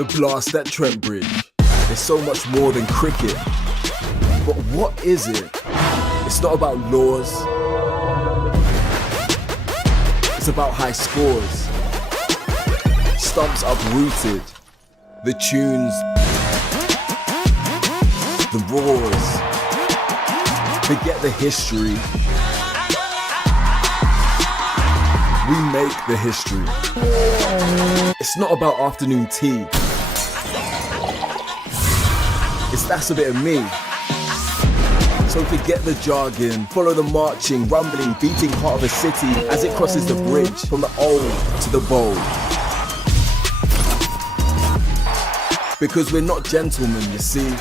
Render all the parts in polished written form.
The blast at Trent Bridge is so much more than cricket. But what is it? It's not about laws. It's about high scores. Stumps uprooted. The tunes. The roars. Forget the history. We make the history. It's not about afternoon tea. That's a bit of me. So forget the jargon, follow the marching, rumbling, beating heart of a city as it crosses the bridge from the old to the bold. Because we're not gentlemen, you see.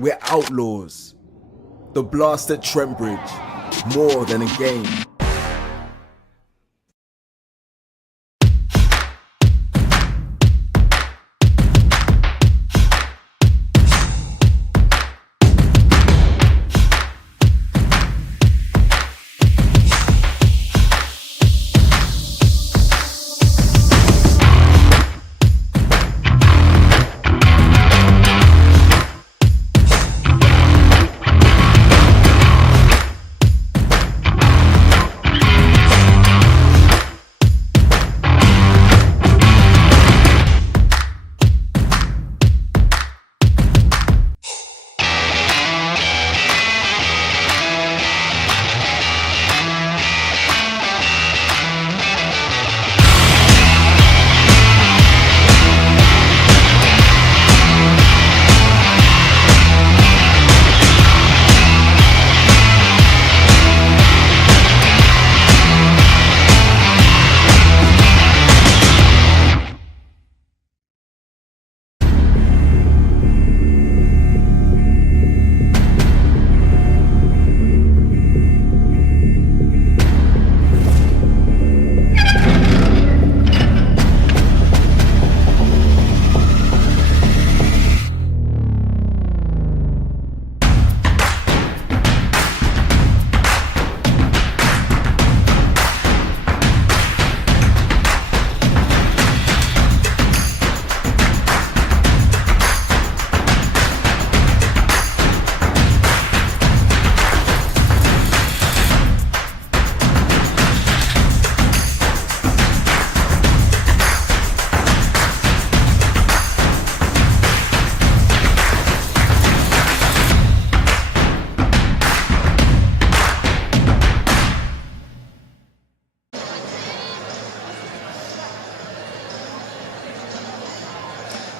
We're outlaws. The blast at Trent Bridge, more than a game.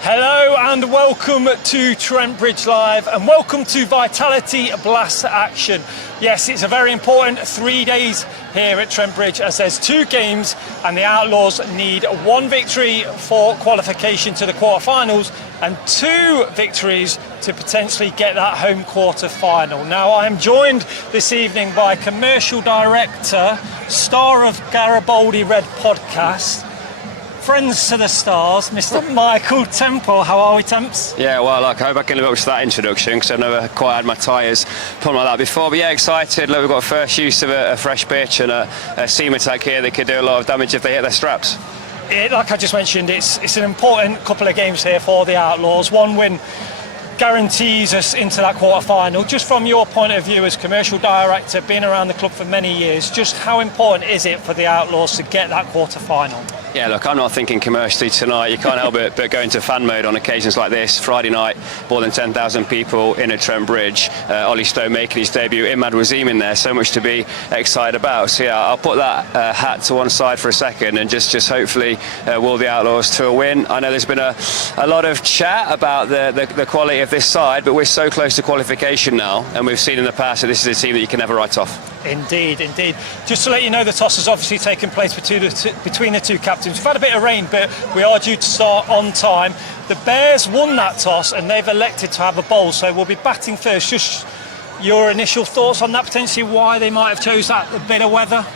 Hello and welcome to Trent Bridge Live and welcome to Vitality Blast Action. Yes, it's a very important 3 days here at Trent Bridge as there's 2 games and the Outlaws need 1 victory for qualification to the quarterfinals and 2 victories to potentially get that home quarter final. Now I am joined this evening by commercial director, star of Garibaldi Red podcast, Friends to the Stars, Mr. Michael Temple. How are we, Temps? Yeah, well, look, I hope I can live up to that introduction because I've never quite had my tyres pumped like that before. But yeah, excited. Look, we've got first use of a fresh pitch and a seam attack here that could do a lot of damage if they hit their straps. Like I just mentioned, it's an important couple of games here for the Outlaws. 1 win guarantees us into that quarter-final. Just from your point of view as commercial director, being around the club for many years, just how important is it for the Outlaws to get that quarter-final? Yeah, look, I'm not thinking commercially tonight. You can't help but go into fan mode on occasions like this. Friday night, more than 10,000 people in at Trent Bridge. Ollie Stone making his debut. Imad Wasim in there. So much to be excited about. So yeah, I'll put that hat to one side for a second and just hopefully will the Outlaws to a win. I know there's been a lot of chat about the quality of this side, but we're so close to qualification now, and we've seen in the past that this is a team that you can never write off. Indeed. Just to let you know, the toss has obviously taken place between the two captains. We've had a bit of rain, but we are due to start on time. The Bears won that toss and they've elected to have a bowl, so we'll be batting first. Just your initial thoughts on that, potentially why they might have chose that bit of weather?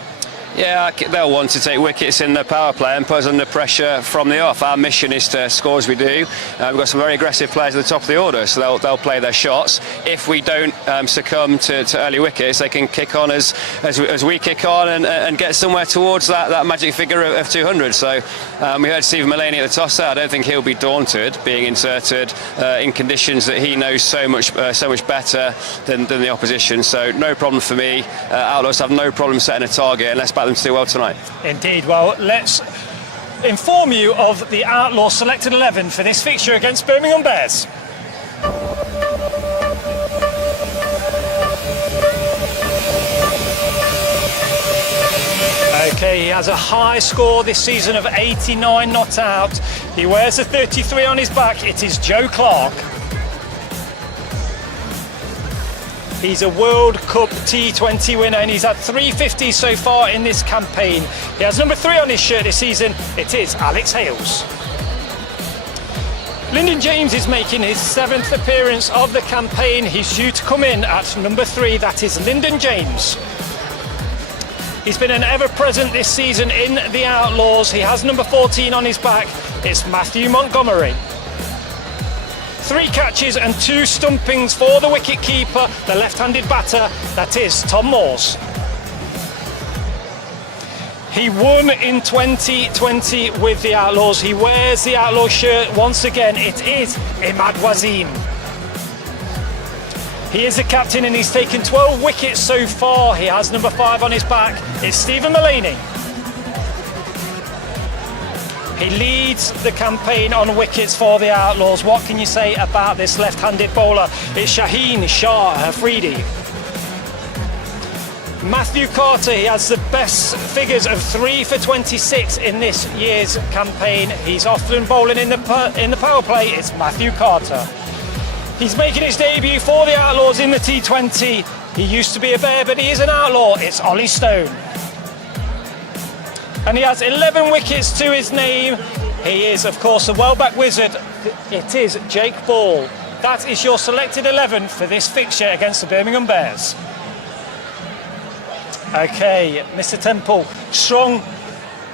Yeah, they'll want to take wickets in the power play and put us under pressure from the off. Our mission is to score as we do. We've got some very aggressive players at the top of the order, so they'll play their shots. If we don't succumb to early wickets, they can kick on as we kick on and get somewhere towards that magic figure of 200. So we heard Stephen Mullaney at the toss there. I don't think he'll be daunted being inserted in conditions that he knows so much better than the opposition. So no problem for me. Outlaws have no problem setting a target, and let's back them to do well tonight. Indeed. Well, let's inform you of the Outlaw selected 11 for this fixture against Birmingham Bears. Okay, he has a high score this season of 89 not out. He wears a 33 on his back. It is Joe Clark. He's a World Cup T20 winner and he's had 350s so far in this campaign. He has number 3 on his shirt this season. It is Alex Hales. Lyndon James is making his 7th appearance of the campaign. He's due to come in at number 3. That is Lyndon James. He's been an ever-present this season in the Outlaws. He has number 14 on his back. It's Matthew Montgomery. 3 catches and 2 stumpings for the wicket-keeper, the left-handed batter, that is Tom Moores. He won in 2020 with the Outlaws. He wears the Outlaw shirt once again. It is Imad Wasim. He is the captain and he's taken 12 wickets so far. He has number 5 on his back. It's Stephen Mullaney. He leads the campaign on wickets for the Outlaws. What can you say about this left-handed bowler? It's Shaheen Shah Afridi. Matthew Carter, he has the best figures of 3 for 26 in this year's campaign. He's often bowling in the power play. It's Matthew Carter. He's making his debut for the Outlaws in the T20. He used to be a Bear, but he is an Outlaw. It's Ollie Stone. And he has 11 wickets to his name. He is, of course, a well-back wizard. It is Jake Ball. That is your selected 11 for this fixture against the Birmingham Bears. Okay, Mr. Temple, strong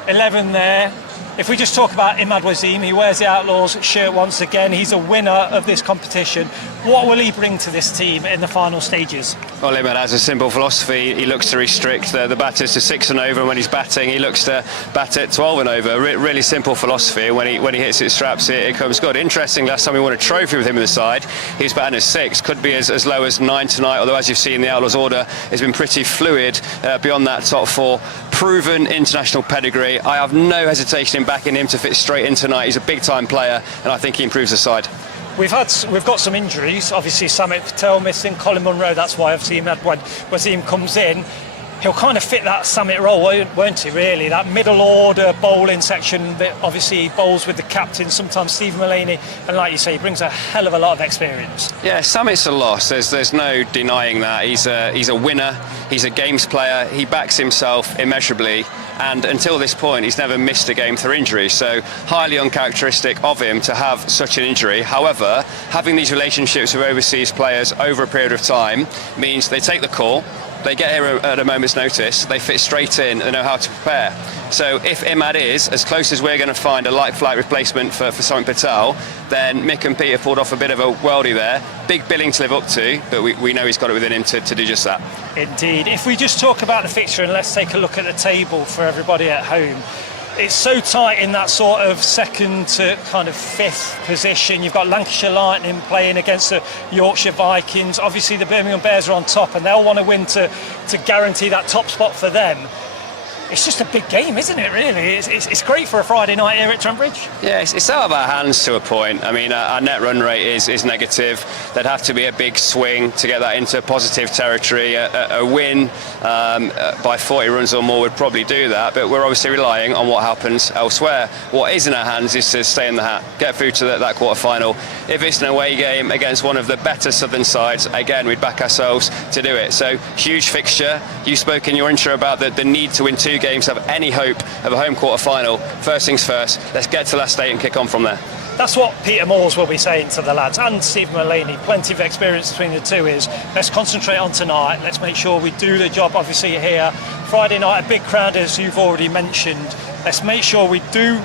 11 there. If we just talk about Imad Wasim, he wears the Outlaws shirt once again. He's a winner of this competition. What will he bring to this team in the final stages? Well, Imad has a simple philosophy. He looks to restrict the batters to 6 and over, and when he's batting, he looks to bat at 12 and over. Really simple philosophy. When he hits his straps, it comes good. Interesting, last time we won a trophy with him in the side, he was batting at 6. Could be as low as 9 tonight, although as you've seen, the Outlaws order has been pretty fluid beyond that top 4. Proven international pedigree. I have no hesitation in backing him to fit straight in tonight. He's a big-time player, and I think he improves the side. We've got some injuries. Obviously, Samit Patel missing, Colin Munro. That's why obviously Wasim comes in. He'll kind of fit that Samit role, won't he? Really, that middle order bowling section that obviously bowls with the captain, sometimes Stephen Mullaney, and like you say, he brings a hell of a lot of experience. Yeah, Samit's a loss. There's no denying that. He's a winner. He's a games player. He backs himself immeasurably. And until this point, he's never missed a game through injury. So highly uncharacteristic of him to have such an injury. However, having these relationships with overseas players over a period of time means they take the call, they get here at a moment's notice, they fit straight in, they know how to prepare. So if Imad is as close as we're going to find a like-for-like replacement for Samit Patel, then Mick and Pete have pulled off a bit of a worldie there. Big billing to live up to, but we know he's got it within him to do just that. Indeed. If we just talk about the fixture and let's take a look at the table for everybody at home. It's so tight in that sort of 2nd to kind of 5th position. You've got Lancashire Lightning playing against the Yorkshire Vikings. Obviously, the Birmingham Bears are on top and they'll want to win to guarantee that top spot for them. it's just a big game, isn't it, really? It's great for a Friday night here at Trent Bridge. Yeah, it's out of our hands to a point. I mean, our net run rate is negative. There'd have to be a big swing to get that into positive territory. A win by 40 runs or more would probably do that, but we're obviously relying on what happens elsewhere. What is in our hands is to stay in the hat, get through to that quarter-final. If it's an away game against one of the better southern sides, again, we'd back ourselves to do it. So, huge fixture. You spoke in your intro about the need to win 2 games to have any hope of a home quarter-final. First things first, let's get to last 8 and kick on from there. That's what Peter Moores will be saying to the lads, and Stephen Mulaney. Plenty of experience between the two. Is let's concentrate on tonight. Let's make sure we do the job. Obviously here, Friday night, a big crowd, as you've already mentioned. Let's make sure we do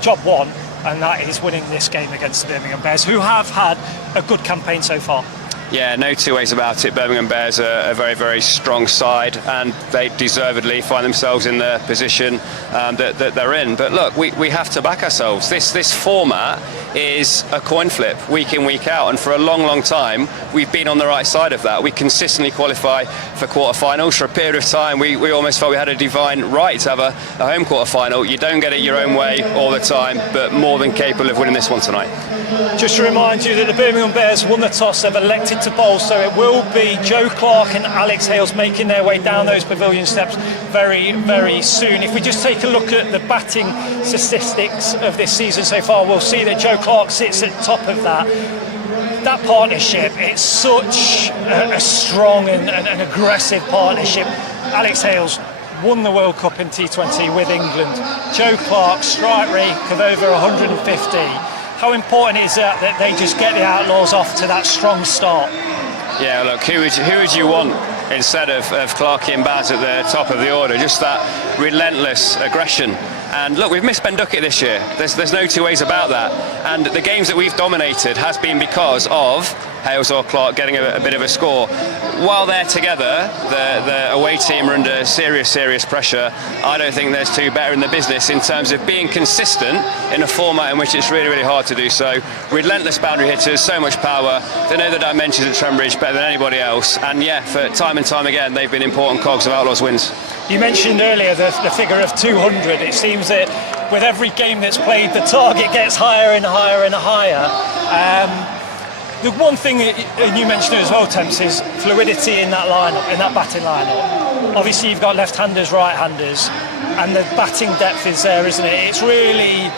job one, and that is winning this game against the Birmingham Bears, who have had a good campaign so far. Yeah, no two ways about it. Birmingham Bears are a very, very strong side, and they deservedly find themselves in the position that they're in. But look, we have to back ourselves. This format is a coin flip week in, week out, and for a long, long time we've been on the right side of that. We consistently qualify for quarterfinals. For a period of time we almost felt we had a divine right to have a home quarterfinal. You don't get it your own way all the time, but more than capable of winning this one tonight. Just to remind you that the Birmingham Bears won the toss. They've elected to bowl, so it will be Joe Clark and Alex Hales making their way down those pavilion steps very, very soon. If we just take a look at the batting statistics of this season so far, we'll see that Joe Clark sits at the top of that. That partnership, it's such a strong and aggressive partnership. Alex Hales won the World Cup in T20 with England. Joe Clark, strike rate of over 150. How important is that they just get the Outlaws off to that strong start? Yeah, look, who would you want instead of Clarkey and Baz at the top of the order? Just that relentless aggression. And look, we've missed Ben Duckett this year. There's no two ways about that. And the games that we've dominated has been because of Hales or Clark getting a bit of a score. While they're together, the away team are under serious pressure. I don't think there's two better in the business in terms of being consistent in a format in which it's really, really hard to do so. Relentless boundary hitters, so much power. They know the dimensions at Trent Bridge better than anybody else. And yeah, for time and time again, they've been important cogs of Outlaws wins. You mentioned earlier the figure of 200. It seems that with every game that's played, the target gets higher and higher and higher. The one thing that you mentioned as well, Temps, is fluidity in that lineup, in that batting lineup. Obviously, you've got left-handers, right-handers, and the batting depth is there, isn't it? It's really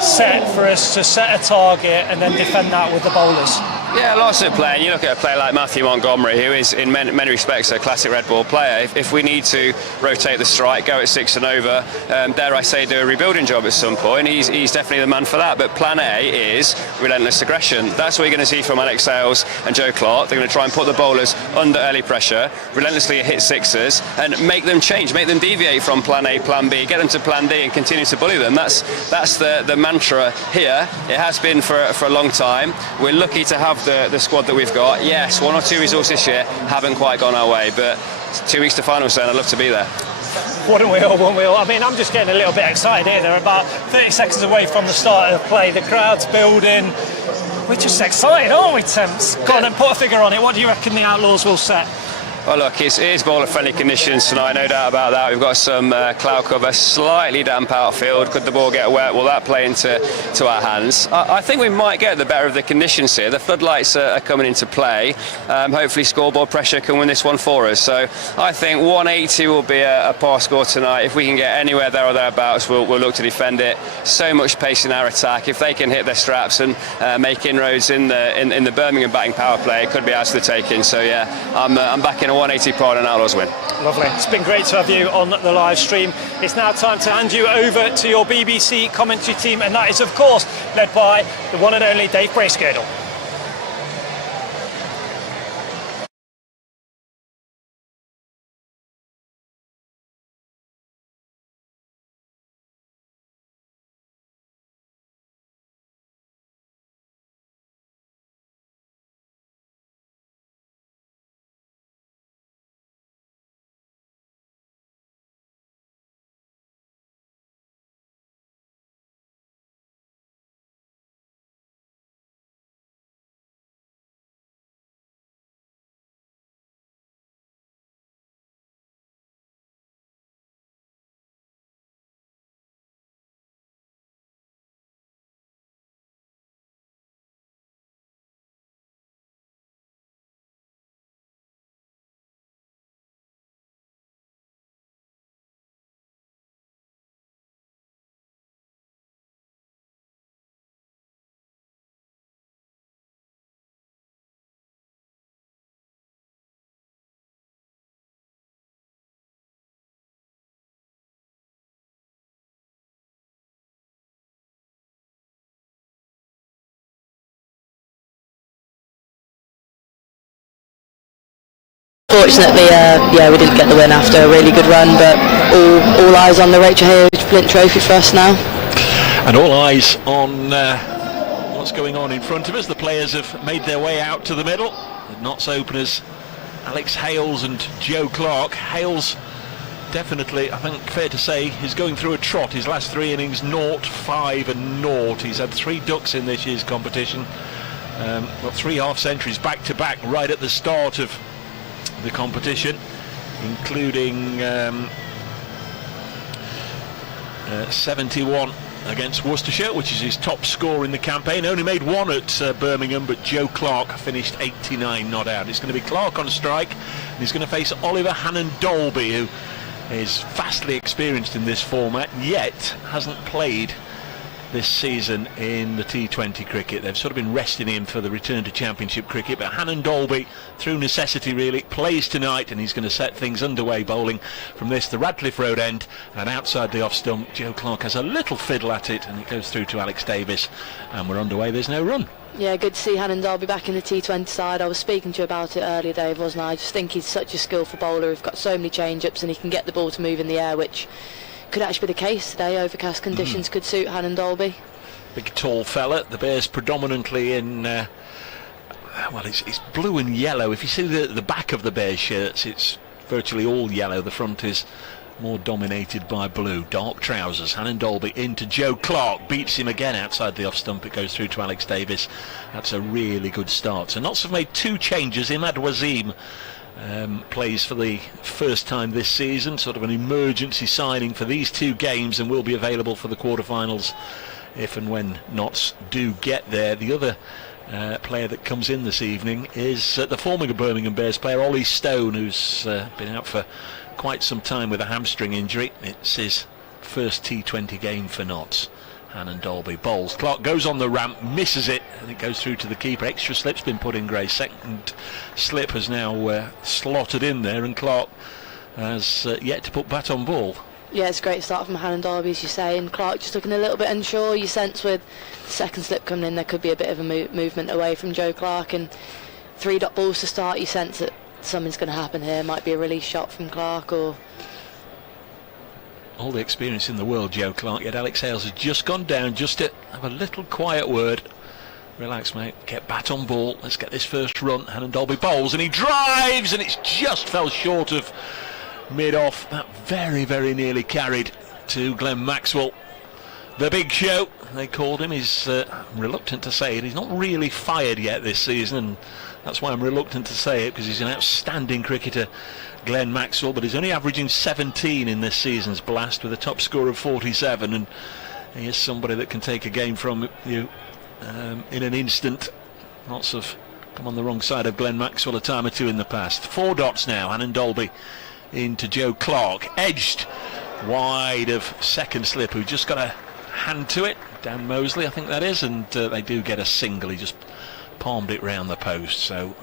set for us to set a target and then defend that with the bowlers. Yeah, lots of playing. You look at a player like Matthew Montgomery, who is in many respects a classic red ball player. If we need to rotate the strike, go at 6 and over, dare I say, do a rebuilding job at some point, he's definitely the man for that. But plan A is relentless aggression. That's what you're going to see from Alex Hales and Joe Clark. They're going to try and put the bowlers under early pressure, relentlessly hit sixes, and make them change, make them deviate from plan A, plan B, get them to plan D and continue to bully them. That's the mantra here. It has been for a long time. We're lucky to have the squad that we've got. Yes, 1 or 2 results this year haven't quite gone our way, but 2 weeks to finals, so I'd love to be there. Wouldn't we all? I mean, I'm just getting a little bit excited here. They're about 30 seconds away from the start of play. The crowd's building. We're just excited, aren't we, Temps? Go on and put a figure on it. What do you reckon the Outlaws will set? Well, look, it is bowler-friendly conditions tonight, no doubt about that. We've got some cloud cover, slightly damp outfield. Could the ball get wet? Will that play into our hands? I think we might get the better of the conditions here. The floodlights are coming into play. Hopefully scoreboard pressure can win this one for us. So I think 180 will be a par score tonight. If we can get anywhere there or thereabouts, we'll look to defend it. So much pace in our attack. If they can hit their straps and make inroads in the Birmingham batting power play, it could be ours to the taking. So yeah, I'm back in a 180 par and Outlaws win. Lovely. It's been great to have you on the live stream. It's now time to hand you over to your BBC commentary team, and that is, of course, led by the one and only Dave Bracegirdle. unfortunately, we didn't get the win after a really good run, but all eyes on the Rachel Hayes Flint Trophy for us now. And all eyes on what's going on in front of us. The players have made their way out to the middle. The Notts openers, Alex Hales and Joe Clark. Hales, definitely, I think fair to say, is going through a trot. His last 3 innings, 0, 5 and 0. He's had 3 ducks in this year's competition. Got 3 half centuries back to back right at the start of the competition, including 71 against Worcestershire, which is his top score in the campaign. Only made 1 at Birmingham, but Joe Clark finished 89 not out. It's going to be Clark on strike, and he's going to face Oliver Hannon-Dolby, who is vastly experienced in this format, yet hasn't played this season in the T20 cricket. They've sort of been resting him for the return to Championship cricket, but Hannon-Dolby, through necessity really, plays tonight, and he's going to set things underway bowling from this, the Radcliffe Road end, and outside the off stump, Joe Clark has a little fiddle at it, and it goes through to Alex Davis, and we're underway. There's no run. Yeah, good to see Hannon-Dolby back in the T20 side. I was speaking to you about it earlier, Dave, wasn't I? I just think he's such a skillful bowler. He's got so many change-ups, and he can get the ball to move in the air, which could actually be the case today. Overcast conditions could suit Hannon-Dolby. Big tall fella. The Bears predominantly in well, it's blue and yellow. If you see the back of the Bears shirts, it's virtually all yellow. The front is more dominated by blue. Dark trousers. Hannon-Dolby into Joe Clark, beats him again outside the off stump. It goes through to Alex Davis. That's a really good start. So Notts have made 2 changes. Imad Wasim plays for the first time this season, sort of an emergency signing for these 2 games, and will be available for the quarterfinals if and when Notts do get there. The other player that comes in this evening is the former Birmingham Bears player Ollie Stone, who's been out for quite some time with a hamstring injury. It's his first T20 game for Notts. Hannon-Dolby bowls. Clark goes on the ramp, misses it, and it goes through to the keeper. Extra slip's been put in, Gray. Second slip has now slotted in there, and Clark has yet to put bat on ball. Yeah, it's a great start from Hannon-Dolby, as you say, and Clark just looking a little bit unsure. You sense with the second slip coming in, there could be a bit of a movement away from Joe Clark, and 3 dot balls to start. You sense that something's going to happen here. Might be a release shot from Clark, or all the experience in the world, Joe Clark, yet Alex Hales has just gone down just to have a little quiet word. Relax, mate, get bat on ball, let's get this first run. Hannon-Dolby bowls, and he drives, and it's just fell short of mid-off. That very, very nearly carried to Glenn Maxwell. The Big Show, they called him. He's reluctant to say it. He's not really fired yet this season, and that's why I'm reluctant to say it, because he's an outstanding cricketer, Glenn Maxwell, but he's only averaging 17 in this season's blast with a top score of 47, and he is somebody that can take a game from you in an instant. Lots of come on the wrong side of Glenn Maxwell a time or 2 in the past. 4 dots now. Hannon-Dolby into Joe Clark, edged wide of second slip, who just got a hand to it. Dan Mosley, I think that is, and they do get a single. He just palmed it round the post. So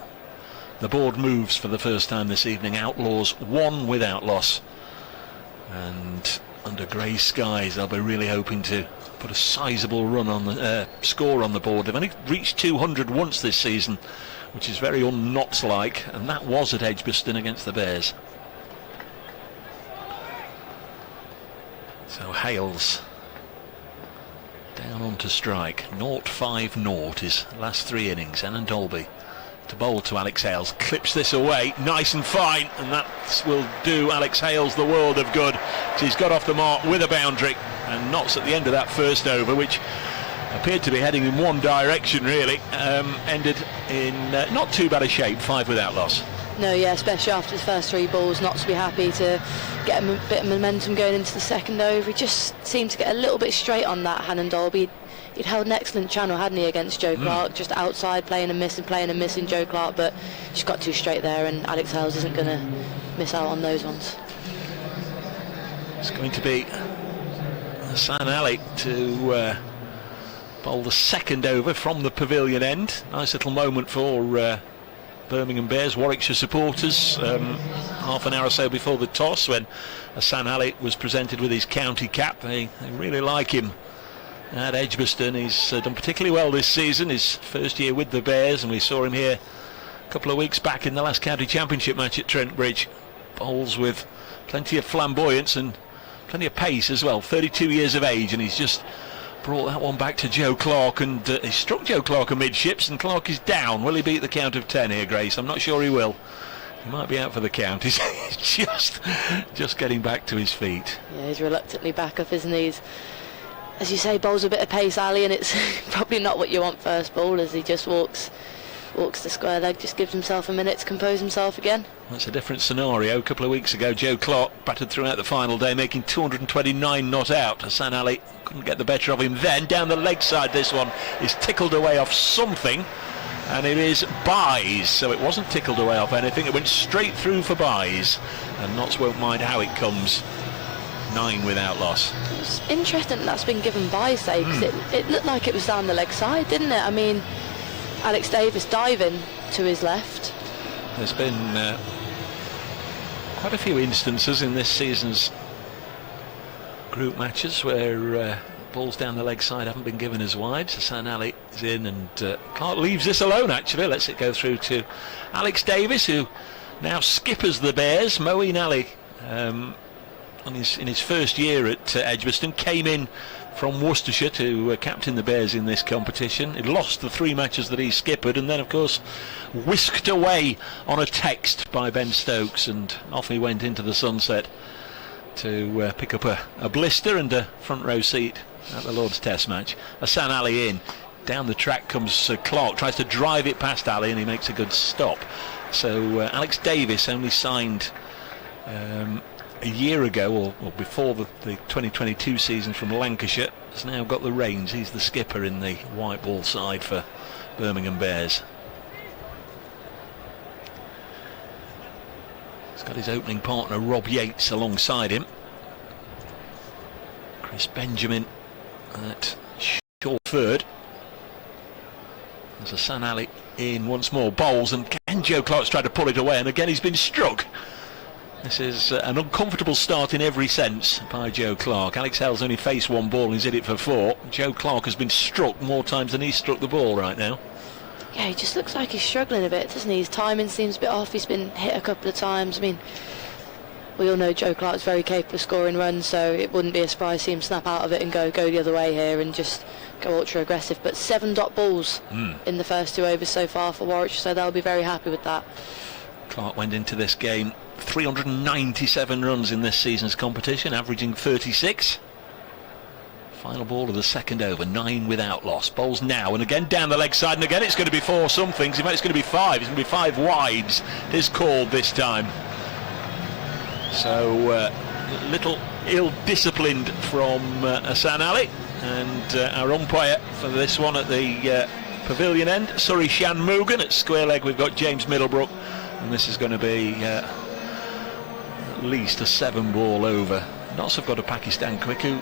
the board moves for the first time this evening. Outlaws 1 without loss, and under grey skies they'll be really hoping to put a sizable run on the score on the board. They've only reached 200 once this season, which is very un-Notts like, and that was at Edgbaston against the Bears. So Hales down onto strike. 0-5-0 his last 3 innings. Hannon-Dolby to bowl to Alex Hales, clips this away nice and fine, and that will do Alex Hales the world of good. So he's got off the mark with a boundary, and Notts at the end of that first over, which appeared to be heading in one direction really, ended in not too bad a shape. 5 without loss. no, yeah, especially after his first 3 balls, not to be happy to get a bit of momentum going into the second over. He just seemed to get a little bit straight on that, Hannon-Dolby. He'd held an excellent channel, hadn't he, against Joe Clark, just outside playing and missing Joe Clark, but just got too straight there, and Alex Hales isn't going to miss out on those ones. It's going to be Hassan Ali to bowl the second over from the pavilion end. Nice little moment for Birmingham Bears, Warwickshire supporters, half an hour or so before the toss, when Hassan Ali was presented with his county cap. They really like him at Edgbaston. He's done particularly well this season, his first year with the Bears, and we saw him here a couple of weeks back in the last county championship match at Trent Bridge. Bowls with plenty of flamboyance and plenty of pace as well. 32 years of age, and he's just brought that one back to Joe Clark, and he struck Joe Clark amidships, and Clark is down. Will he beat the count of 10 here, Grace? I'm not sure he will. He might be out for the count. He's just getting back to his feet. Yeah, he's reluctantly back up his knees. As you say, bowls a bit of pace, Ali, and it's probably not what you want first ball, as he just walks the square leg, just gives himself a minute to compose himself again. That's a different scenario. A couple of weeks ago, Joe Clark battered throughout the final day, making 229 not out. Hassan Ali couldn't get the better of him then. Down the leg side, this one is tickled away off something, and it is byes. So it wasn't tickled away off anything. It went straight through for byes, and Notts won't mind how it comes. 9 without loss. It's interesting that's been given byes, though, because it looked like it was down the leg side, didn't it? I mean, Alex Davis diving to his left. There's been quite a few instances in this season's group matches where balls down the leg side haven't been given as wide. Hassan Ali is in, and Clark leaves this alone, actually. Lets it go through to Alex Davis, who now skippers the Bears. Moeen Ali, in his first year at Edgbaston, came in from Worcestershire to captain the Bears in this competition. He lost the 3 matches that he skippered, and then of course whisked away on a text by Ben Stokes, and off he went into the sunset to pick up a blister and a front row seat at the Lord's Test match. Hassan Ali in. Down the track comes Clark, tries to drive it past Ali, and he makes a good stop. So Alex Davis only signed a year ago, or before the 2022 season, from Lancashire, has now got the reins. He's the skipper in the white ball side for Birmingham Bears. He's got his opening partner Rob Yates alongside him. Chris Benjamin at short third. There's Hassan Ali in once more, bowls, and again Joe Clark's tried to pull it away, and again he's been struck. This is an uncomfortable start in every sense by Joe Clark. Alex Hales only faced 1 ball and he's hit it for 4. Joe Clark has been struck more times than he's struck the ball right now. Yeah, he just looks like he's struggling a bit, doesn't he? His timing seems a bit off. He's been hit a couple of times. I mean, we all know Joe Clark's very capable of scoring runs, so it wouldn't be a surprise to see him snap out of it and go the other way here and just go ultra aggressive. But 7 dot balls in the first 2 overs so far for Warwickshire, so they'll be very happy with that. Clark went into this game 397 runs in this season's competition, averaging 36. Final ball of the second over, 9 without loss. Bowls now, and again down the leg side, and again it's going to be 4 somethings. In fact, it's going to be 5. It's going to be 5 wides. Is called this time. So little ill-disciplined from Hassan Ali, and our umpire for this one at the pavilion end, Surrey Shanmugam. At square leg we've got James Middlebrook, and this is going to be at least a 7 ball over. Notts have got a Pakistan quick who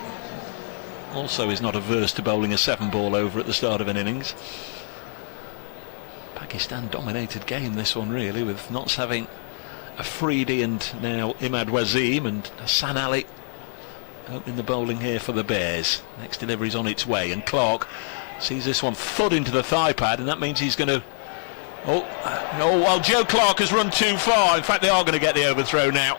also is not averse to bowling a 7 ball over at the start of an innings. Pakistan dominated game, this one, really, with Notts having Afridi and now Imad Wasim, and Hassan Ali opening the bowling here for the Bears. Next delivery is on its way, and Clark sees this one thud into the thigh pad, and that means he's going to... Oh, well, Joe Clark has run too far. In fact, they are going to get the overthrow now.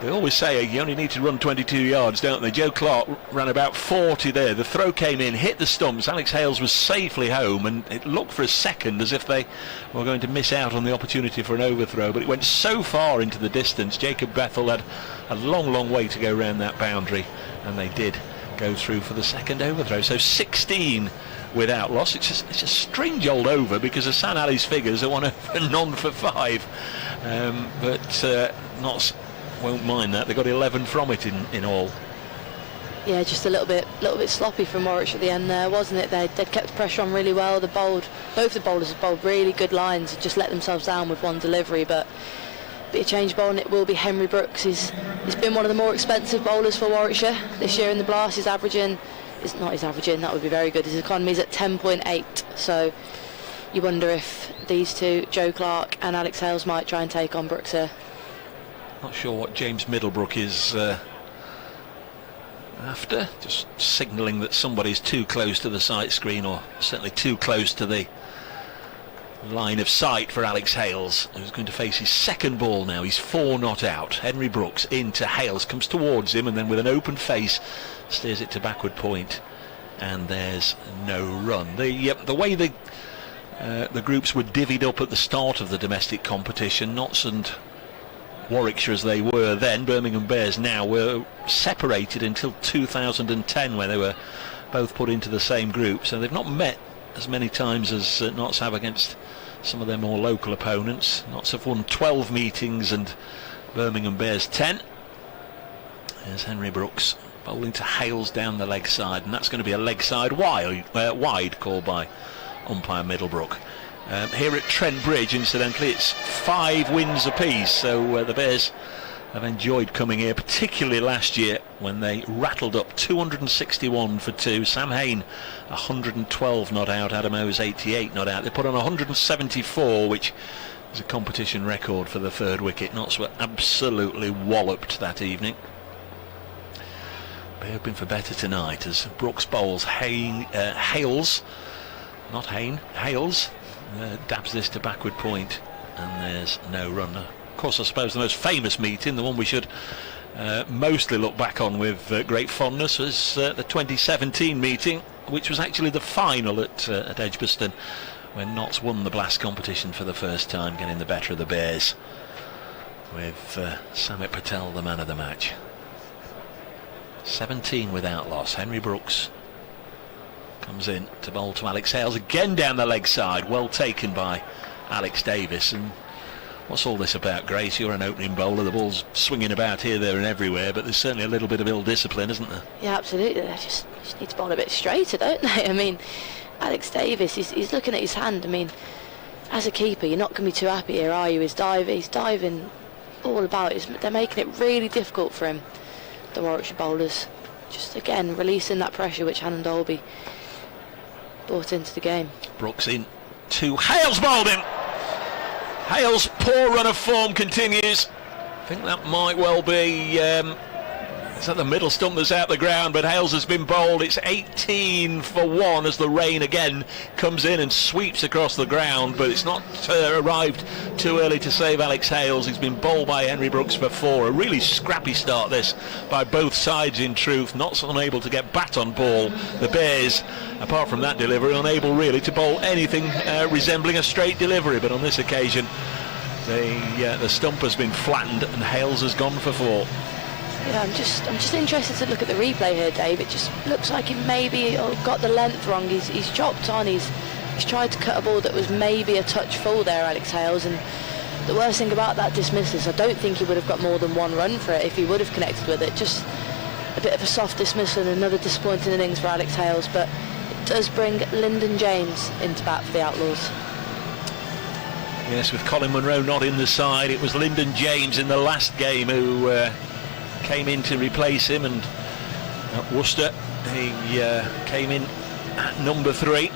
They always say you only need to run 22 yards, don't they? Joe Clark ran about 40 there. The throw came in, hit the stumps. Alex Hales was safely home, and it looked for a second as if they were going to miss out on the opportunity for an overthrow, but it went so far into the distance. Jacob Bethel had a long way to go around that boundary, and they did go through for the second overthrow. So 16 without loss. It's a strange old over, because Hassan Ali's figures are 1 over none for 5, but Notts won't mind that. They got 11 from it in all. Yeah, just a little bit sloppy from Warwickshire at the end there, wasn't it? They'd kept the pressure on really well. Both the bowlers have bowled really good lines and just let themselves down with 1 delivery, but be a change bowl, and it will be Henry Brooks. He's been one of the more expensive bowlers for Warwickshire this year in the Blast. He's averaging, that would be very good. His economy's at 10.8, so you wonder if these two, Joe Clark and Alex Hales, might try and take on Brooks here. Not sure what James Middlebrook is after, just signalling that somebody's too close to the sight screen, or certainly too close to the line of sight for Alex Hales, who's going to face his second ball now. He's 4 not out. Henry Brooks into Hales, comes towards him, and then with an open face steers it to backward point, and there's no run. The way the groups were divvied up at the start of the domestic competition, Notts and Warwickshire as they were then, Birmingham Bears now, were separated until 2010, where they were both put into the same group, so they've not met as many times as Notts have against some of their more local opponents. Notts have won 12 meetings and Birmingham Bears 10. There's Henry Brooks bowling to Hales down the leg side, and that's going to be a leg side wide called by umpire Middlebrook. Here at Trent Bridge, incidentally, it's 5 wins apiece, so the Bears have enjoyed coming here, particularly last year when they rattled up 261 for 2. Sam Hain 112 not out, Adam O's 88 not out. They put on 174, which is a competition record for the 3rd wicket. Notts were absolutely walloped that evening. Be hoping for better tonight as Brooks bowls. Hales, not Hain, Hales dabs this to backward point, and there's no run. Of course, I suppose the most famous meeting, the one we should mostly look back on with great fondness, was the 2017 meeting, which was actually the final at Edgbaston, when Notts won the Blast competition for the first time, getting the better of the Bears, with Samit Patel the man of the match. 17 with Outlaws. Henry Brooks comes in to bowl to Alex Hales, again down the leg side, well taken by Alex Davis. And what's all this about, Grace? You're an opening bowler, the ball's swinging about here, there and everywhere, but there's certainly a little bit of ill-discipline, isn't there? Yeah, absolutely. They just need to bowl a bit straighter, don't they? I mean, Alex Davis, he's looking at his hand. I mean, as a keeper, you're not going to be too happy here, are you? He's diving all about. They're making it really difficult for him, the Warwickshire bowlers. Just, again, releasing that pressure which Hannon Dolby brought into the game. Brooks in to Hales, bowled him. Hales' poor run of form continues. I think that might well be it's at the middle stump that's out the ground, but Hales has been bowled. It's 18 for 1 as the rain again comes in and sweeps across the ground, but it's not arrived too early to save Alex Hales. He's been bowled by Henry Brooks for 4. A really scrappy start this by both sides, in truth. Not unable to get bat on ball. The Bears, apart from that delivery, unable really to bowl anything resembling a straight delivery, but on this occasion the stump has been flattened and Hales has gone for 4. Yeah, I'm just interested to look at the replay here, Dave. It just looks like he maybe got the length wrong. He's chopped on. He's tried to cut a ball that was maybe a touch full there, Alex Hales. And the worst thing about that dismissal is I don't think he would have got more than 1 run for it if he would have connected with it. Just a bit of a soft dismissal and another disappointing innings for Alex Hales. But it does bring Lyndon James into bat for the Outlaws. Yes, with Colin Munro not in the side, it was Lyndon James in the last game who came in to replace him, and at Worcester he came in at number 3,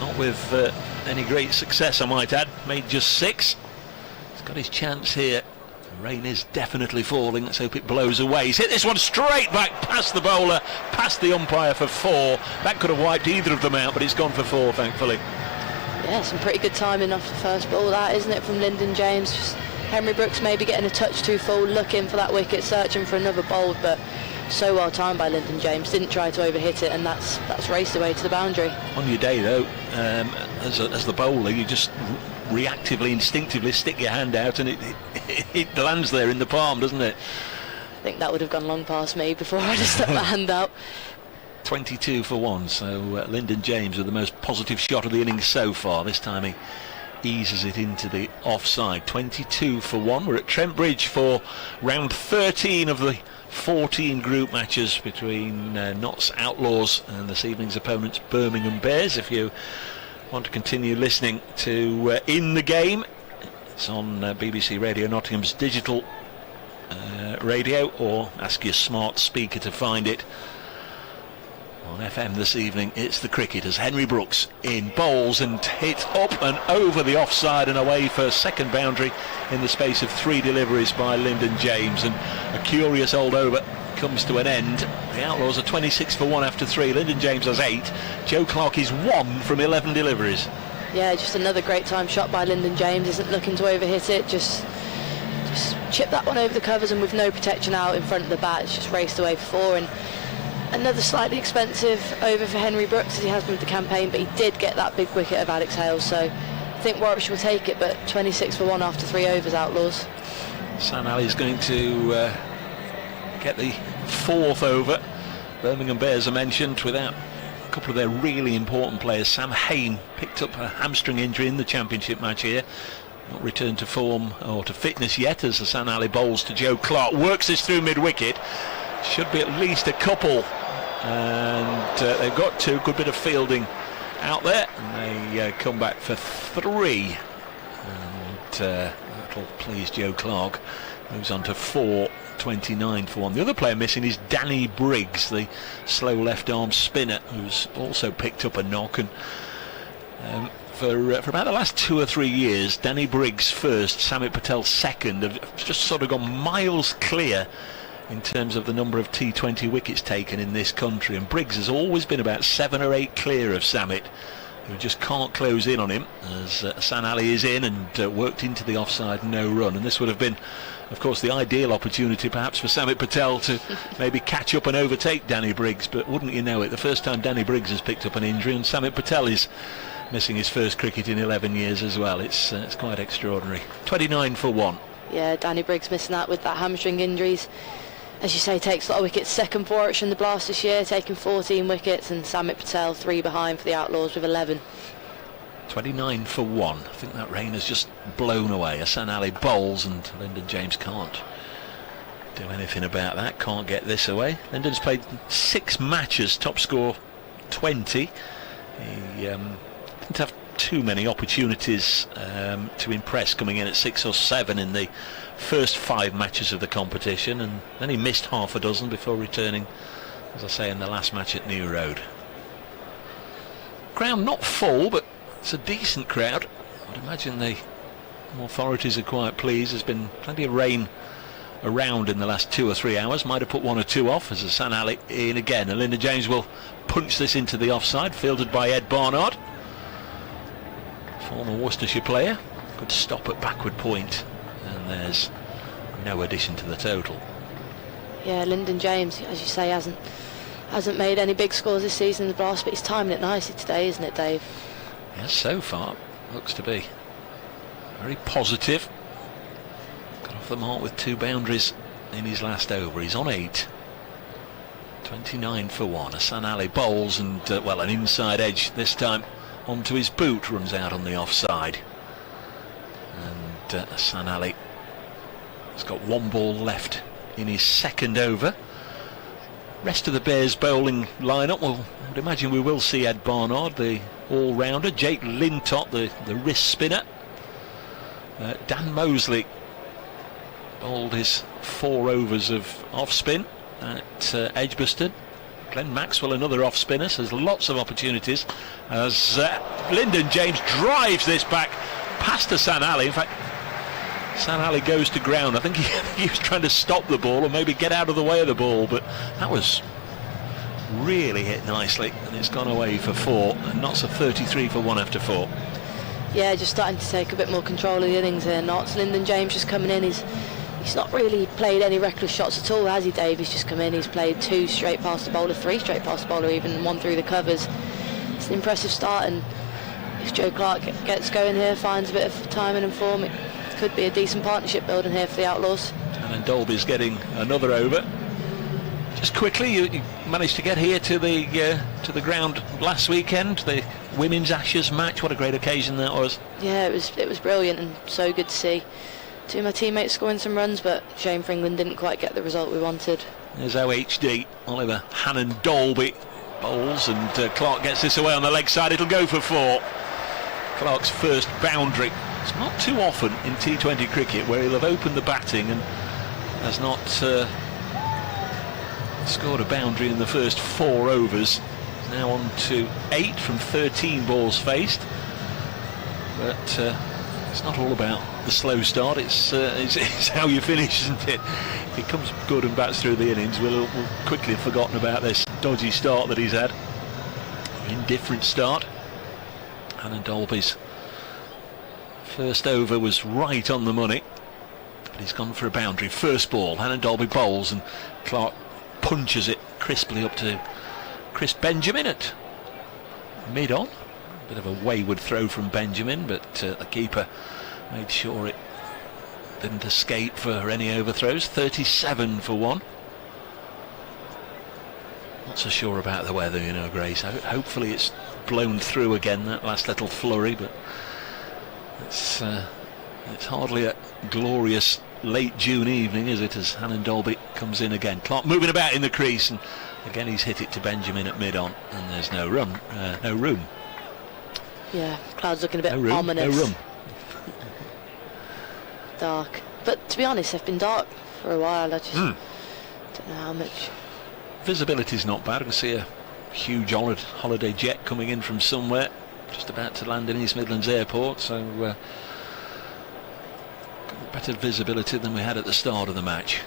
not with any great success, I might add. Made just 6. He's got his chance here. The rain is definitely falling. Let's hope it blows away. He's hit this one straight back past the bowler, past the umpire for 4. That could have wiped either of them out, but it's gone for 4, thankfully. Yeah, some pretty good timing off the first ball, that, isn't it, from Lyndon James? Just Henry Brooks maybe getting a touch too full, looking for that wicket, searching for another bowl, but so well timed by Lyndon James. Didn't try to overhit it, and that's raced away to the boundary. On your day, though, as the bowler, you just reactively, instinctively stick your hand out, and it lands there in the palm, doesn't it? I think that would have gone long past me before I just stuck my hand out. 22 for 1, so Lyndon James with the most positive shot of the innings so far. This time he eases it into the offside. 22 for 1. We're at Trent Bridge for round 13 of the 14 group matches between Notts Outlaws and this evening's opponents Birmingham Bears. If you want to continue listening to In the Game, it's on BBC Radio Nottingham's digital radio, or ask your smart speaker to find it. On FM this evening, it's the cricket as Henry Brooks in bowls and hit up and over the offside and away for second boundary in the space of 3 deliveries by Lyndon James, and a curious old over comes to an end. The Outlaws are 26 for 1 after 3. Lyndon James has 8. Joe Clarke is 1 from 11 deliveries. Yeah, just another great time shot by Lyndon James. Isn't looking to overhit it, just chip that one over the covers, and with no protection out in front of the bat, it's just raced away for 4. And another slightly expensive over for Henry Brooks, as he has been with the campaign, but he did get that big wicket of Alex Hales, so I think Warwickshire will take it, but 26 for 1 after 3 overs, Outlaws. Sam Alley's going to get the 4th over. Birmingham Bears are mentioned without a couple of their really important players. Sam Hain picked up a hamstring injury in the championship match here. Not returned to form or to fitness yet, as Hassan Ali bowls to Joe Clark. Works this through mid-wicket. Should be at least a couple. And they've got 2. Good bit of fielding out there. And they come back for 3. And that'll please Joe Clark. Moves on to 4. 29 for 1. The other player missing is Danny Briggs, the slow left-arm spinner, who's also picked up a knock. And for about the last 2 or 3 years, Danny Briggs first, Samit Patel second, have just sort of gone miles clear in terms of the number of T20 wickets taken in this country. And Briggs has always been about 7 or 8 clear of Samit, who just can't close in on him, as Hassan Ali is in and worked into the offside, no run. And this would have been, of course, the ideal opportunity perhaps for Samit Patel to maybe catch up and overtake Danny Briggs, but wouldn't you know it, the first time Danny Briggs has picked up an injury, and Samit Patel is missing his first cricket in 11 years as well. It's quite extraordinary. 29 for 1. Yeah, Danny Briggs missing out with that hamstring injuries. As you say, takes a lot of wickets. Second for Warwickshire in the Blast this year, taking 14 wickets, and Samit Patel 3 behind for the Outlaws with 11. 29 for 1. I think that rain has just blown away. Hassan Ali bowls, and Lyndon James can't do anything about that. Can't get this away. Lyndon's played 6 matches, top score 20. He didn't have too many opportunities to impress, coming in at 6 or 7 in the first 5 matches of the competition, and then he missed half a dozen before returning, as I say, in the last match at New Road. Crowd not full, but it's a decent crowd. I'd imagine the authorities are quite pleased. There's been plenty of rain around in the last 2 or 3 hours. Might have put 1 or 2 off, as Hassan Ali in again, and Lyndon James will punch this into the offside, fielded by Ed Barnard, former Worcestershire player. Good stop at backward point, and there's no addition to the total. Yeah, Lyndon James, as you say, hasn't made any big scores this season in the Blast, but he's timing it nicely today, isn't it, Dave? Yes, so far looks to be very positive. Got off the mark with 2 boundaries in his last over. He's on 8. 29 for 1. Hassan Ali bowls, and well, an inside edge this time onto his boot, runs out on the offside. And Hassan Ali has got 1 ball left in his second over. Rest of the Bears bowling lineup, well, I would imagine we will see Ed Barnard, the all-rounder, Jake Lintott, the wrist spinner, Dan Mosley bowled his 4 overs of off-spin at Edgbaston. Glenn Maxwell, another off-spinner, so there's lots of opportunities as Lyndon James drives this back past Hassan Ali. In fact, Hassan Ali goes to ground. I think he was trying to stop the ball or maybe get out of the way of the ball, but that was really hit nicely, and it's gone away for 4, and Notts are 33 for 1 after 4. Yeah, just starting to take a bit more control of the innings here, Notts. Lyndon James just coming in. He's not really played any reckless shots at all, has he, Dave? He's just come in, he's played 2 straight past the bowler, 3 straight past the bowler even, and 1 through the covers. It's an impressive start, and if Joe Clark gets going here, finds a bit of timing and form, it could be a decent partnership building here for the Outlaws. And then Dolby's getting another over. Just quickly, you managed to get here to the ground last weekend, the Women's Ashes match. What a great occasion that was. Yeah, it was brilliant and so good to see 2 of my teammates scoring some runs, but shame for England didn't quite get the result we wanted. There's OHD, Oliver Hannon Dolby bowls, and Clark gets this away on the leg side. It'll go for 4. Clark's first boundary. It's not too often in T20 cricket where he'll have opened the batting and has not scored a boundary in the first 4 overs. Now on to 8 from 13 balls faced, but it's not all about the slow start. It's how you finish, isn't it? If he comes good and bats through the innings, we'll quickly have forgotten about this dodgy start that he's had. Indifferent start, Hannah Dolby's first over was right on the money, but he's gone for a boundary. First ball, Hannah Dolby bowls and Clark punches it crisply up to Chris Benjamin at mid-on. Bit of a wayward throw from Benjamin, but the keeper made sure it didn't escape for any overthrows. 37 for 1. Not so sure about the weather, you know, Grace. Hopefully it's blown through again, that last little flurry, but it's hardly a glorious late June evening, is it, as Hannah Dolby comes in again. Clark moving about in the crease, and again he's hit it to Benjamin at mid-on, and there's no room. Yeah, clouds looking a bit ominous. No room. Dark. But to be honest, they've been dark for a while. I just don't know how much. Visibility's not bad. I can see a huge holiday jet coming in from somewhere, just about to land in East Midlands Airport, so better visibility than we had at the start of the match.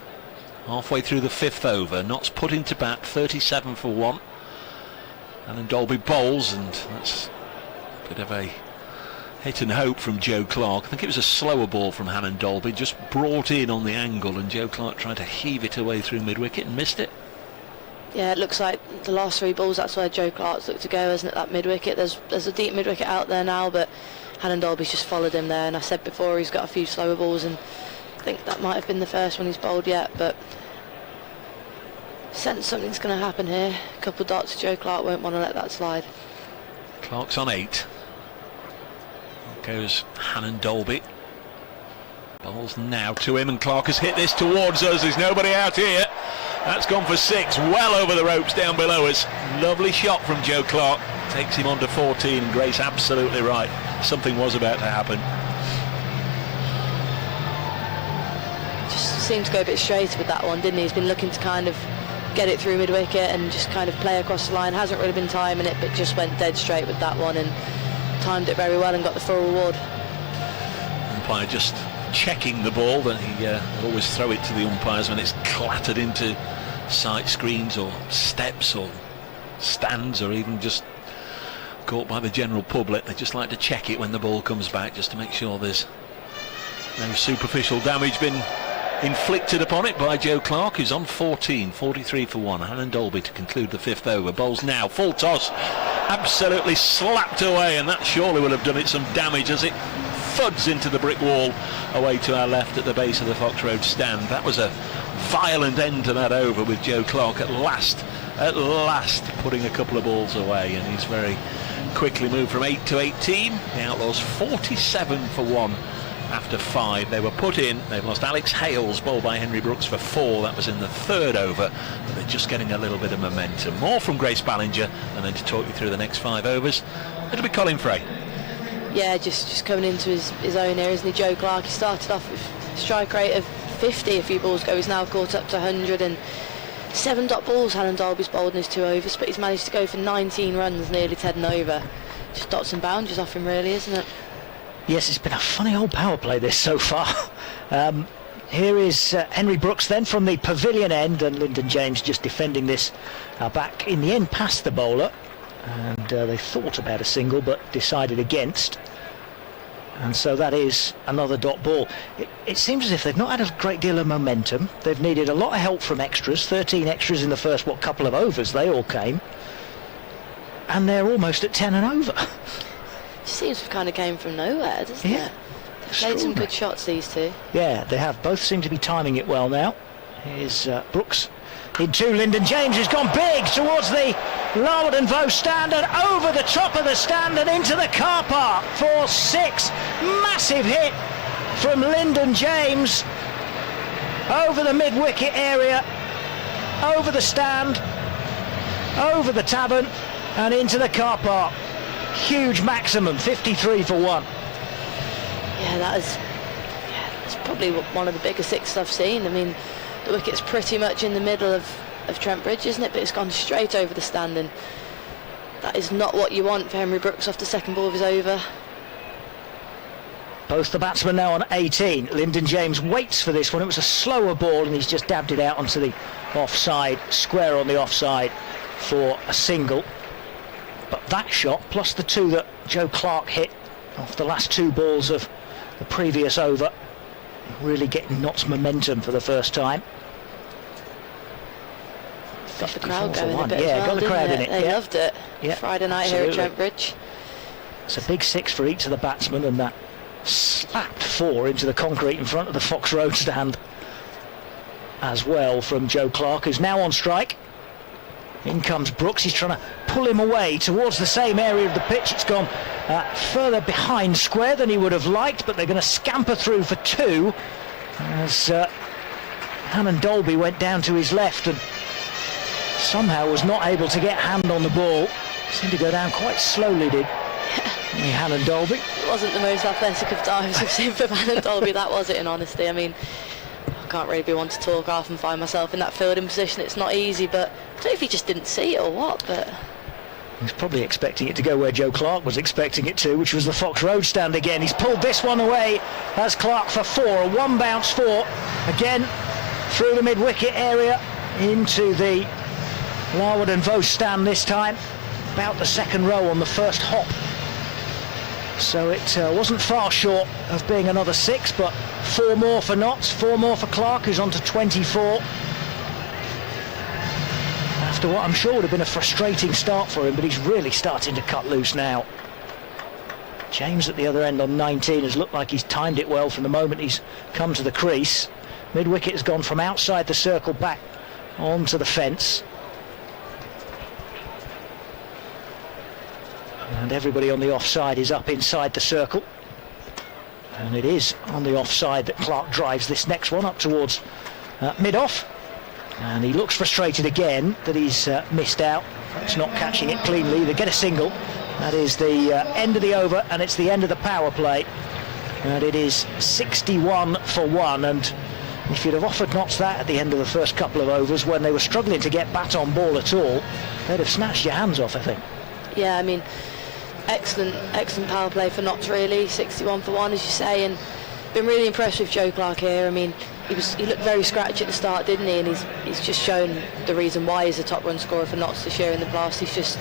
Halfway through the 5th over, Notts put into bat, 37 for 1. And then Dolby bowls, and that's a bit of a hit and hope from Joe Clark. I think it was a slower ball from Hannah Dolby, just brought in on the angle, and Joe Clark tried to heave it away through mid-wicket and missed it. Yeah, it looks like the last 3 balls, that's where Joe Clark's looked to go, isn't it, that mid-wicket? There's a deep mid-wicket out there now, but Hannah Dolby's just followed him there, and I said before he's got a few slower balls, and I think that might have been the first one he's bowled yet, but sense something's going to happen here. A couple of dots, Joe Clark won't want to let that slide. Clark's on 8. Goes Hannah Dolby. Bowls now to him, and Clark has hit this towards us. There's nobody out here. That's gone for 6, well over the ropes down below us. Lovely shot from Joe Clark. Takes him on to 14. Grace absolutely right. Something was about to happen. Just seemed to go a bit straight with that one, didn't he? He's been looking to kind of get it through mid-wicket and just kind of play across the line. Hasn't really been timing it, but just went dead straight with that one and timed it very well and got the full reward. Umpire just checking the ball, that he always throw it to the umpires when it's clattered into sight screens or steps or stands, or even just caught by the general public. They just like to check it when the ball comes back, just to make sure there's no superficial damage been inflicted upon it by Joe Clark, who's on 14, 43 for 1. Hannah Dolby to conclude the 5th over. Bowls now, full toss, absolutely slapped away, and that surely will have done it some damage as it thuds into the brick wall away to our left at the base of the Fox Road stand. That was a violent end to that over, with Joe Clark at last putting a couple of balls away, and he's very quickly moved from 8 to 18. The Outlaws 47 for 1 after 5. They were put in. They've lost Alex Hales, bowled by Henry Brooks, for 4. That was in the 3rd over, but they're just getting a little bit of momentum. More from Grace Ballinger, and then to talk you through the next 5 overs, it'll be Colin Fray. Yeah, just coming into his own here, isn't he, Joe Clark? He started off with a strike rate of 50 a few balls ago. He's now caught up to 100, and 7 dot balls Hannah Dolby's bowled in his 2 overs, but he's managed to go for 19 runs, nearly 10 over. Just dots and boundaries off him, really, isn't it? Yes, it's been a funny old power play this so far. Here is Henry Brooks then from the pavilion end, and Lyndon James just defending this back in the end past the bowler, and they thought about a single but decided against, and so that is another dot ball. It seems as if they've not had a great deal of momentum. They've needed a lot of help from extras, 13 extras in the first couple of overs. They all came, and they're almost at 10 and over. Seems to have kind of came from nowhere, doesn't it? They've played some good shots, these two. Yeah, they have. Both seem to be timing it well now. Here's Brooks into Lyndon James, who's gone big towards the Larwood and Vaux stand and over the top of the stand and into the car park for 6. Massive hit from Lyndon James over the mid-wicket area, over the stand, over the tavern and into the car park. Huge maximum, 53 for 1. Yeah, that's probably one of the biggest 6s I've seen. I mean, the wicket's pretty much in the middle of Trent Bridge, isn't it? But it's gone straight over the stand, and that is not what you want for Henry Brooks off the 2nd ball of his over. Both the batsmen now on 18. Lyndon James waits for this one. It was a slower ball, and he's just dabbed it out onto the offside, square on the offside for a single. But that shot, plus the 2 that Joe Clark hit off the last 2 balls of the previous over, really getting Notts momentum for the first time. Got the crowd going a bit yeah, as well, got the crowd in it. They yeah. loved it. Yeah, Friday night absolutely. here at Trent Bridge. It's a big 6 for each of the batsmen, and that slapped 4 into the concrete in front of the Fox Road stand as well from Joe Clark, who's now on strike. In comes Brooks. He's trying to pull him away towards the same area of the pitch. It's gone further behind square than he would have liked, but they're going to scamper through for 2 as Hannon Dolby went down to his left and somehow was not able to get hand on the ball. Seemed to go down quite slowly, did Hannon Dolby. It wasn't the most athletic of dives we've seen from Hannon Dolby, that was it, in honesty. I mean, I can't really be one to talk. I often find myself in that fielding position. It's not easy, but I don't know if he just didn't see it or what, but... He's probably expecting it to go where Joe Clark was expecting it to, which was the Fox Road stand again. He's pulled this one away as Clark for 4, a 1-bounce 4. Again, through the mid-wicket area into the Larwood and Vos stand this time. About the 2nd row on the first hop. So it wasn't far short of being another 6, but 4 more for Notts, 4 more for Clark, who's on to 24. After what I'm sure would have been a frustrating start for him, but he's really starting to cut loose now. James at the other end on 19 has looked like he's timed it well from the moment he's come to the crease. Mid-wicket has gone from outside the circle back onto the fence. And everybody on the offside is up inside the circle. And it is on the offside that Clark drives this next one up towards mid-off. And he looks frustrated again that he's missed out. That's not catching it cleanly. They get a single. That is the end of the over, and it's the end of the power play. And it is 61 for 1. And if you'd have offered Notts that at the end of the first couple of overs, when they were struggling to get bat on ball at all, they'd have snatched your hands off, I think. Yeah, I mean, excellent power play for Notts, really. 61 for 1, as you say, and been really impressed with Joe Clark here. I mean, he looked very scratchy at the start, didn't he? And he's just shown the reason why he's the top run scorer for Notts this year in the Blast. He's just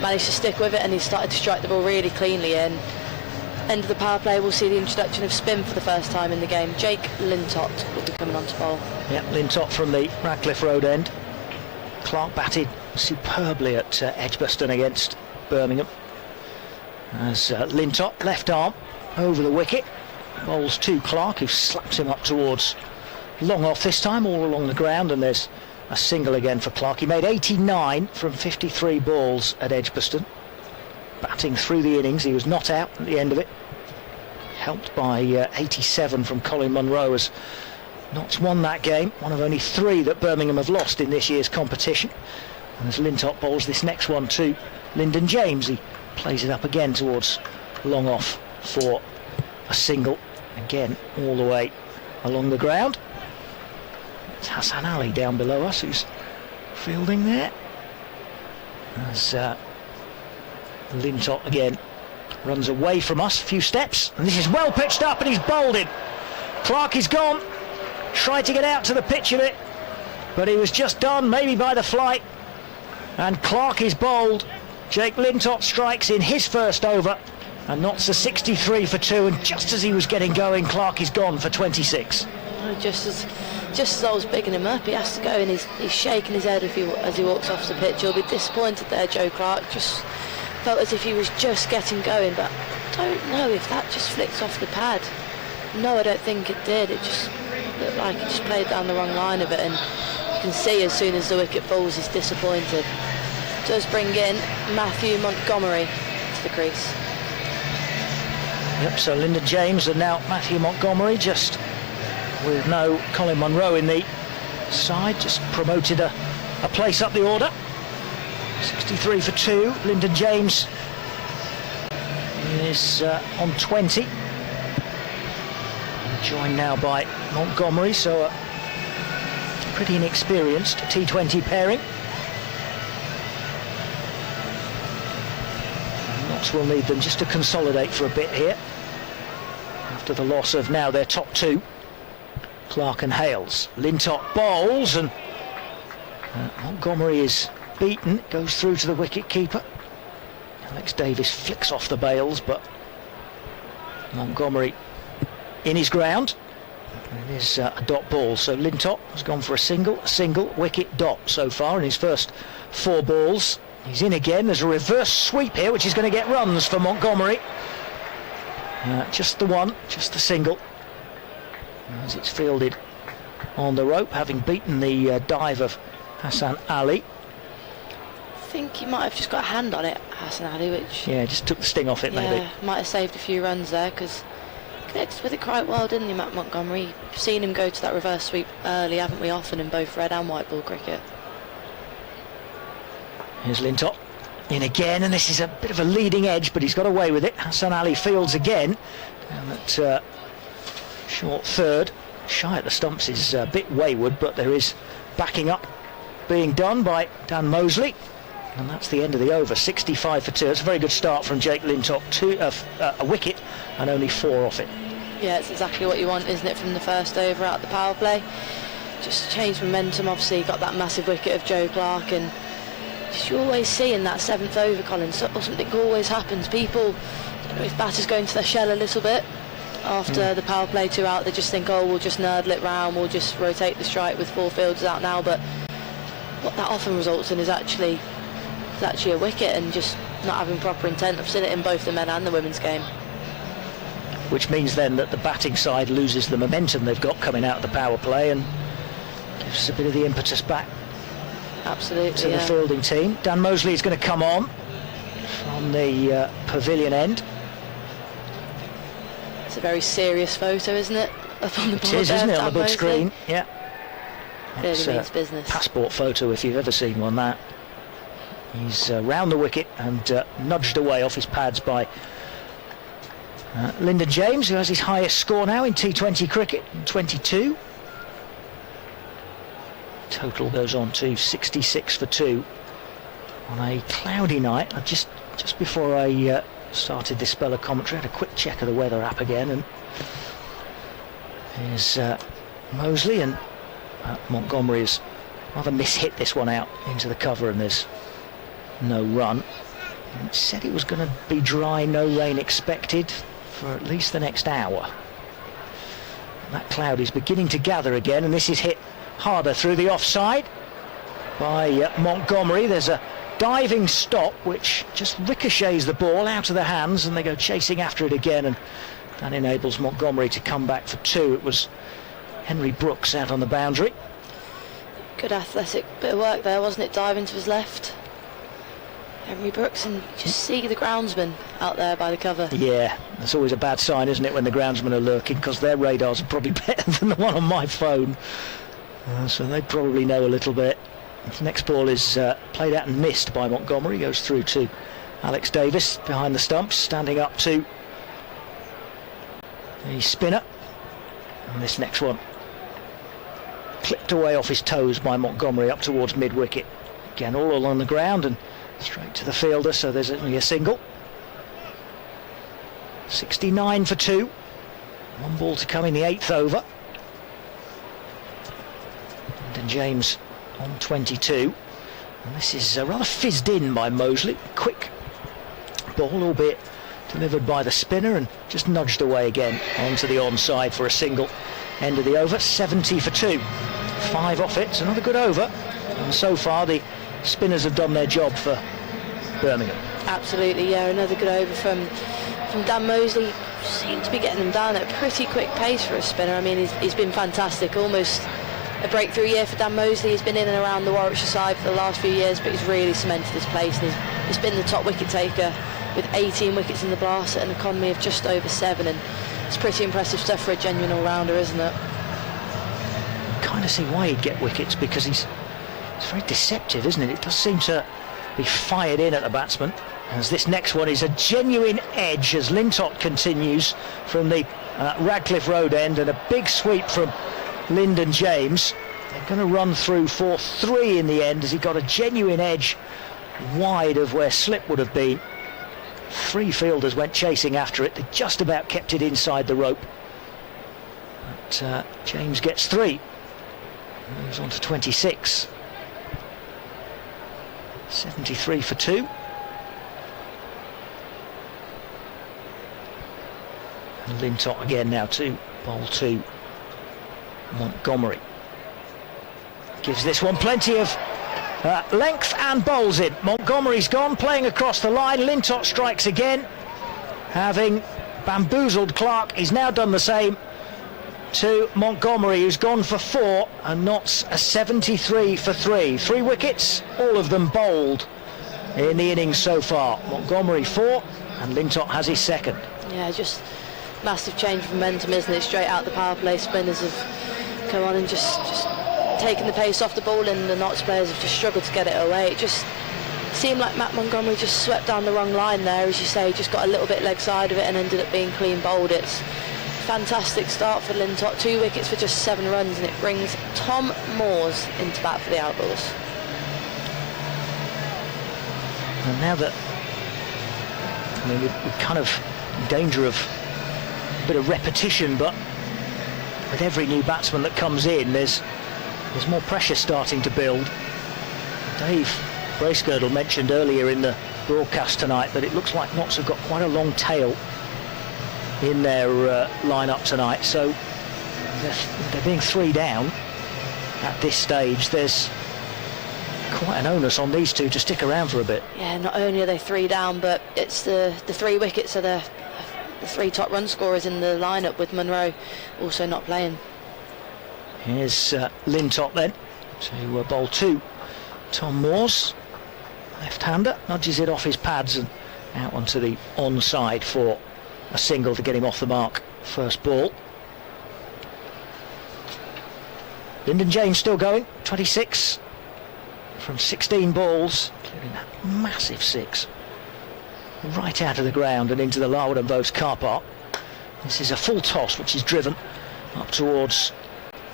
managed to stick with it, and he's started to strike the ball really cleanly. And end of the power play, we'll see the introduction of spin for the first time in the game. Jake Lintott will be coming on to bowl. Yeah, Lintott from the Radcliffe Road end. Clark batted superbly at Edgbaston against Birmingham. As Lintott, left arm over the wicket, bowls to Clark, who slaps him up towards long off this time, all along the ground, and there's a single again for Clark. He made 89 from 53 balls at Edgbaston. Batting through the innings, he was not out at the end of it. Helped by 87 from Colin Munro as Notts won that game, one of only 3 that Birmingham have lost in this year's competition. And as Lintott bowls this next one to Lyndon James, he plays it up again towards long off for a single, again all the way along the ground. It's Hassan Ali down below us who's fielding there. As Lintott again runs away from us a few steps, and this is well pitched up, and he's bowled him. Clark is gone, tried to get out to the pitch of it, but he was just done maybe by the flight, and Clark is bowled. Jake Lintott strikes in his first over, and Notts a 63 for 2, and just as he was getting going, Clark is gone for 26. Just as I was bigging him up, he has to go, and he's shaking his head as he walks off the pitch. He'll be disappointed there, Joe Clark. Just felt as if he was just getting going, but I don't know if that just flicked off the pad. No, I don't think it did. It just looked like he just played down the wrong line of it, and you can see as soon as the wicket falls, he's disappointed. Does bring in Matthew Montgomery to the crease. Yep, so Lyndon James and now Matthew Montgomery, just with no Colin Munro in the side, just promoted a place up the order. 63 for 2. Lyndon James is on 20. Joined now by Montgomery, so a pretty inexperienced T20 pairing. Notts will need them just to consolidate for a bit here after the loss of now their top 2, Clark and Hales. Lintott bowls, and Montgomery is beaten, goes through to the wicket keeper. Alex Davis flicks off the bails, but Montgomery in his ground. And it is a dot ball, so Lintop has gone for a single, wicket, dot so far in his first 4 balls. He's in again. There's a reverse sweep here, which is going to get runs for Montgomery. Just the one, just the single, as it's fielded on the rope, having beaten the dive of Hassan Ali. I think he might have just got a hand on it, Hassan Ali, which... Yeah, just took the sting off it, maybe. Might have saved a few runs there, because connected with it quite well, didn't he, Matt Montgomery? We've seen him go to that reverse sweep early, haven't we, often in both red and white ball cricket. Here's Lintop in again, and this is a bit of a leading edge, but he's got away with it. Hassan Ali fields again, down at short third. Shy at the stumps is a bit wayward, but there is backing up being done by Dan Mosley, and that's the end of the over. 65 for 2. It's a very good start from Jake Lintop. A wicket and only 4 off it. Yeah, it's exactly what you want, isn't it, from the first over out the power play. Just changed momentum. Obviously got that massive wicket of Joe Clark, and you always see in that 7th over, Colin, something always happens. People, I don't know if batters go into their shell a little bit after the power play 2 out. They just think, oh, we'll just nerdle it round, we'll just rotate the strike with 4 fielders out now. But what that often results in is actually a wicket, and just not having proper intent. I've seen it in both the men and the women's game. Which means then that the batting side loses the momentum they've got coming out of the power play, and gives a bit of the impetus back. Absolutely, to the fielding team. Dan Mosley is going to come on from the pavilion end. It's a very serious photo, isn't it? Up on the board. It is, isn't it, on the big Mosley screen? Yeah. Really means business. Passport photo, if you've ever seen one. That he's round the wicket and nudged away off his pads by Lyndon James, who has his highest score now in T20 cricket, 22. Total goes on to 66 for 2 on a cloudy night. Just before I started this spell of commentary, I had a quick check of the weather app again, and here's Mosley, and Montgomery has rather mishit this one out into the cover, and there's no run. And it said it was going to be dry, no rain expected for at least the next hour. And that cloud is beginning to gather again, and this is hit harder through the offside by Montgomery. There's a diving stop which just ricochets the ball out of the hands, and they go chasing after it again, and that enables Montgomery to come back for 2. It was Henry Brooks out on the boundary. Good athletic bit of work there, wasn't it? Diving to his left, Henry Brooks, and you just see the groundsman out there by the cover. Yeah, that's always a bad sign, isn't it, when the groundsmen are lurking, because their radars are probably better than the one on my phone. So they probably know a little bit. The next ball is played out and missed by Montgomery. Goes through to Alex Davis behind the stumps, standing up to the spinner. And this next one clipped away off his toes by Montgomery up towards mid-wicket. Again, all along the ground and straight to the fielder, so there's only a single. 69 for 2. 1 ball to come in the 8th over. And James on 22, and this is rather fizzed in by Mosley. Quick ball, albeit delivered by the spinner, and just nudged away again onto the onside for a single. End of the over. 70 for 2. 5 off it. It's another good over, and so far the spinners have done their job for Birmingham. Absolutely, yeah, another good over from Dan Mosley. Seemed to be getting them down at a pretty quick pace for a spinner. I mean, he's been fantastic. Almost a breakthrough year for Dan Mosley. He's been in and around the Warwickshire side for the last few years, but he's really cemented his place, and he's been the top wicket taker with 18 wickets in the blast at an economy of just over 7, and it's pretty impressive stuff for a genuine all-rounder, isn't it? I kind of see why he'd get wickets, because it's very deceptive, isn't it? It does seem to be fired in at the batsman, as this next one is a genuine edge as Lintop continues from the Radcliffe Road end, and a big sweep from Lyndon James. They're going to run through for 3 in the end, as he got a genuine edge wide of where slip would have been. 3 fielders went chasing after it. They just about kept it inside the rope, but James gets 3. Moves on to 26. 73 for 2. Lintott again now to bowl to Montgomery. Gives this one plenty of length and bowls in. Montgomery's gone, playing across the line. Lintott strikes again, having bamboozled Clark. He's now done the same to Montgomery, who's gone for 4 and knots a 73 for 3. 3 wickets, all of them bowled in the innings so far. Montgomery 4 and Lintott has his second. Yeah, just massive change of momentum, isn't it? Straight out the power play, spinners have come on and just taken the pace off the ball, and the Notts players have just struggled to get it away. It just seemed like Matt Montgomery just swept down the wrong line there, as you say, just got a little bit leg side of it and ended up being clean bowled. It's a fantastic start for Lintott, 2 wickets for just 7 runs, and it brings Tom Moores into bat for the Outlaws. And now that, I mean, we're kind of in danger of a bit of repetition, but with every new batsman that comes in, there's more pressure starting to build. Dave Bracegirdle mentioned earlier in the broadcast tonight that it looks like Notts have got quite a long tail in their lineup tonight, so they're being 3 down at this stage. There's quite an onus on these two to stick around for a bit. Yeah, not only are they 3 down, but it's the 3 wickets are the 3 top run scorers in the lineup, with Munro also not playing. Here's Lintott then to bowl to Tom Moores, left-hander, nudges it off his pads and out onto the onside for a single to get him off the mark. First ball. Lyndon James still going, 26 from 16 balls, including that massive 6 right out of the ground and into the Larwood Bowes car park. This is a full toss which is driven up towards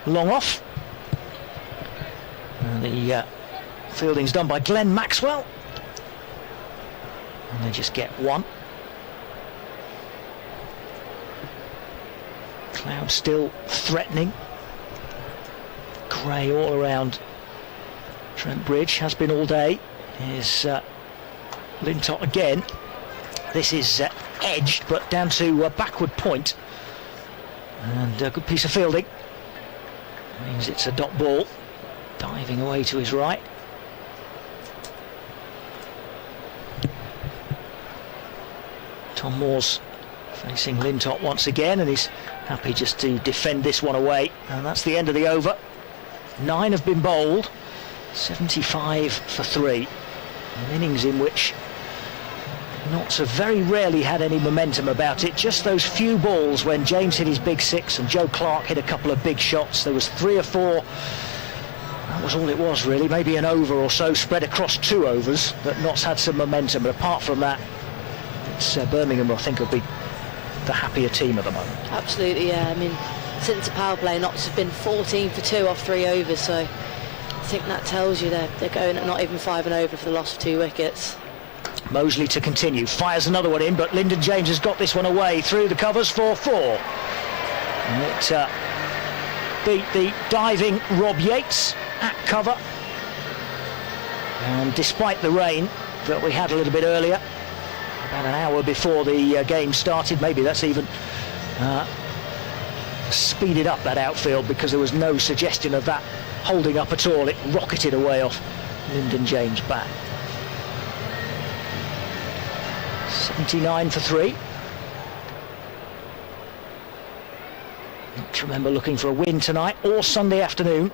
long off, and the fielding's done by Glenn Maxwell, and they just get 1. Cloud still threatening, grey all around Trent Bridge, has been all day. Here's Lintott again. This is edged, but down to a backward point, and a good piece of fielding. Means it's a dot ball, diving away to his right. Tom Moores facing Lintott once again, and he's happy just to defend this one away, and that's the end of the over. 9 have been bowled, 75 for 3. An innings in which Notts have very rarely had any momentum about it. Just those few balls when James hit his big 6 and Joe Clark hit a couple of big shots. There was 3 or 4. That was all it was really. Maybe an over or so spread across 2 overs that Notts had some momentum. But apart from that, it's Birmingham, I think, will be the happier team at the moment. Absolutely, yeah. I mean, since the power play, Notts have been 14 for 2 off 3 overs. So I think that tells you they're going at not even 5 and over for the loss of 2 wickets. Mosley to continue, fires another one in, but Lyndon James has got this one away through the covers for 4. And it beat the diving Rob Yates at cover. And despite the rain that we had a little bit earlier, about an hour before the game started, maybe that's even speeded up that outfield, because there was no suggestion of that holding up at all. It rocketed away off Lyndon James' bat. 79 for 3. Let's remember looking for a win tonight or Sunday afternoon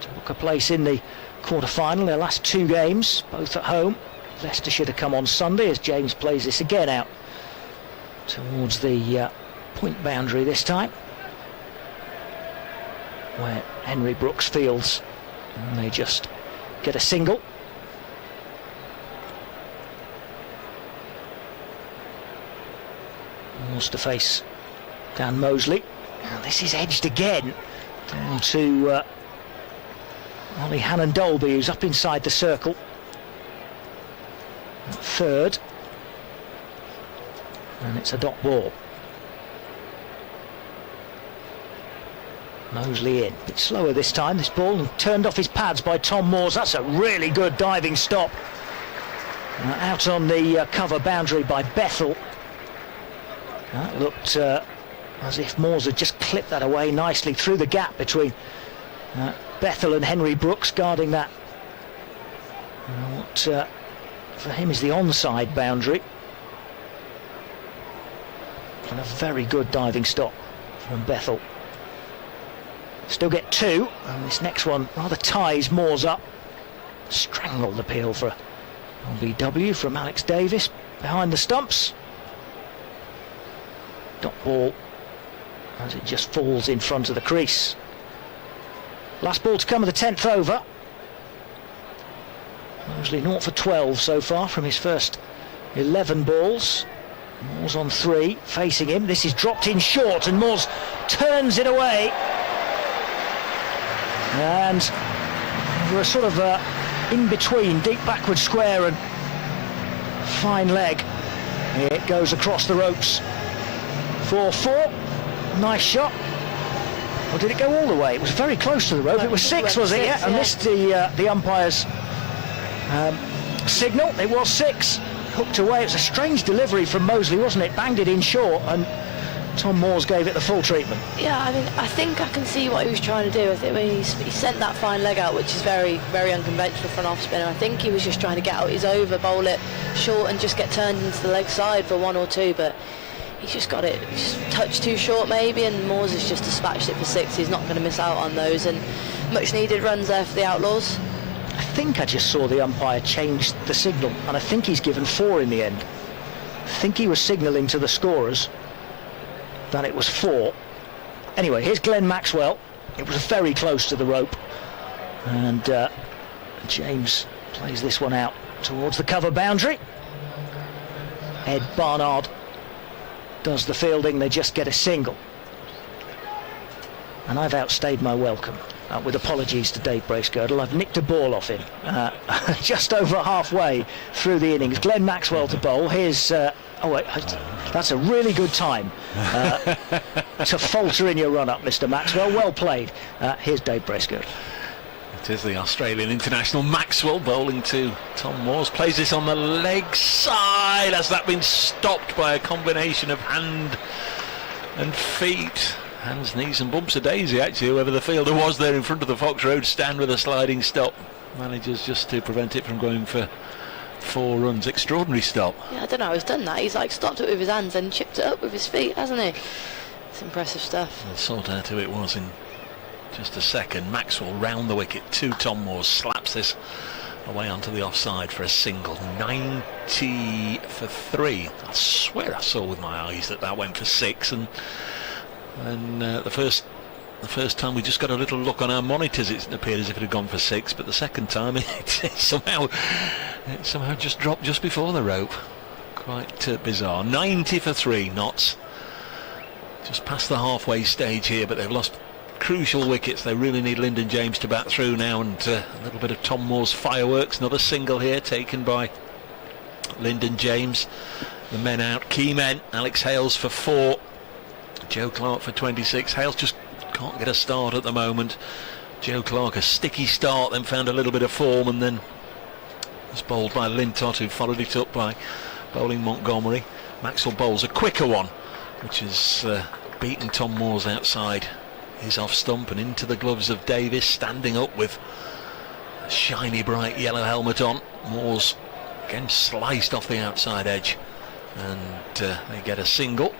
to book a place in the quarter-final. Their last 2 games, both at home. Leicestershire to come on Sunday as James plays this again out towards the point boundary this time, where Henry Brooks fields, and they just get a single. Wants to face Dan Mosley. And this is edged again down to Ollie Hannon-Dolby, who's up inside the circle. At 3rd. And it's a dot ball. Mosley in. A bit slower this time, this ball, and turned off his pads by Tom Moores. That's a really good diving stop. Out on the cover boundary by Bethel. That looked as if Moores had just clipped that away nicely through the gap between Bethel and Henry Brooks, guarding that. What for him is the onside boundary. And a very good diving stop from Bethel. Still get 2, and this next one rather ties Moores up. Strangled appeal for LBW from Alex Davis behind the stumps. Dot ball as it just falls in front of the crease. Last ball to come of the 10th over. Mosley 0 for 12 so far from his first 11 balls. Moores on 3, facing him. This is dropped in short, and Moores turns it away. And over a sort of in between deep backward square and fine leg, it goes across the ropes. 4-4. Nice shot. Or did it go all the way? It was very close to the rope. It was 6, was it? Yeah, I missed the umpire's signal. It was 6. Hooked away. It was a strange delivery from Mosley, wasn't it? Banged it in short, and Tom Moores gave it the full treatment. Yeah, I mean, I think I can see what he was trying to do. I think when he sent that fine leg out, which is very, very unconventional for an off spinner. I think he was just trying to get out his over, bowl it short, and just get turned into the leg side for 1 or 2. But he's just got it just a touch too short, maybe, and Moores has just dispatched it for 6. He's not going to miss out on those, and much needed runs there for the Outlaws. I think I just saw the umpire change the signal, and I think he's given 4 in the end. I think he was signalling to the scorers that it was 4. Anyway, here's Glenn Maxwell. It was very close to the rope, and James plays this one out towards the cover boundary. Ed Barnard does the fielding. They just get a single, and I've outstayed my welcome. With apologies to Dave Bracegirdle, I've nicked a ball off him just over halfway through the innings. Glenn Maxwell to bowl. Here's oh wait, that's a really good time to falter in your run-up, Mr. Maxwell. Well played. Here's Dave Bracegirdle. It is the Australian international Maxwell bowling to Tom Moores. Plays this on the leg side. Has that been stopped by a combination of hand and feet? Hands, knees and bumps of daisy, actually. Whoever the fielder was there in front of the Fox Road stand with a sliding stop. Manages just to prevent it from going for 4 runs. Extraordinary stop. Yeah, I don't know how he's done that. He's like stopped it with his hands and chipped it up with his feet, hasn't he? It's impressive stuff. We'll sort out who it was in just a second. Maxwell round the wicket to Tom Moores. Slaps this away onto the offside for a single. 90 for 3. I swear I saw with my eyes that went for 6, and the first time we just got a little look on our monitors, it appeared as if it had gone for 6, but the second time it somehow just dropped just before the rope. Quite bizarre. 90 for 3, Notts. Just past the halfway stage here, but they've lost crucial wickets. They really need Lyndon James to bat through now, and a little bit of Tom Moore's fireworks. Another single here taken by Lyndon James. The men out, key men. Alex Hales for 4. Joe Clark for 26. Hales just can't get a start at the moment. Joe Clark a sticky start, then found a little bit of form, and then was bowled by Lintott, who followed it up by bowling Montgomery. Maxwell bowls a quicker one, which has beaten Tom Moores outside his off stump and into the gloves of Davis, standing up with a shiny bright yellow helmet on. Moores again sliced off the outside edge, and they get a single.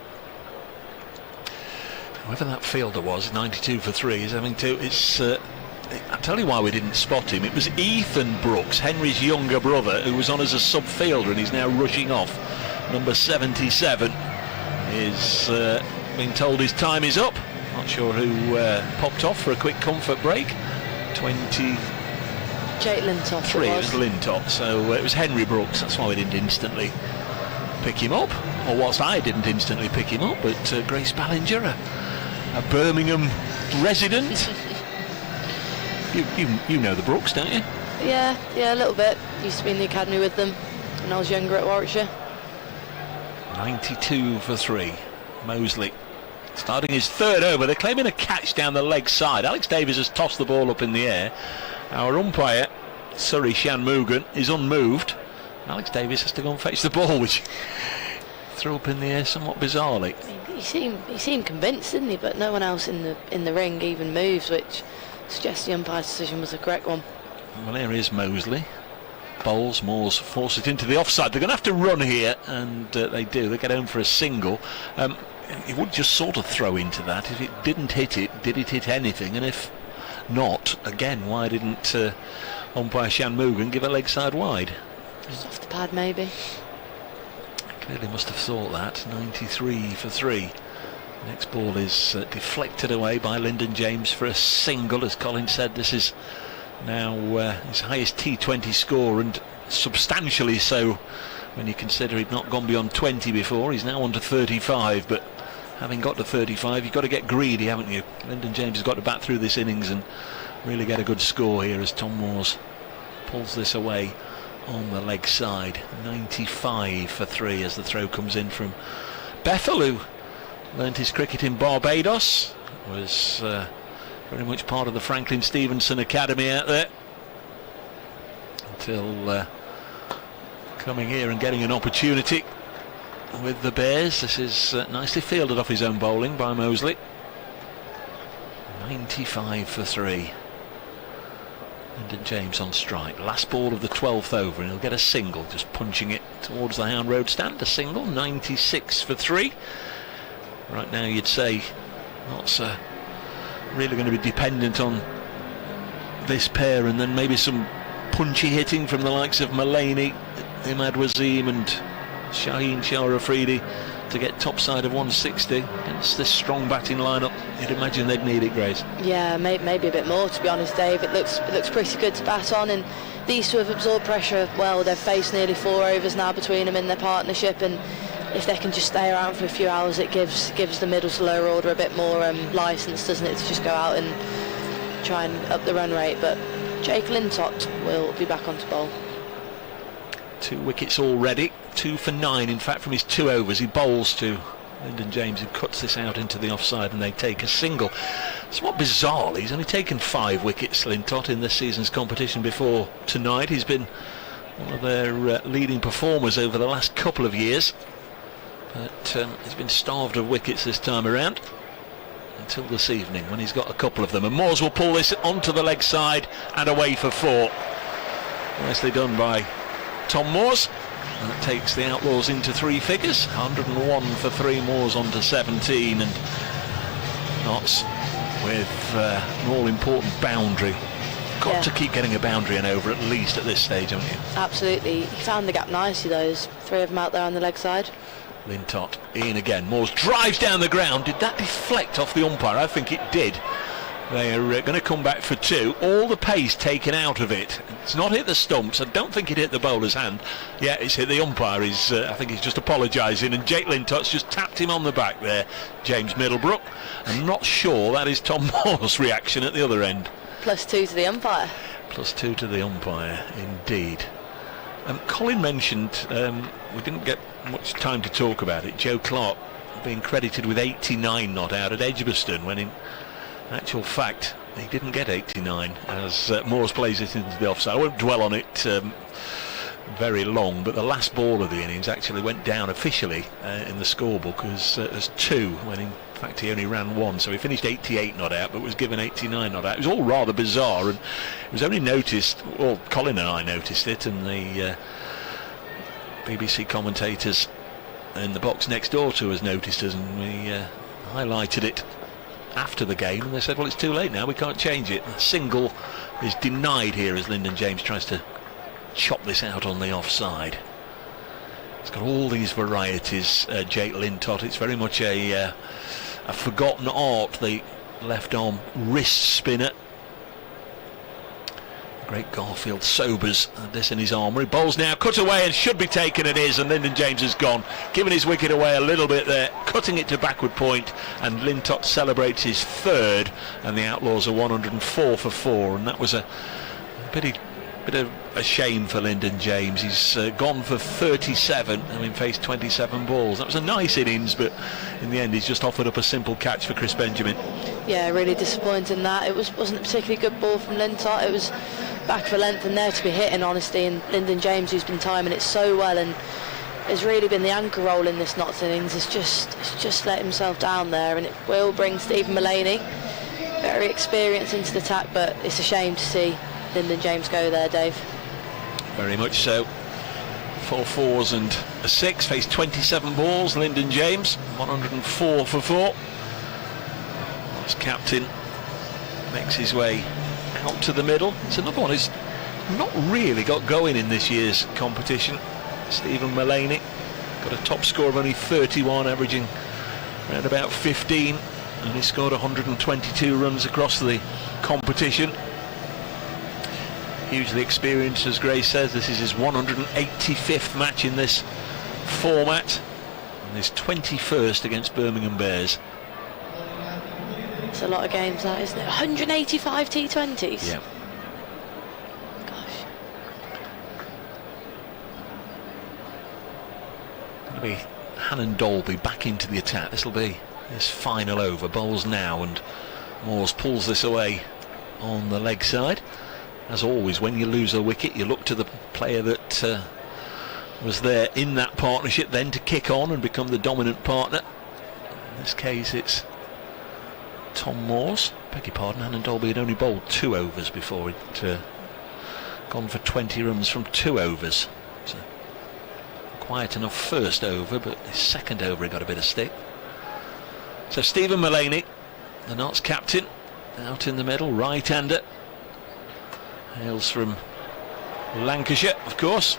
Whoever that fielder was, 92 for 3, is having to. I'll tell you why we didn't spot him. It was Ethan Brooks, Henry's younger brother, who was on as a sub fielder, and he's now rushing off. Number 77 is being told his time is up. Not sure who popped off for a quick comfort break. 23. Jake Lintott. It was Lintott. So it was Henry Brooks. That's why we didn't instantly pick him up. Or whilst I didn't instantly pick him up, but Grace Ballinger, a Birmingham resident. you know the Brooks, don't you? Yeah, a little bit. Used to be in the academy with them when I was younger at Warwickshire. 92 for 3. Mosley starting his 3rd over. They're claiming a catch down the leg side. Alex Davies has tossed the ball up in the air. Our umpire, Surrey Shanmugam, is unmoved. Alex Davies has to go and fetch the ball, which throw up in the air somewhat bizarrely. He seemed convinced, didn't he? But no one else in the ring even moves, which suggests the umpire's decision was the correct one. Well, here is Mosley. Bowls, Moores force it into the offside. They're going to have to run here, and they do. They get home for a single. He would just sort of throw into that. If it didn't hit it, did it hit anything? And if not, again, why didn't umpire Shanmugam give a leg side wide? Just off the pad, maybe. Clearly must have thought that. 93 for 3. Next ball is deflected away by Lyndon James for a single. As Colin said, this is now his highest T20 score, and substantially so when you consider he'd not gone beyond 20 before. He's now on to 35, but having got to 35, you've got to get greedy, haven't you? Lyndon James has got to bat through this innings and really get a good score here as Tom Moores pulls this away on the leg side. 95 for 3 as the throw comes in from Bethel, who learnt his cricket in Barbados, was very much part of the Franklin Stevenson Academy out there, until coming here and getting an opportunity with the Bears. This is nicely fielded off his own bowling by Mosley. 95 for 3. Lyndon James on strike. Last ball of the 12th over, and he'll get a single, just punching it towards the Hound Road stand. A single. 96 for 3. Right now you'd say not really going to be dependent on this pair, and then maybe some punchy hitting from the likes of Mullaney, Imad Wasim and Shaheen Shah Afridi to get top side of 160 against this strong batting lineup. You'd imagine they'd need it, Grace. Yeah, maybe a bit more, to be honest, Dave. It looks pretty good to bat on, and these two have absorbed pressure well. They've faced nearly 4 overs now between them in their partnership, and if they can just stay around for a few hours, it gives the middle to lower order a bit more licence, doesn't it, to just go out and try and up the run rate. But Jake Lintott will be back onto bowl. 2 wickets already, 2 for 9 in fact from his 2 overs. He bowls to Lyndon James, who cuts this out into the offside, and they take a single. Somewhat bizarrely, he's only taken 5 wickets, Lintott, in this season's competition before tonight. He's been one of their leading performers over the last couple of years, but he's been starved of wickets this time around until this evening when he's got a couple of them. And Moores will pull this onto the leg side and away for 4. Nicely done by Tom Moores. That takes the Outlaws into 3 figures. 101 for 3. Moores on to 17, and Notts with an all-important boundary. Got to keep getting a boundary and over at least at this stage, haven't you? Absolutely. He found the gap nicely, those 3 of them out there on the leg side. Lintott in again. Moores drives down the ground. Did that deflect off the umpire? I think it did. They are going to come back for 2. All the pace taken out of it. It's not hit the stumps. I don't think it hit the bowler's hand. Yeah, it's hit the umpire. I think he's just apologising, and Jake Lintott's just tapped him on the back there, James Middlebrook. I'm not sure that is Tom Moore's reaction at the other end. +2 to the umpire. +2 to the umpire, indeed. Colin mentioned, we didn't get much time to talk about it, Joe Clark being credited with 89 not out at Edgbaston, when in actual fact he didn't get 89 as Moores plays it into the offside. I won't dwell on it very long, but the last ball of the innings actually went down officially in the scorebook as 2, when in fact he only ran 1, so he finished 88 not out but was given 89 not out. It was all rather bizarre, and it was only noticed, well, Colin and I noticed it, and the BBC commentators in the box next door to us noticed us, and we highlighted it after the game, and they said, well, it's too late now, we can't change it. A single is denied here as Lyndon James tries to chop this out on the offside. It's got all these varieties, Jake Lintott. It's very much a forgotten art, the left arm wrist spinner. Great Garfield sobers this in his armoury. Bowls now, cut away, and should be taken. It is, and Lyndon James has gone, given his wicket away a little bit there, cutting it to backward point, and Lintott celebrates his 3rd, and the Outlaws are 104 for 4, and that was a bit of a shame for Lyndon James. He's gone for 37, having faced 27 balls. That was a nice innings, but in the end he's just offered up a simple catch for Chris Benjamin. Yeah, really disappointing that. It wasn't a particularly good ball from Lintott. It was back for length and there to be hit, in honesty, and Lyndon James, who's been timing it so well, and has really been the anchor role in this Notts innings. Has just let himself down there, and it will bring Stephen Mullaney, very experienced, into the attack. But it's a shame to see Lyndon James go there, Dave. Very much so. 4 fours and a 6, faced 27 balls. Lyndon James 104 for 4. As captain makes his way out to the middle. It's another one who's not really got going in this year's competition. Stephen Mullaney got a top score of only 31, averaging around about 15, and he scored 122 runs across the competition. Hugely experienced, as Gray says. This is his 185th match in this format, and his 21st against Birmingham Bears. It's a lot of games, that, isn't it? 185 T20s. Yeah. Gosh. It'll be Hannon Dolby back into the attack. This will be his final over. Bowls now, and Moores pulls this away on the leg side. As always, when you lose a wicket, you look to the player that was there in that partnership then to kick on and become the dominant partner. In this case, it's Tom Moores. Beg your pardon, Hannon Dolby had only bowled 2 overs before he'd gone for 20 runs from 2 overs. So quiet enough first over, but his second over he got a bit of stick. So Stephen Mullaney, the Notts captain, out in the middle, right-hander. Hails from Lancashire, of course.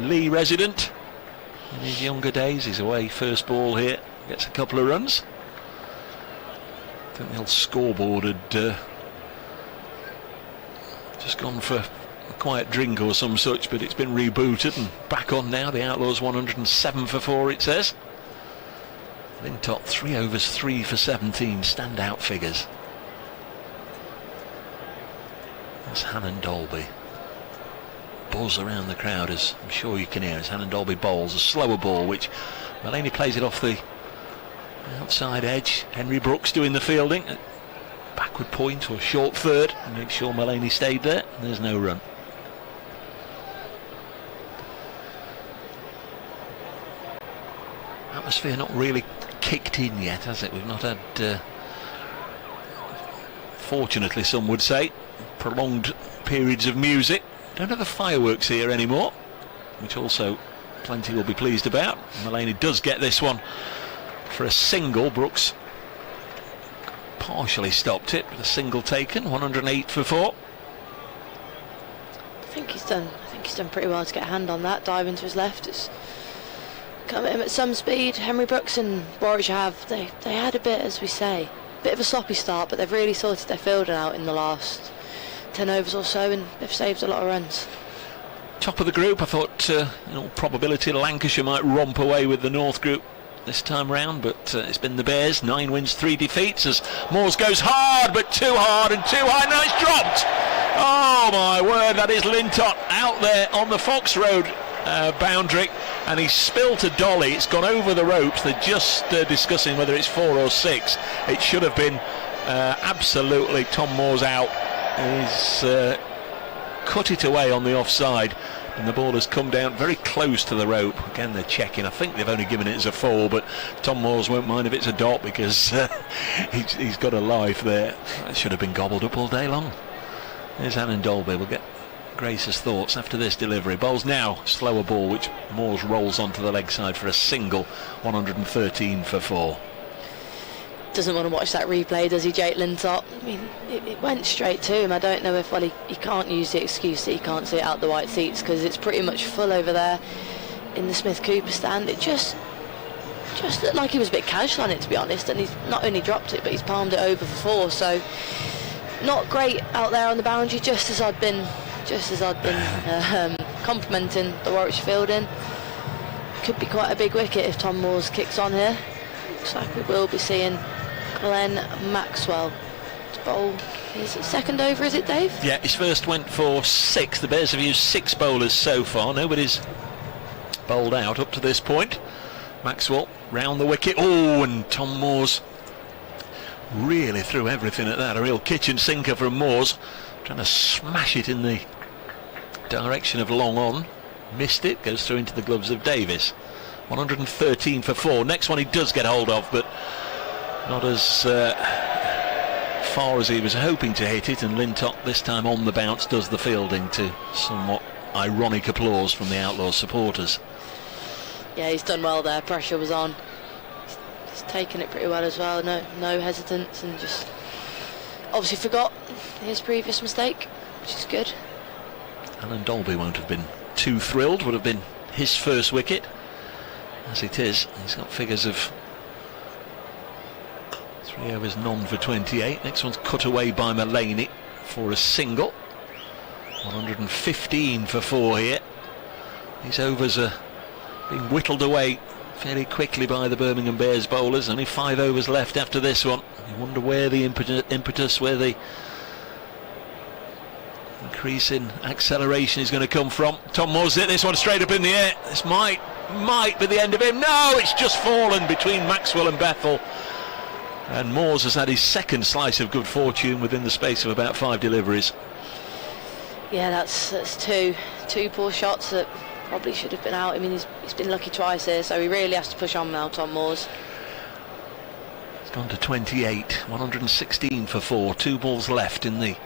Lee resident. In his younger days, he's away first ball here. Gets a couple of runs. I think the old scoreboard had just gone for a quiet drink or some such, but it's been rebooted and back on now. The Outlaws 107 for 4, it says. Lintott 3 overs, 3 for 17. Standout figures. That's Hannon Dolby. Buzz around the crowd, as I'm sure you can hear, as Hannon Dolby bowls a slower ball, which Mullaney plays it off the outside edge. Henry Brooks doing the fielding. Backward point or short third. Make sure Mullaney stayed there. And there's no run. Atmosphere not really kicked in yet, has it? We've not had, fortunately some would say, prolonged periods of music. Don't have the fireworks here anymore, which also plenty will be pleased about. Mullaney does get this one for a single. Brooks partially stopped it, but a single taken. 108 for 4. I think he's done pretty well to get a hand on that. Dive into his left. It's come at him at some speed. Henry Brooks and Warwickshire have they had a bit, as we say, bit of a sloppy start, but they've really sorted their fielding out in the last 10 overs or so, and they've saved a lot of runs. Top of the group, I thought in all probability Lancashire might romp away with the North group this time round, but it's been the Bears. 9 wins, 3 defeats, as Moores goes hard, but too hard and too high. Now it's dropped. Oh my word, that is Lintott out there on the Fox Road boundary, and he's spilt a dolly. It's gone over the ropes. They're just discussing whether it's 4 or 6. It should have been absolutely Tom Moores out. He's cut it away on the offside, and the ball has come down very close to the rope. Again, they're checking. I think they've only given it as a 4, but Tom Moores won't mind if it's a dot, because he's got a life there. That should have been gobbled up all day long. There's Hannon Dolby. We'll get Grace's thoughts after this delivery. Bowls now, slower ball, which Moores rolls onto the leg side for a single. 113 for 4. Doesn't want to watch that replay, does he, Jake Lintott? I mean, it went straight to him. I don't know if, he can't use the excuse that he can't see it out the white seats, because it's pretty much full over there in the Smith Cooper stand. It just looked like he was a bit casual on it, to be honest, and he's not only dropped it, but he's palmed it over for 4, so not great out there on the boundary, just as I'd been complimenting the Warwickshire fielding. Could be quite a big wicket if Tom Moores kicks on here. Looks like we will be seeing Glenn Maxwell to bowl his second over, is it, Dave? Yeah, his first went for 6. The Bears have used 6 bowlers so far. Nobody's bowled out up to this point. Maxwell round the wicket. Oh, and Tom Moores really threw everything at that. A real kitchen sinker from Moores, trying to smash it in the direction of long on. Missed it, goes through into the gloves of Davis. 113 for 4. Next one he does get hold of, but not as far as he was hoping to hit it, and Lintott this time on the bounce does the fielding, to somewhat ironic applause from the Outlaws supporters. Yeah, he's done well there. Pressure was on. He's taken it pretty well as well. No hesitance, and just obviously forgot his previous mistake, which is good. Alan Dolby won't have been too thrilled. Would have been his first wicket. As it is, he's got figures of 3 overs, none for 28. Next one's cut away by Mullaney for a single. 115 for 4 here. These overs are being whittled away fairly quickly by the Birmingham Bears bowlers. Only 5 overs left after this one. You wonder where the impetus, where the increase in acceleration is going to come from. Tom Moore's hit this one straight up in the air. This might be the end of him. No, it's just fallen between Maxwell and Bethel. And Moores has had his second slice of good fortune within the space of about 5 deliveries. Yeah, that's two poor shots that probably should have been out. I mean, he's been lucky twice here, so he really has to push on now, Tom Moores. It's gone to 28, 116 for 4, 2 balls left in the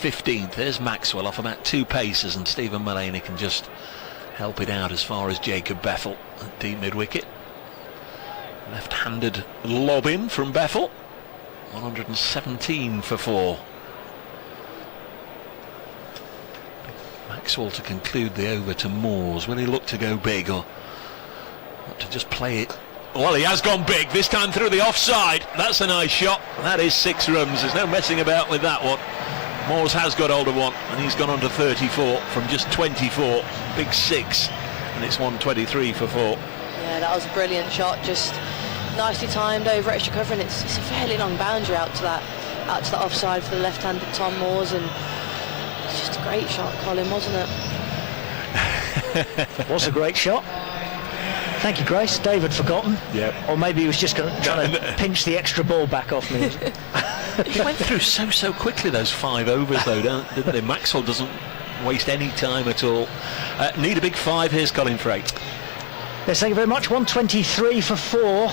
15th. There's Maxwell off about 2 paces, and Stephen Mullaney can just help it out as far as Jacob Bethel at deep mid-wicket. Left-handed lob in from Bethel. 117 for 4. Maxwell to conclude the over to Moores. Will he look to go big, or not to just play it? Well, he has gone big, this time through the offside. That's a nice shot. That is 6 runs. There's no messing about with that one. Moores has got hold of one, and he's gone on to 34 from just 24. Big 6, and it's 123 for 4. Yeah, that was a brilliant shot, just nicely timed over extra cover, and it's a fairly long boundary out to that offside for the left-handed Tom Moores, and it's just a great shot, Colin, wasn't it? It was a great shot. Thank you, Grace. David forgotten. Yeah. Or maybe he was just trying to pinch the extra ball back off me. He went through so quickly, those 5 overs, though, didn't they? Maxwell doesn't waste any time at all. Need a big 5. Here's Colin Freight. Yes, thank you very much. 123 for 4.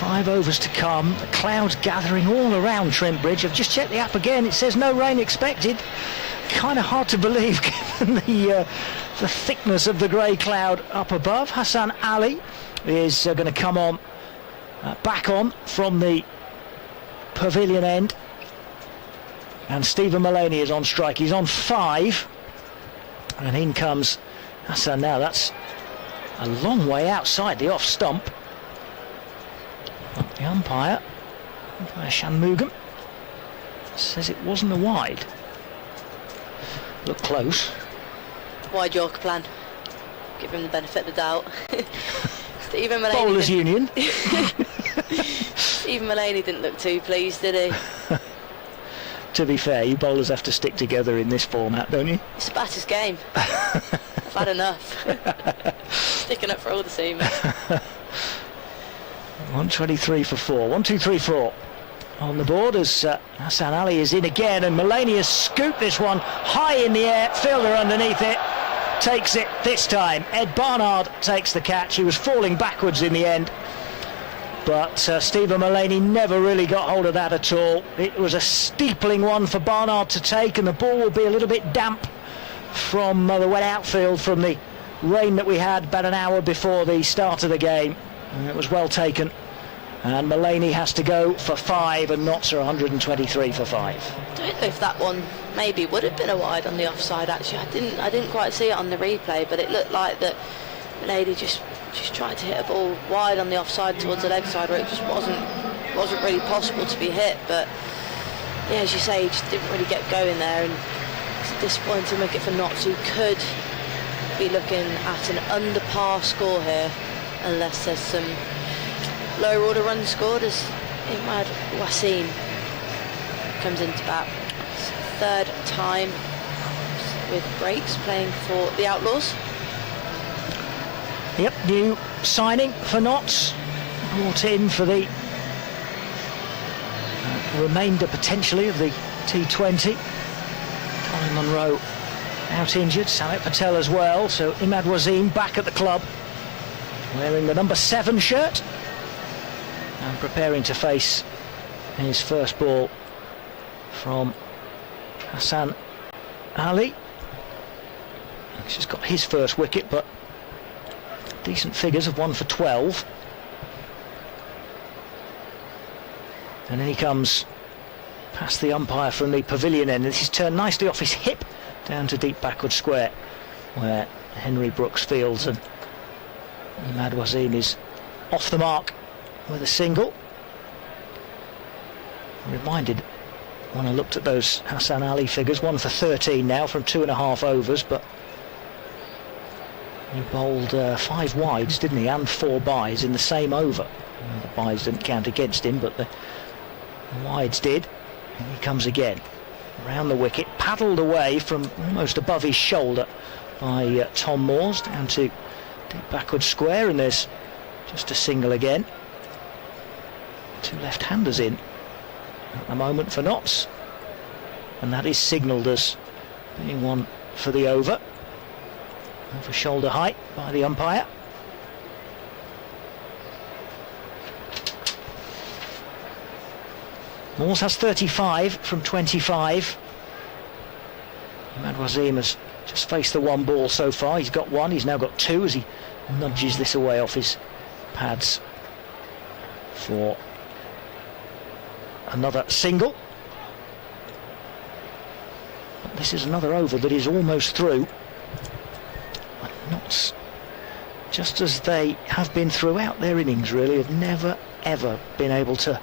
5 overs to come. The clouds gathering all around Trent Bridge. I've just checked the app again. It says no rain expected. Kind of hard to believe given the thickness of the grey cloud up above. Hassan Ali is going to come on, back on from the pavilion end. And Stephen Mullaney is on strike. He's on 5. And in comes Hassan now. That's a long way outside the off stump. But the umpire, Shanmugam, says it wasn't a wide. Looked close. Wide Yorker plan. Give him the benefit of the doubt. Stephen Mullaney. Bowlers Union. Stephen Mullaney didn't look too pleased, did he? To be fair, you bowlers have to stick together in this format, don't you? It's a batter's game. I've had enough. Sticking up for all the seamers. 123 for 4. 1, 2, 3, 4 on the board as Hassan Ali is in again, and Mullaney has scooped this one high in the air. Fielder underneath it takes it this time. Ed Barnard takes the catch. He was falling backwards in the end, but Stephen Mullaney never really got hold of that at all. It was a steepling one for Barnard to take, and the ball will be a little bit damp from the wet outfield from the rain that we had about an hour before the start of the game. And it was well taken, and Mullaney has to go for 5, and Notts are 123 for 5. I don't know if that one maybe would have been a wide on the offside. Actually, I didn't quite see it on the replay, but it looked like that Mullaney just tried to hit a ball wide on the offside towards the leg side, where it just wasn't really possible to be hit. But yeah, as you say, he just didn't really get going there, and it's a disappointing wicket for Notts, who could be looking at an under par score here, unless there's some lower order runs scored, as Imad Wasim comes into bat. It's 3rd time with breaks playing for the Outlaws. Yep, new signing for Notts, brought in for the remainder potentially of the T20. Colin Munro out injured, Samit Patel as well, so Imad Wasim back at the club, wearing the number 7 shirt and preparing to face his first ball from Hassan Ali. He's just got his first wicket, but decent figures of 1 for 12. And then he comes past the umpire from the pavilion end. This is turned nicely off his hip down to deep backward square, where Henry Brooks fields, and Imad Wasim is off the mark with a single. Reminded when I looked at those Hassan Ali figures, 1 for 13 now from 2.5 overs, but he bowled 5 wides, didn't he, and 4 byes in the same over. The byes didn't count against him, but the wides did. And he comes again around the wicket, paddled away from almost above his shoulder by Tom Moores down to deep backward square, and there's just a single again. 2 left-handers in at the moment for Notts, and that is signalled as being one for the over shoulder height by the umpire. Moores has 35 from 25. Imad Wasim has just faced the 1 ball so far. He's got 1, he's now got 2 as he nudges this away off his pads for another single. But this is another over that is almost through. Notts, just as they have been throughout their innings really, have never ever been able to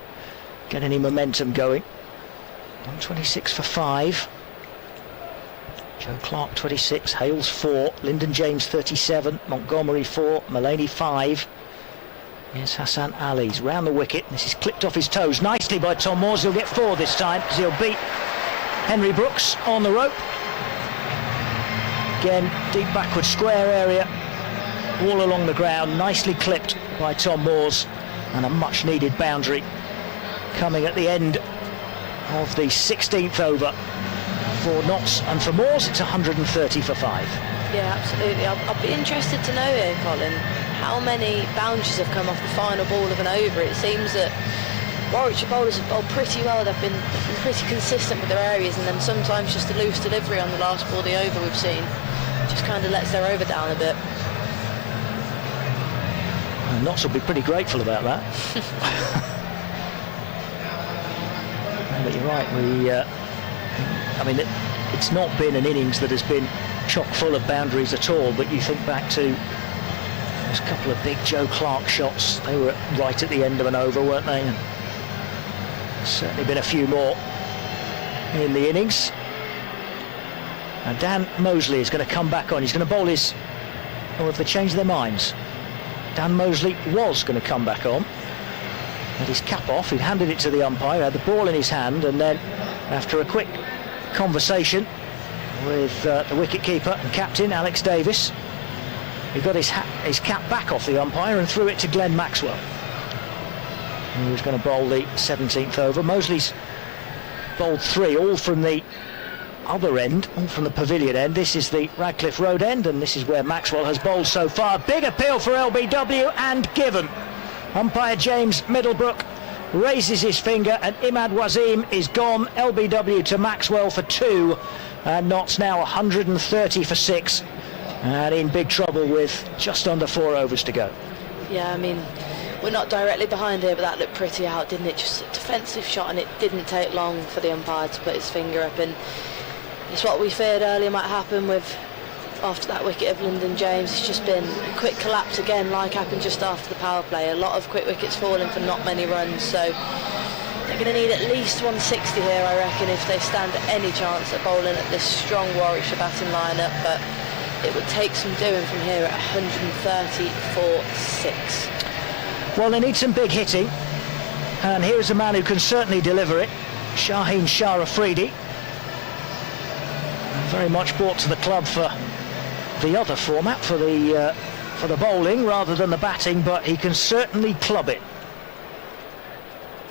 get any momentum going. 126 for 5. Joe Clark 26, Hales 4, Lyndon James 37, Montgomery 4, Mullaney 5. Here's Hassan Ali, he's round the wicket. This is clipped off his toes nicely by Tom Moores. He'll get 4 this time because he'll beat Henry Brooks on the rope. Again, deep backward square area, all along the ground, nicely clipped by Tom Moores, and a much needed boundary coming at the end of the 16th over for Notts, and for Moores it's 130 for 5. Yeah, absolutely. I'll be interested to know here, Colin, how many boundaries have come off the final ball of an over. It seems that Warwickshire bowlers have bowled pretty well. They've been pretty consistent with their areas, and then sometimes just a loose delivery on the last ball of the over we've seen just kind of lets their over down a bit. And Notts will be pretty grateful about that. But you're right, I mean, it's not been an innings that has been chock full of boundaries at all, but you think back to those couple of big Joe Clark shots. They were right at the end of an over, weren't they? And certainly been a few more in the innings. And Dan Mosley is going to come back on. He's going to bowl his... Or have they changed their minds? Dan Mosley was going to come back on. Had his cap off, he'd handed it to the umpire, had the ball in his hand, and then after a quick conversation with the wicket-keeper and captain Alex Davis, he got his cap back off the umpire and threw it to Glenn Maxwell. He was going to bowl the 17th over. Mosley's bowled 3, all from the other end, all from the pavilion end. This is the Radcliffe Road end, and this is where Maxwell has bowled so far. Big appeal for LBW and given. Umpire James Middlebrook raises his finger, and Imad Wasim is gone. LBW to Maxwell for 2, and Notts now 130 for 6, and in big trouble with just under 4 overs to go. Yeah, I mean, we're not directly behind here, but that looked pretty out, didn't it? Just a defensive shot, and it didn't take long for the umpire to put his finger up, and it's what we feared earlier might happen with after that wicket of Lyndon James. It's just been a quick collapse again, like happened just after the power play. A lot of quick wickets falling for not many runs, so they're going to need at least 160 here, I reckon, if they stand any chance at bowling at this strong Warwickshire batting lineup. But it would take some doing from here at 130 for 6. Well, they need some big hitting, and here's a man who can certainly deliver it, Shaheen Shah Afridi. Very much brought to the club for the other format, for the bowling rather than the batting, but he can certainly club it.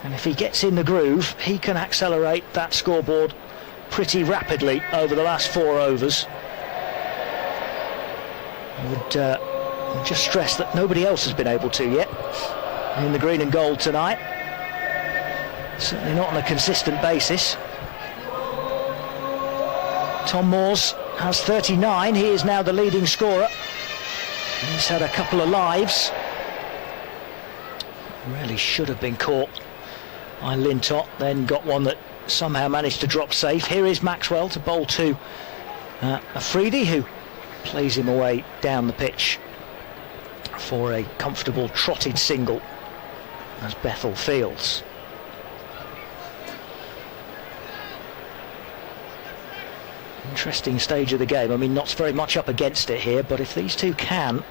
And if he gets in the groove, he can accelerate that scoreboard pretty rapidly over the last 4 overs. I would just stress that nobody else has been able to yet in the green and gold tonight. Certainly not on a consistent basis. Tom Moores has 39. He is now the leading scorer. He's had a couple of lives. Really should have been caught by Lintott, then got one that somehow managed to drop safe. Here is Maxwell to bowl to Afridi, who plays him away down the pitch for a comfortable trotted single as Bethel fields. Interesting stage of the game. I mean, Nott's very much up against it here, but if these two can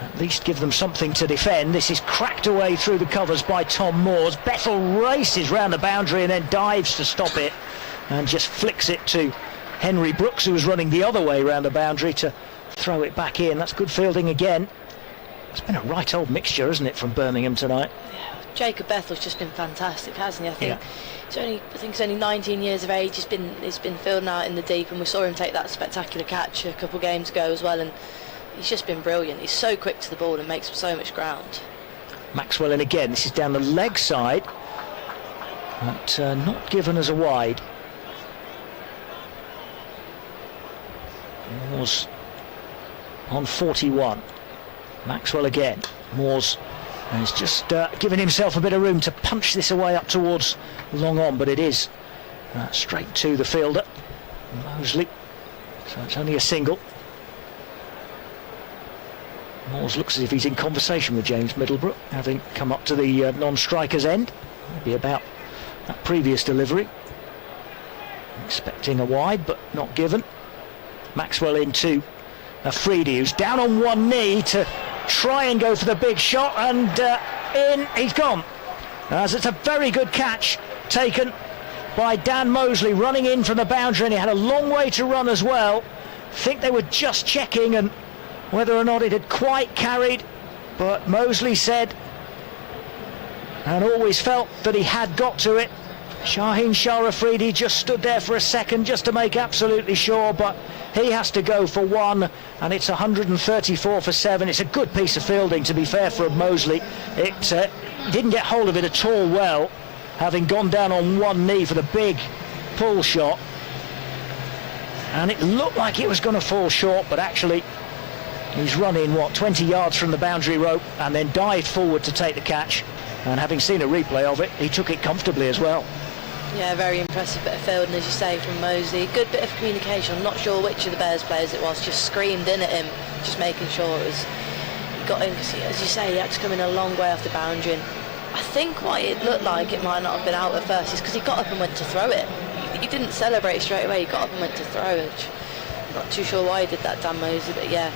at least give them something to defend. This is cracked away through the covers by Tom Moores. Bethel races round the boundary and then dives to stop it and just flicks it to Henry Brooks, who was running the other way round the boundary, to throw it back in. That's good fielding again. It's been a right old mixture, hasn't it, from Birmingham tonight? Yeah, Jacob Bethel's just been fantastic, hasn't he? I think he's only 19 years of age. He's been fielding out in the deep, and we saw him take that spectacular catch a couple of games ago as well, and he's just been brilliant. He's so quick to the ball and makes so much ground. Maxwell in again. This is down the leg side, but not given as a wide. Moores on 41. Maxwell again. Moores has just given himself a bit of room to punch this away up towards long on, but it is straight to the fielder, Mosley. So it's only a single. Moores looks as if he's in conversation with James Middlebrook, having come up to the non-striker's end. Maybe about that previous delivery. Expecting a wide, but not given. Maxwell into Afridi, who's down on one knee to try and go for the big shot, and in he's gone. As it's a very good catch taken by Dan Mosley, running in from the boundary, and he had a long way to run as well. I think they were just checking and whether or not it had quite carried, but Mosley said and always felt that he had got to it. Shaheen Shah Afridi just stood there for a second just to make absolutely sure, but he has to go for one, and it's 134 for 7. It's a good piece of fielding, to be fair, for Mosley. It didn't get hold of it at all well, having gone down on one knee for the big pull shot, and it looked like it was going to fall short, but actually he's run in, 20 yards from the boundary rope and then dived forward to take the catch, and having seen a replay of it, he took it comfortably as well. Yeah, very impressive bit of fielding, as you say, from Mosley. Good bit of communication. I'm not sure which of the Bears players it was, just screamed in at him, just making sure it was, he got in, because as you say, he had to come in a long way off the boundary, and I think why it looked like it might not have been out at first is because he got up and went to throw it. He didn't celebrate straight away, he got up and went to throw it. I'm not too sure why he did that, Dan Mosley, but yeah,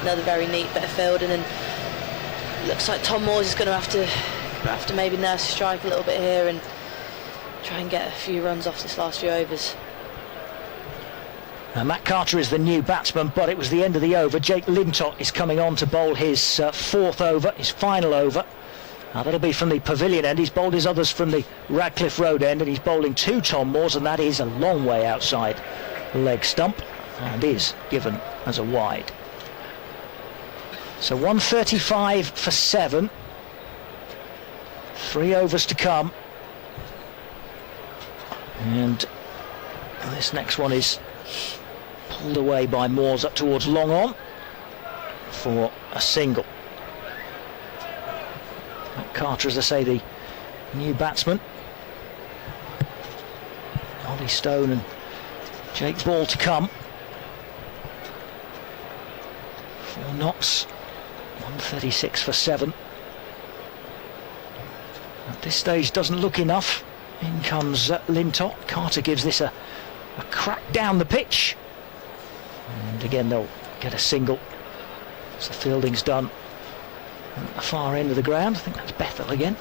another very neat bit of fielding, and looks like Tom Moores is going to have to maybe nurse a strike a little bit here and try and get a few runs off this last few overs. Matt Carter is the new batsman, but it was the end of the over. Jake Lintott is coming on to bowl his fourth over, his final over. That'll be from the Pavilion end. He's bowled his others from the Radcliffe Road end, and he's bowling to Tom Moores, and that is a long way outside the leg stump and is given as a wide. So 135 for 7. 3 overs to come. And this next one is pulled away by Moores up towards long on for a single. Matt Carter, as I say, the new batsman. Ollie Stone and Jake Ball to come. 4 knots. 136 for 7. At this stage doesn't look enough. In comes Lintott. Carter gives this a crack down the pitch, and again they'll get a single as the fielding's done at the far end of the ground. I think that's Bethel again.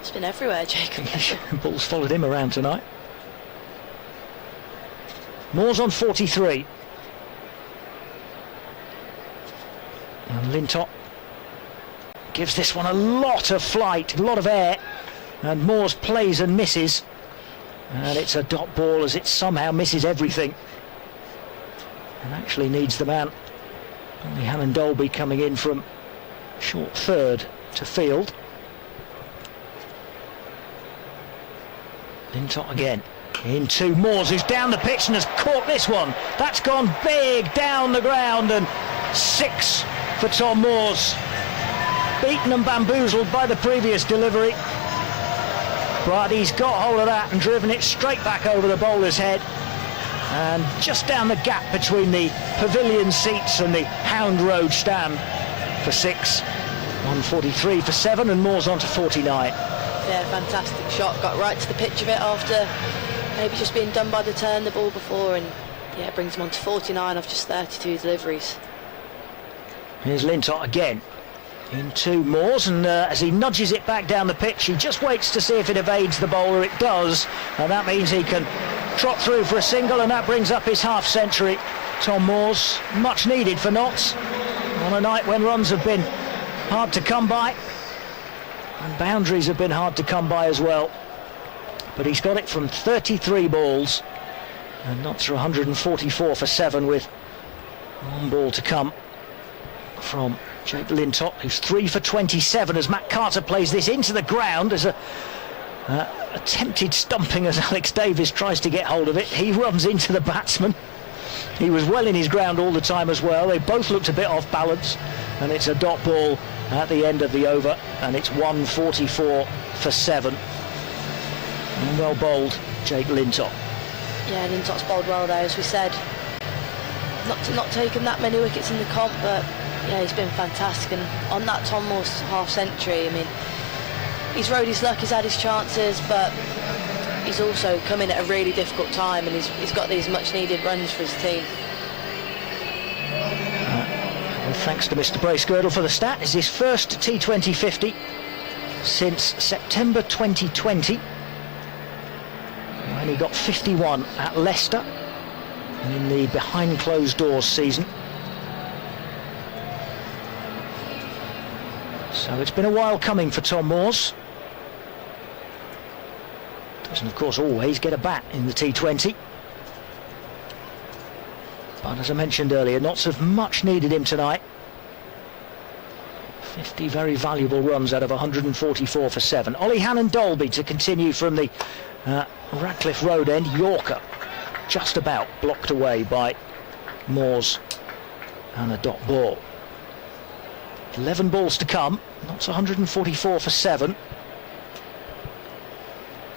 It's been everywhere, Jacob. Ball's followed him around tonight. Moore's on 43. And Lintott gives this one a lot of flight, a lot of air, and Moores plays and misses, and it's a dot ball as it somehow misses everything. and actually needs the man. Only Hannon Dolby coming in from short third to field. Lintott again. Into Moores, who's down the pitch and has caught this one. That's gone big down the ground, and 6 for Tom Moores. Beaten and bamboozled by the previous delivery, but he's got hold of that and driven it straight back over the bowler's head and just down the gap between the pavilion seats and the Hound Road stand for 6. 143 for 7, and Moores on to 49. Yeah, fantastic shot. Got right to the pitch of it after maybe just being done by the turn the ball before, and yeah, it brings him on to 49 off just 32 deliveries. Here's Lintott again. Into Moores, and as he nudges it back down the pitch, he just waits to see if it evades the bowler. It does, and that means he can trot through for a single, and that brings up his half century. Tom Moores, much needed for Notts on a night when runs have been hard to come by and boundaries have been hard to come by as well. But he's got it from 33 balls, and Notts are 144 for 7 with 1 ball to come from Jake Lintott, who's 3 for 27 as Matt Carter plays this into the ground as a attempted stumping as Alex Davis tries to get hold of it. He runs into the batsman. He was well in his ground all the time as well. They both looked a bit off balance, and it's a dot ball at the end of the over, and it's 144 for 7. And well bowled, Jake Lintott. Yeah, Lintott's bowled well there, as we said. Not taken that many wickets in the comp, but yeah, he's been fantastic. And on that Tom Moores half century, I mean, he's rode his luck, he's had his chances, but he's also come in at a really difficult time, and he's got these much needed runs for his team. Well, thanks to Mr. Bracegirdle for the stat. It's his first T20 50 since September 2020, when he got 51 at Leicester in the behind closed doors season. So it's been a while coming for Tom Moores. Doesn't of course always get a bat in the T20, but as I mentioned earlier, Notts have much needed him tonight. 50 very valuable runs out of 144 for 7. Ollie Hannon Dolby to continue from the Radcliffe Road end. Yorker just about blocked away by Moores and a dot ball. 11 balls to come. Notts 144 for 7.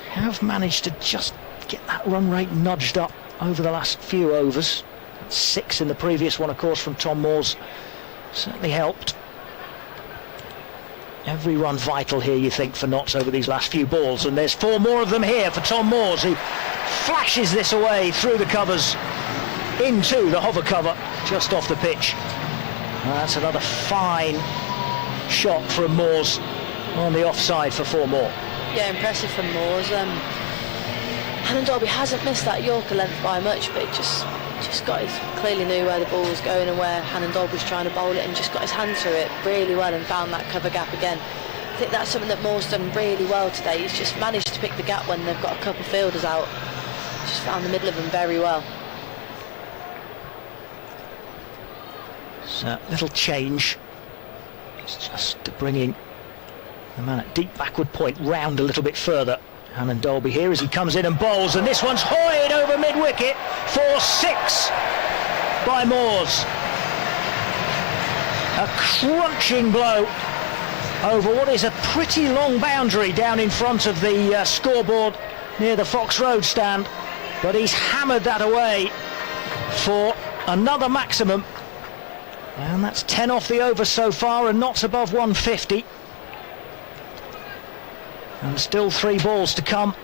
Have managed to just get that run rate nudged up over the last few overs. 6 in the previous one, of course, from Tom Moores certainly helped. Every run vital here, you think, for Notts over these last few balls, and there's 4 more of them here for Tom Moores, who flashes this away through the covers into the hover cover just off the pitch. That's another fine shot from Moores on the offside for 4 more. Yeah, impressive from Moores. Hannon Dolby hasn't missed that Yorker length by much, but he just got his, clearly knew where the ball was going and where Hannon Dolby was trying to bowl it, and just got his hand through it really well and found that cover gap again. I think that's something that Moore's done really well today. He's just managed to pick the gap when they've got a couple of fielders out. Just found the middle of them very well. So little change. It's just bringing the man at deep backward point round a little bit further. Hannon Dolby here as he comes in and bowls, and this one's hoyed over mid-wicket for 6 by Moores. A crunching blow over what is a pretty long boundary down in front of the scoreboard near the Fox Road stand, but he's hammered that away for another maximum, and that's 10 off the over so far, and Notts above 150. And still 3 balls to come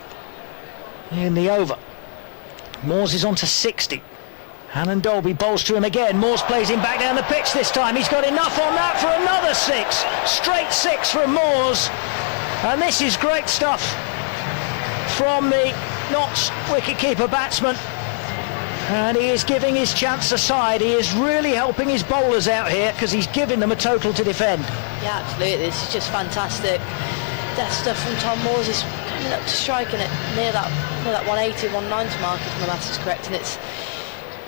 in the over. Moores is on to 60. Hannon Dolby bowls to him again. Moores plays him back down the pitch this time. He's got enough on that for another 6. Straight 6 from Moores. And this is great stuff from the Notts wicketkeeper batsman. And he is giving his chance aside. He is really helping his bowlers out here because he's giving them a total to defend. Yeah, absolutely. This is just fantastic. That stuff from Tom Moores is coming up to striking it near that 180, 190 mark, if my maths is correct, and it's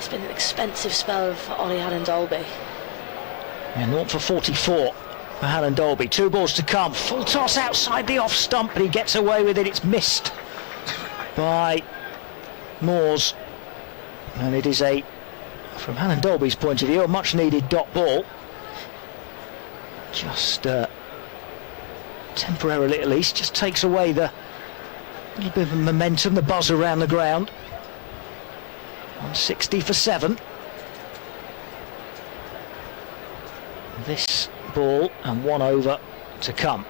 It's been an expensive spell for Ollie Hannon-Dolby. And 0 for 44 for Hannon-Dolby. 2 balls to come. Full toss outside the off stump, but he gets away with it. It's missed by Moores. And it is from Hannon-Dolby's point of view, a much needed dot ball. Just temporarily at least, just takes away the little bit of momentum, the buzz around the ground. 160 for 7. This ball and 1 over to come.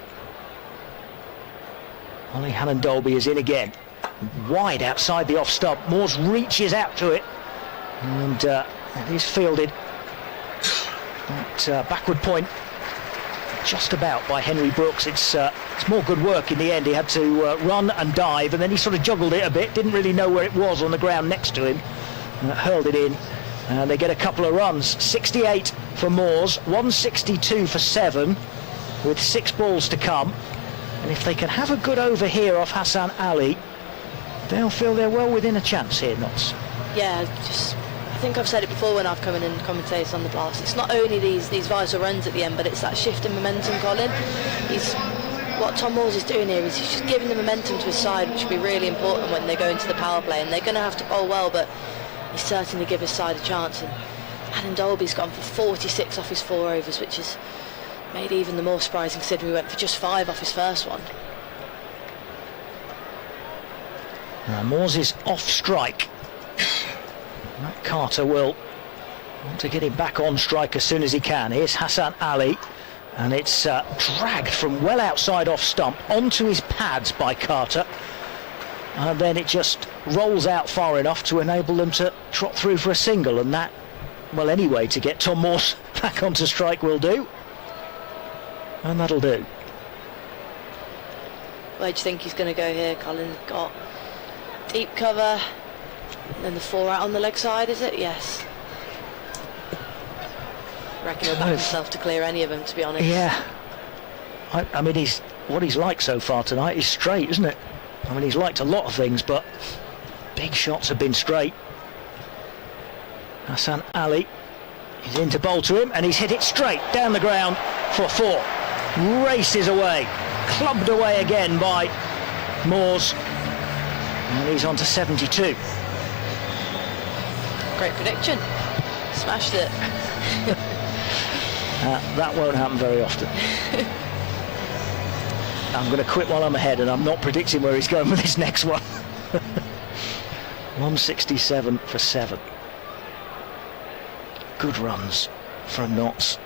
Ollie Hannon-Dolby is in again. Wide outside the off stump. Moores reaches out to it. And it is fielded at backward point just about by Henry Brooks. It's more good work in the end. He had to run and dive, and then he sort of juggled it a bit, didn't really know where it was on the ground next to him, hurled it in, and they get a couple of runs. 68 for Moores, 162 for 7 with 6 balls to come, and if they can have a good over here off Hassan Ali, they'll feel they're well within a chance here, Notts. Yeah, I think I've said it before when I've come in and commentated on the Blast. It's not only these vital runs at the end, but it's that shift in momentum, Colin. What Tom Moores is doing here is he's just giving the momentum to his side, which will be really important when they go into the power play, and they're going to have to bowl well, but he's certainly give his side a chance. And Hannon-Dolby's gone for 46 off his 4 overs, which is made even the more surprising considering he went for just 5 off his first one. Now Moores is off strike. Matt Carter will want to get him back on strike as soon as he can. Here's Hassan Ali, and it's dragged from well outside off stump onto his pads by Carter, and then it just rolls out far enough to enable them to trot through for a single, and that, well, anyway, to get Tom Moores back onto strike will do, and that'll do. Where do you think he's going to go here, Colin? Got deep cover, and then the 4 out on the leg side, is it? Yes. I reckon he'll back himself to clear any of them, to be honest. Yeah. I mean, what he's like so far tonight is straight, isn't it? I mean, he's liked a lot of things, but big shots have been straight. Hassan Ali is in to bowl to him, and he's hit it straight down the ground for 4. Races away, clubbed away again by Moores, and he's on to 72. Great prediction. Smashed it. That won't happen very often. I'm going to quit while I'm ahead, and I'm not predicting where he's going with this next one. 167 for 7. Good runs from Notts.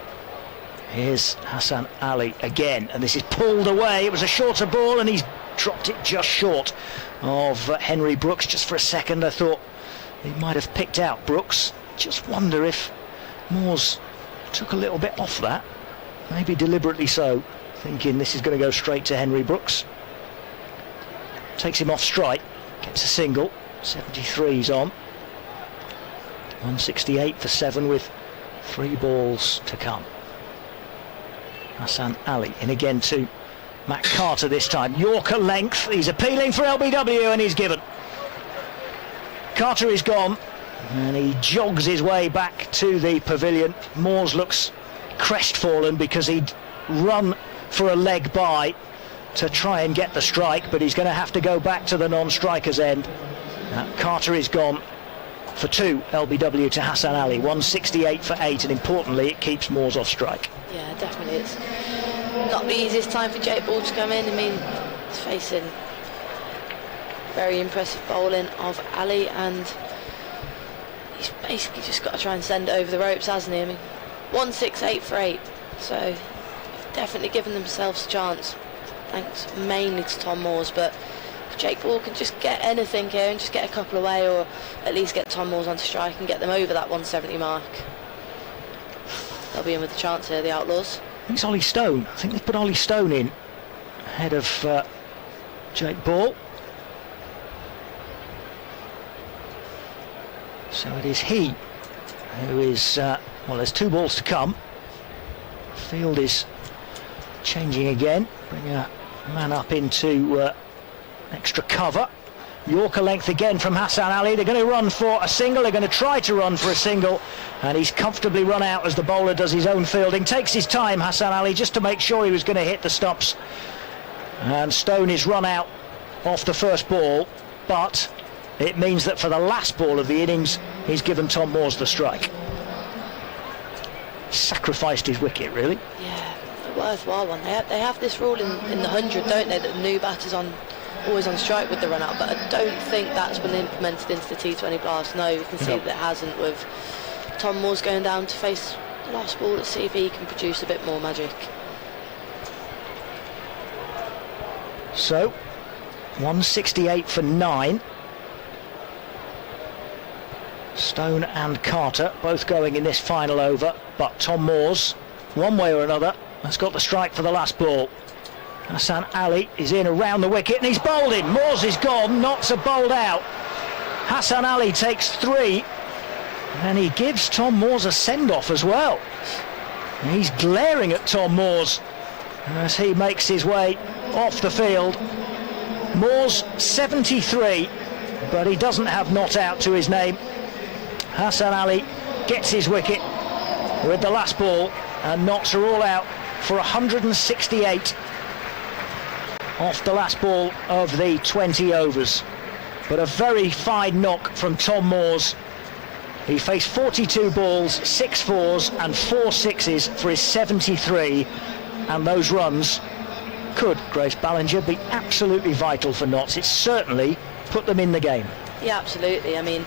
Here's Hassan Ali again, and this is pulled away. It was a shorter ball, and he's dropped it just short of Henry Brooks. Just for a second I thought he might have picked out Brooks. Just wonder if Moores took a little bit off that, maybe deliberately so, thinking this is going to go straight to Henry Brooks. Takes him off strike, gets a single. 73's on. 168 for 7 with 3 balls to come. Hassan Ali in again to Matt Carter this time. Yorker length, he's appealing for LBW, and he's given. Carter is gone, and he jogs his way back to the pavilion. Moores looks crestfallen because he'd run for a leg by to try and get the strike, but he's going to have to go back to the non-striker's end. Carter is gone for 2 LBW to Hassan Ali. 168 for 8, and importantly it keeps Moores off strike. Yeah, definitely. It's not the easiest time for Jake Ball to come in. I mean, he's facing very impressive bowling of Ali, and he's basically just got to try and send it over the ropes, hasn't he? I mean, 168 for 8, so definitely given themselves a chance, thanks mainly to Tom Moores. But if Jake Ball can just get anything here and just get a couple away, or at least get Tom Moores onto strike and get them over that 170 mark, they'll be in with a chance here, the Outlaws. I think it's Ollie Stone. I think they've put Ollie Stone in ahead of Jake Ball. So it is he who is, well, there's 2 balls to come. Field is changing again. Bring a man up into extra cover. Yorker length again from Hassan Ali. They're going to run for a single. They're going to try to run for a single. And he's comfortably run out as the bowler does his own fielding. Takes his time, Hassan Ali, just to make sure he was going to hit the stumps. And Stone is run out off the first ball. But it means that for the last ball of the innings, he's given Tom Moores the strike. Sacrificed his wicket, really. Yeah, a worthwhile one. They have this rule in the 100, don't they, that the new batter's always on strike with the run out, but I don't think that's been implemented into the T20 Blast. No, you can see that it hasn't, with Tom Moores going down to face the last ball. Let's see if he can produce a bit more magic. So 168 for 9. Stone and Carter both going in this final over, but Tom Moores, one way or another, has got the strike for the last ball. Hassan Ali is in around the wicket and he's bowled in. Moores is gone, Notts are bowled out. Hassan Ali takes 3 and he gives Tom Moores a send-off as well. And he's glaring at Tom Moores as he makes his way off the field. Moores 73, but he doesn't have not out to his name. Hassan Ali gets his wicket with the last ball and Notts are all out for 168 off the last ball of the 20 overs. But a very fine knock from Tom Moores. He faced 42 balls, 6 fours and 4 sixes for his 73, and those runs could, Grace Ballinger, be absolutely vital for Notts. It certainly put them in the game. Yeah, absolutely. I mean,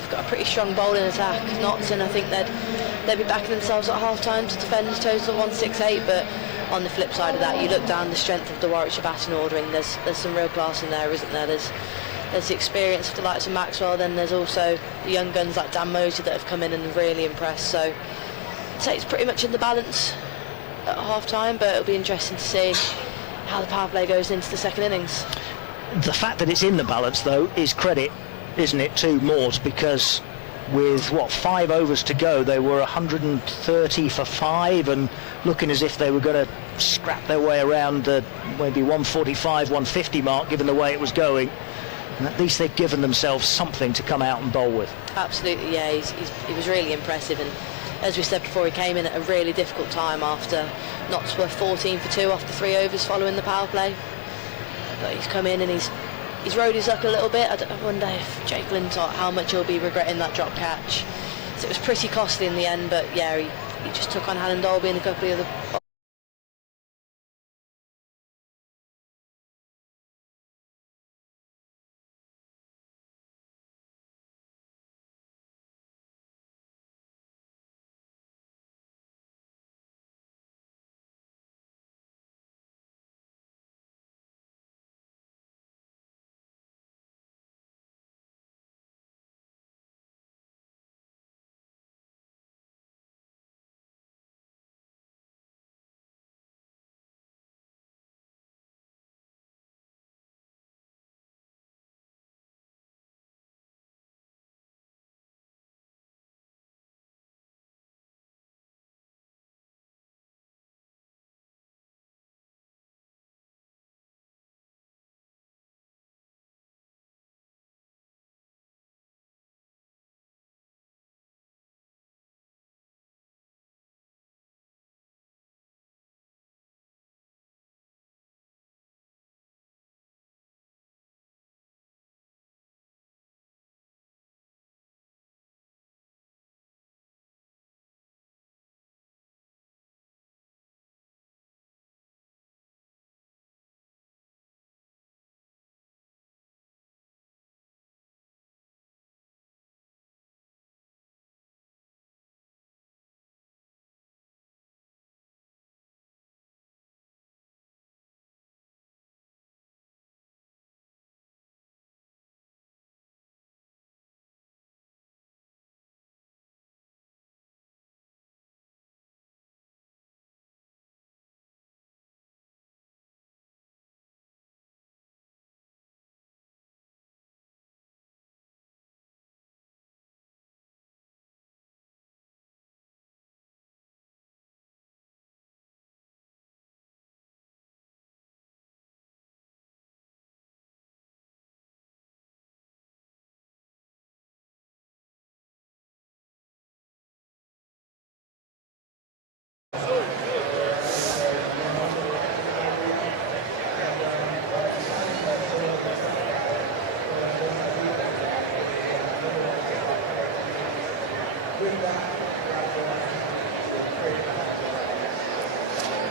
they've got a pretty strong bowling attack, Notts, and I think they'd be backing themselves at half-time to defend a total of 168, but on the flip side of that, you look down the strength of the Warwickshire batting ordering, there's some real class in there, isn't there? There's the experience of the likes of Maxwell, then there's also the young guns like Dan Mosley that have come in and really impressed. So I'd say it's pretty much in the balance at half-time, but it'll be interesting to see how the power play goes into the second innings. The fact that it's in the balance, though, is credit, isn't it, to Moores, because with, 5 overs to go, they were 130 for 5 and looking as if they were going to scrap their way around the maybe 145, 150 mark, given the way it was going. And at least they've given themselves something to come out and bowl with. Absolutely, yeah, he was really impressive, and as we said before, he came in at a really difficult time after Notts were 14 for 2 after 3 overs following the power play. But he's come in and he's rode his luck a little bit. I wonder if Jake Lintott, how much he'll be regretting that drop catch. So it was pretty costly in the end, but yeah, he just took on Hannon Dolby and a couple of other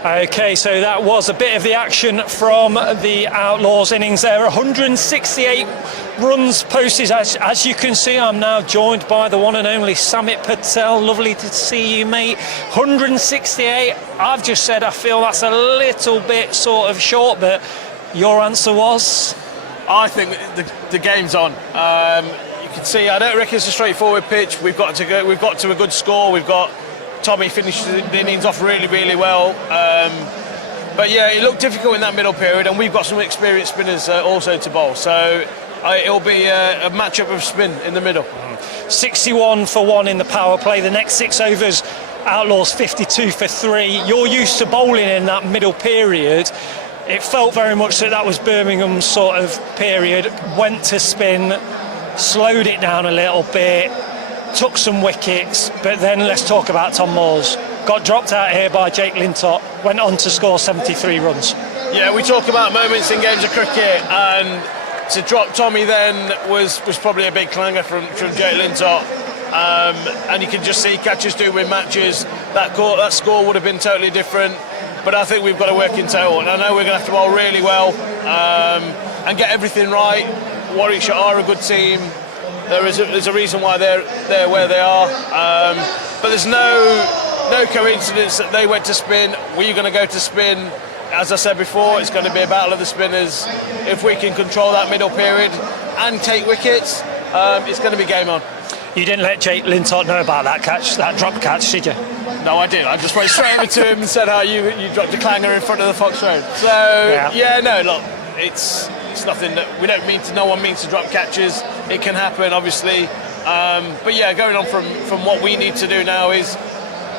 Okay, so that was a bit of the action from the Outlaws innings there. 168 runs posted. As you can see, I'm now joined by the one and only Samit Patel. Lovely to see you, mate. 168. I've just said I feel that's a little bit sort of short, but your answer was? I think the game's on. You can see, I don't reckon it's a straightforward pitch. We've got to a good score. We've got Tommy finished the innings off really, really well. But yeah, it looked difficult in that middle period, and we've got some experienced spinners also to bowl. So it'll be a match-up of spin in the middle. 61 for 1 in the power play. The next 6 overs, Outlaws 52 for 3. You're used to bowling in that middle period. It felt very much that was Birmingham's sort of period. Went to spin, slowed it down a little bit, took some wickets, but then let's talk about Tom Moores. Got dropped out here by Jake Lintott, went on to score 73 runs. Yeah, we talk about moments in games of cricket, and to drop Tommy then was probably a big clanger from Jake Lintott. And you can just see catches do win matches. That score would have been totally different, but I think we've got to work in total. And I know we're going to have to bowl really well and get everything right. Warwickshire are a good team. There's a reason why they're where they are, but there's no coincidence that they went to spin. We're going to go to spin. As I said before, it's going to be a battle of the spinners. If we can control that middle period and take wickets, it's going to be game on. You didn't let Jake Lintott know about that catch, that drop catch, did you? No, I did. I just went straight over to him and said, "Oh, you dropped a clanger in front of the Fox Road." So yeah, no, look, it's nothing that we don't mean to. No one means to drop catches. It can happen, obviously. But yeah, going on from what we need to do now is,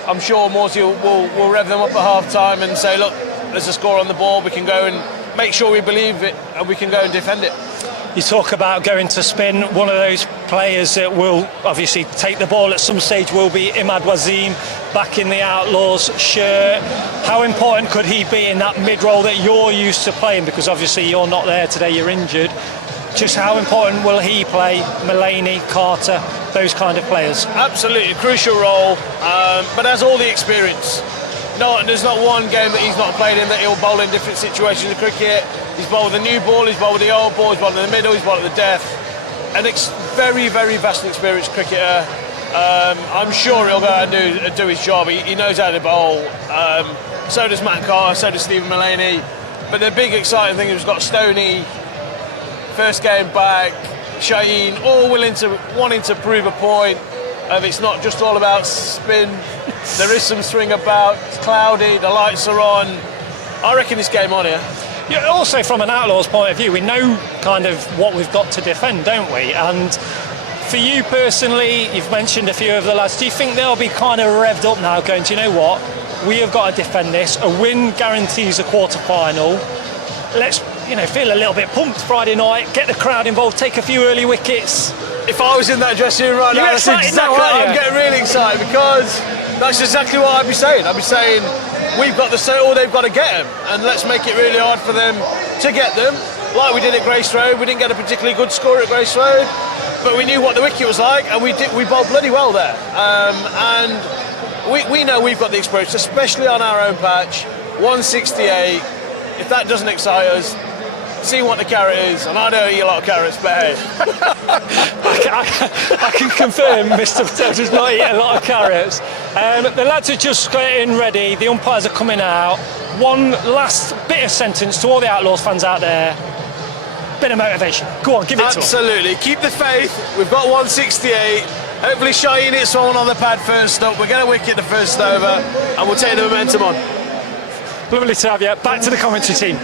I'm sure Morsey will rev them up at half time and say, look, there's a score on the board. We can go and make sure we believe it, and we can go and defend it. You talk about going to spin. One of those players that will obviously take the ball at some stage will be Imad Wasim, back in the Outlaws shirt. How important could he be in that mid-roll that you're used to playing? Because obviously you're not there today, you're injured. Just how important will he play? Mulaney, Carter, those kind of players? Absolutely, a crucial role, but has all the experience. No, there's not one game that he's not played in that he'll bowl in different situations of cricket. He's bowled the new ball, he's bowled the old ball, he's bowled in the middle, he's bowled at the death. An very, very vastly experienced cricketer. I'm sure he'll go out and do his job. He knows how to bowl. So does Matt Carter, so does Stephen Mulaney. But the big exciting thing is we've got Stoney, first game back, Shaheen, all wanting to prove a point. It's not just all about spin. There is some swing about. It's cloudy, the lights are on. I reckon this game on here. Yeah, also from an Outlaws point of view, we know kind of what we've got to defend, don't we? And for you personally, you've mentioned a few of the lads, do you think they'll be kind of revved up now going, do you know what, we have got to defend this, a win guarantees a quarter-final, let's feel a little bit pumped Friday night, get the crowd involved, take a few early wickets. If I was in that dressing room right now, I'm getting really excited, because that's exactly what I'd be saying. I'd be saying, we've got the all they've got to get them, and let's make it really hard for them to get them. Like we did at Grace Road, we didn't get a particularly good score at Grace Road, but we knew what the wicket was like, and we bowled bloody well there. And we know we've got the experience, especially on our own patch. 168. If that doesn't excite us, see what the carrot is, and I don't eat a lot of carrots, but hey. I can confirm Mr. Patel does not eat a lot of carrots. The lads are just getting ready, the umpires are coming out. One last bit of sentence to all the Outlaws fans out there. Bit of motivation. Go on, give it to them. Absolutely. Keep the faith. We've got 168. Hopefully Shaheen hits one on the pad first up. We're going to wicket the first over, and we'll take the momentum on. Lovely to have you. Back to the commentary team.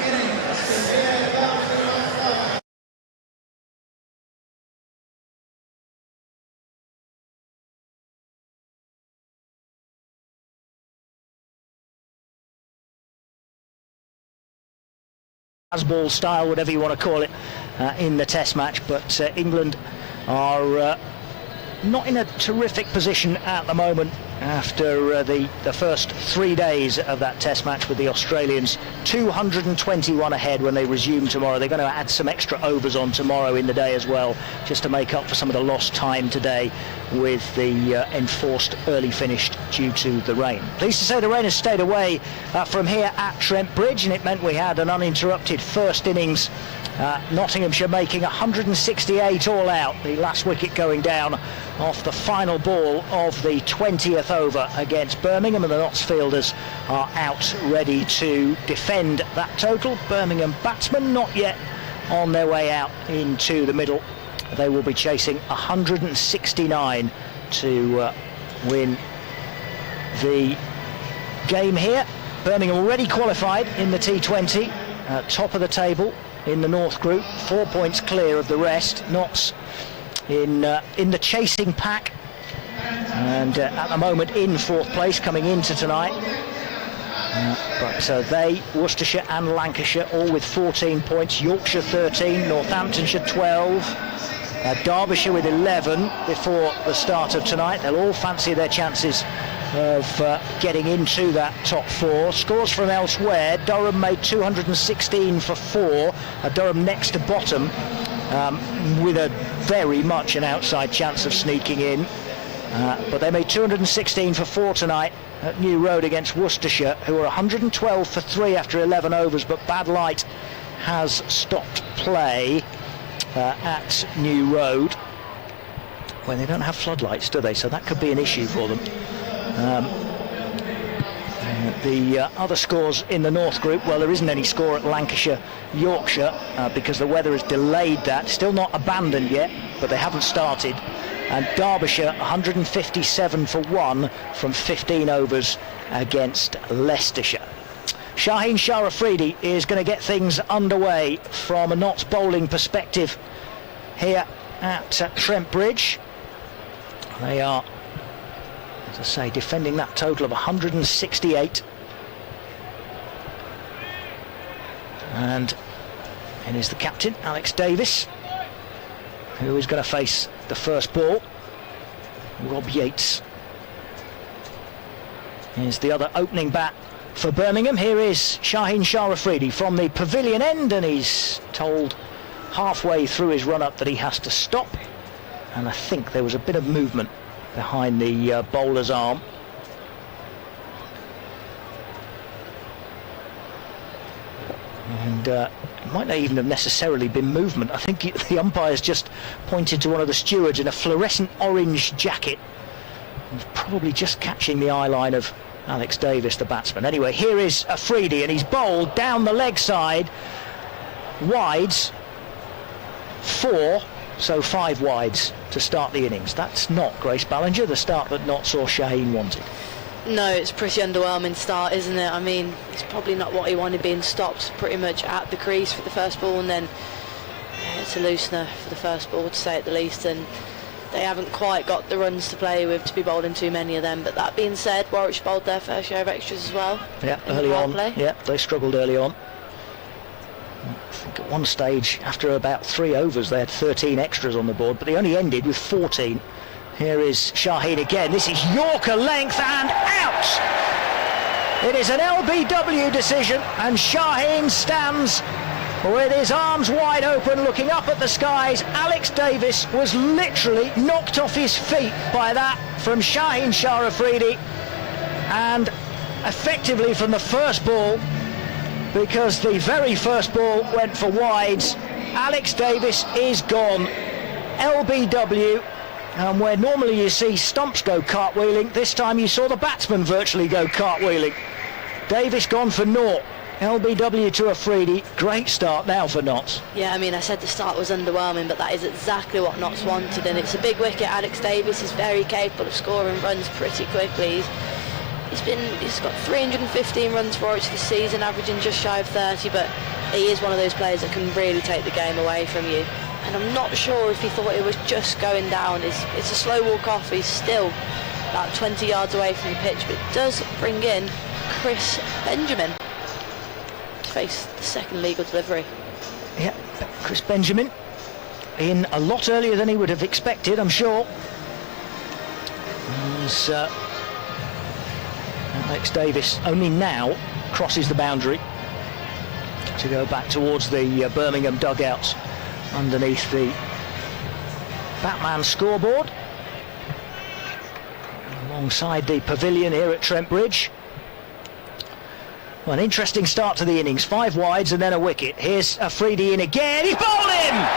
Ball style, whatever you want to call it, in the Test match, but England are not in a terrific position at the moment after the first 3 days of that test match with the Australians. 221 ahead when they resume tomorrow. They're going to add some extra overs on tomorrow in the day as well, just to make up for some of the lost time today with the enforced early finish due to the rain. Pleased to say the rain has stayed away from here at Trent Bridge, and it meant we had an uninterrupted first innings. Nottinghamshire making 168 all out, the last wicket going down off the final ball of the 20th over against Birmingham, and the Notts fielders are out ready to defend that total. Birmingham batsmen not yet on their way out into the middle. They will be chasing 169 to win the game here. Birmingham already qualified in the T20, top of the table in the North Group, 4 points clear of the rest. Notts in the chasing pack, and at the moment in 4th place coming into tonight. But they, Worcestershire and Lancashire, all with 14 points. Yorkshire 13, Northamptonshire 12, Derbyshire with 11 before the start of tonight. They'll all fancy their chances of getting into that top 4. Scores from elsewhere: Durham made 216 for 4, Durham next to bottom, with a very much an outside chance of sneaking in, but they made 216 for 4 tonight at New Road against Worcestershire, who are 112 for 3 after 11 overs, but bad light has stopped play at New Road, where they don't have floodlights, do they? So that could be an issue for them. The other scores in the North Group, well, there isn't any score at Lancashire, Yorkshire, because the weather has delayed that. Still not abandoned yet, but they haven't started. And Derbyshire 157 for 1 from 15 overs against Leicestershire. Shaheen Shah Afridi is going to get things underway from a Notts bowling perspective here at Trent Bridge. They are, as I say, defending that total of 168. And it is the captain, Alex Davis, who is going to face the first ball. Rob Yates is the other opening bat for Birmingham. Here is Shaheen Shah Afridi from the pavilion end, and he's told halfway through his run-up that he has to stop. And I think there was a bit of movement behind the bowler's arm. And it might not even have necessarily been movement. I think the umpire's just pointed to one of the stewards in a fluorescent orange jacket. He's probably just catching the eye line of Alex Davis, the batsman. Anyway, here is Afridi, and he's bowled down the leg side. Wides, 4, so 5 wides to start the innings. That's not, Grace Ballinger, the start that Notts or Shaheen wanted. No, it's a pretty underwhelming start, isn't it? I mean, it's probably not what he wanted, being stopped pretty much at the crease for the first ball, and then it's a loosener for the first ball, to say at the least, and they haven't quite got the runs to play with to be bowling too many of them. But that being said, Warwickshire bowled their fair share of extras as well. Yeah, early on. Yeah, they struggled early on. I think at one stage, after about 3 overs, they had 13 extras on the board, but they only ended with 14. Here is Shaheen again. This is Yorker length and out! It is an LBW decision, and Shaheen stands with his arms wide open, looking up at the skies. Alex Davis was literally knocked off his feet by that from Shaheen Shah Afridi, and effectively from the first ball, because the very first ball went for wides. Alex Davis is gone. LBW. And where normally you see stumps go cartwheeling, this time you saw the batsman virtually go cartwheeling. Davis gone for naught. LBW to Afridi. Great start now for Notts. Yeah, I mean, I said the start was underwhelming, but that is exactly what Notts wanted, and it's a big wicket. Alex Davis is very capable of scoring runs pretty quickly. He's got 315 runs for Warwickshire this season, averaging just shy of 30, but he is one of those players that can really take the game away from you. And I'm not sure if he thought it was just going down. It's a slow walk off. He's still about 20 yards away from the pitch, but it does bring in Chris Benjamin to face the second legal delivery. Yeah, Chris Benjamin in a lot earlier than he would have expected, I'm sure. As Alex Davis only now crosses the boundary to go back towards the Birmingham dugouts underneath the Batman scoreboard, alongside the pavilion here at Trent Bridge. Well, an interesting start to the innings, 5 wides and then a wicket. Here's Afridi in again, he's bowled him!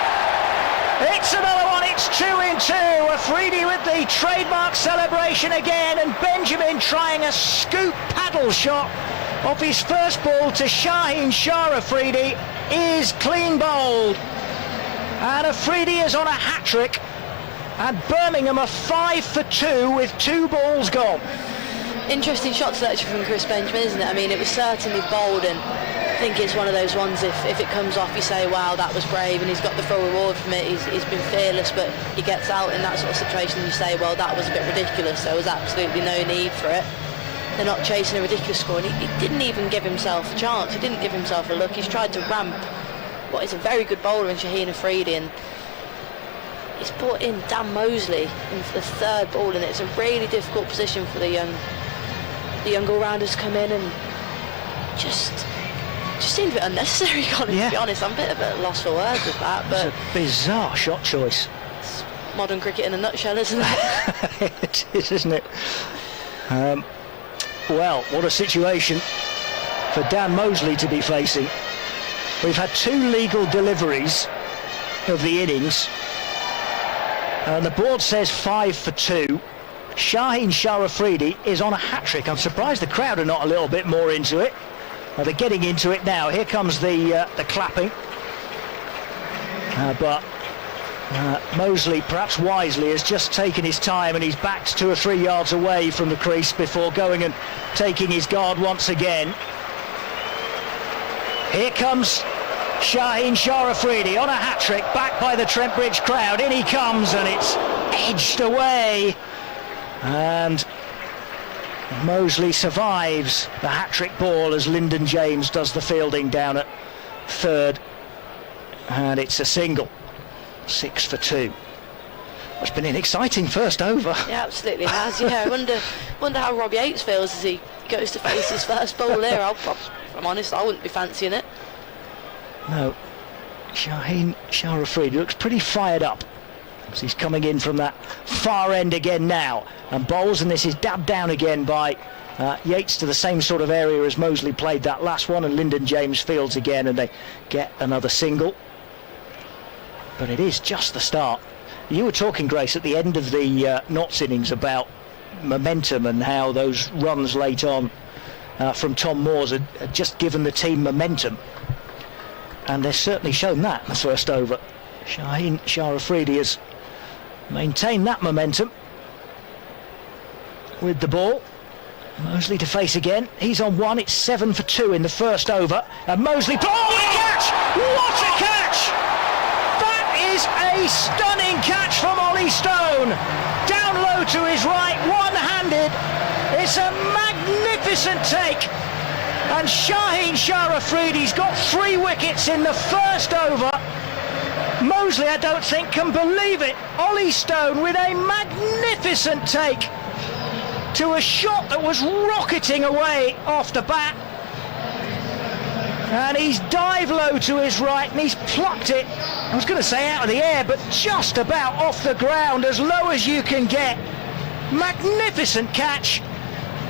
It's another one, it's 2 in 2. Afridi with the trademark celebration again, and Benjamin trying a scoop paddle shot off his first ball to Shaheen Shah Afridi is clean bowled. And Afridi is on a hat-trick, and Birmingham are 5 for 2 with 2 balls gone. Interesting shot selection from Chris Benjamin, isn't it? I mean, it was certainly bold, and I think it's one of those ones, if it comes off, you say, wow, that was brave, and he's got the full reward from it. He's been fearless, but he gets out in that sort of situation, and you say, well, that was a bit ridiculous. There was absolutely no need for it. They're not chasing a ridiculous score, and he didn't even give himself a chance. He didn't give himself a look. He's tried to ramp what is a very good bowler in Shaheen Afridi, and he's brought in Dan Mosley in for the 3rd ball, and it's a really difficult position for the young all-rounders to come in, and just seemed a bit unnecessary, Colin, to be honest. I'm a bit of a loss for words with that, but it's a bizarre shot choice. It's modern cricket in a nutshell, isn't it? It is, isn't it? Well, what a situation for Dan Mosley to be facing. We've had 2 legal deliveries of the innings, and the board says 5 for 2. Shaheen Shah Afridi is on a hat-trick. I'm surprised the crowd are not a little bit more into it. Well, they're getting into it now. Here comes the clapping. But Mosley, perhaps wisely, has just taken his time, and he's backed 2 or 3 yards away from the crease before going and taking his guard once again. Here comes Shaheen Shah Afridi on a hat-trick, backed by the Trent Bridge crowd. In he comes, and it's edged away. And Mosley survives the hat-trick ball as Lyndon James does the fielding down at 3rd, and it's a single. 6 for 2. It's been an exciting first over. Yeah, absolutely has. Yeah, I wonder how Rob Yates feels as he goes to face his first ball there. If I'm honest, I wouldn't be fancying it. No, Shaheen Shah Afridi looks pretty fired up. He's coming in from that far end again now, and bowls, and this is dabbed down again by Yates to the same sort of area as Mosley played that last one, and Lyndon James fields again, and they get another single. But it is just the start. You were talking, Grace, at the end of the Notts innings about momentum and how those runs late on from Tom Moores had just given the team momentum, and they're certainly shown that in the first over. Shaheen Shah Afridi has maintained that momentum with the ball. Mosley to face again. He's on 1. It's 7 for 2 in the first over, and Mosley, what a catch! What a catch! That is a stunning catch from Ollie Stone, down low to his right, one-handed. It's a magnificent take, and Shaheen Shah Afridi's got 3 wickets in the first over. Mosley, I don't think, can believe it. Ollie Stone with a magnificent take to a shot that was rocketing away off the bat, and he's dived low to his right, and he's plucked it, I was going to say out of the air, but just about off the ground, as low as you can get. Magnificent catch,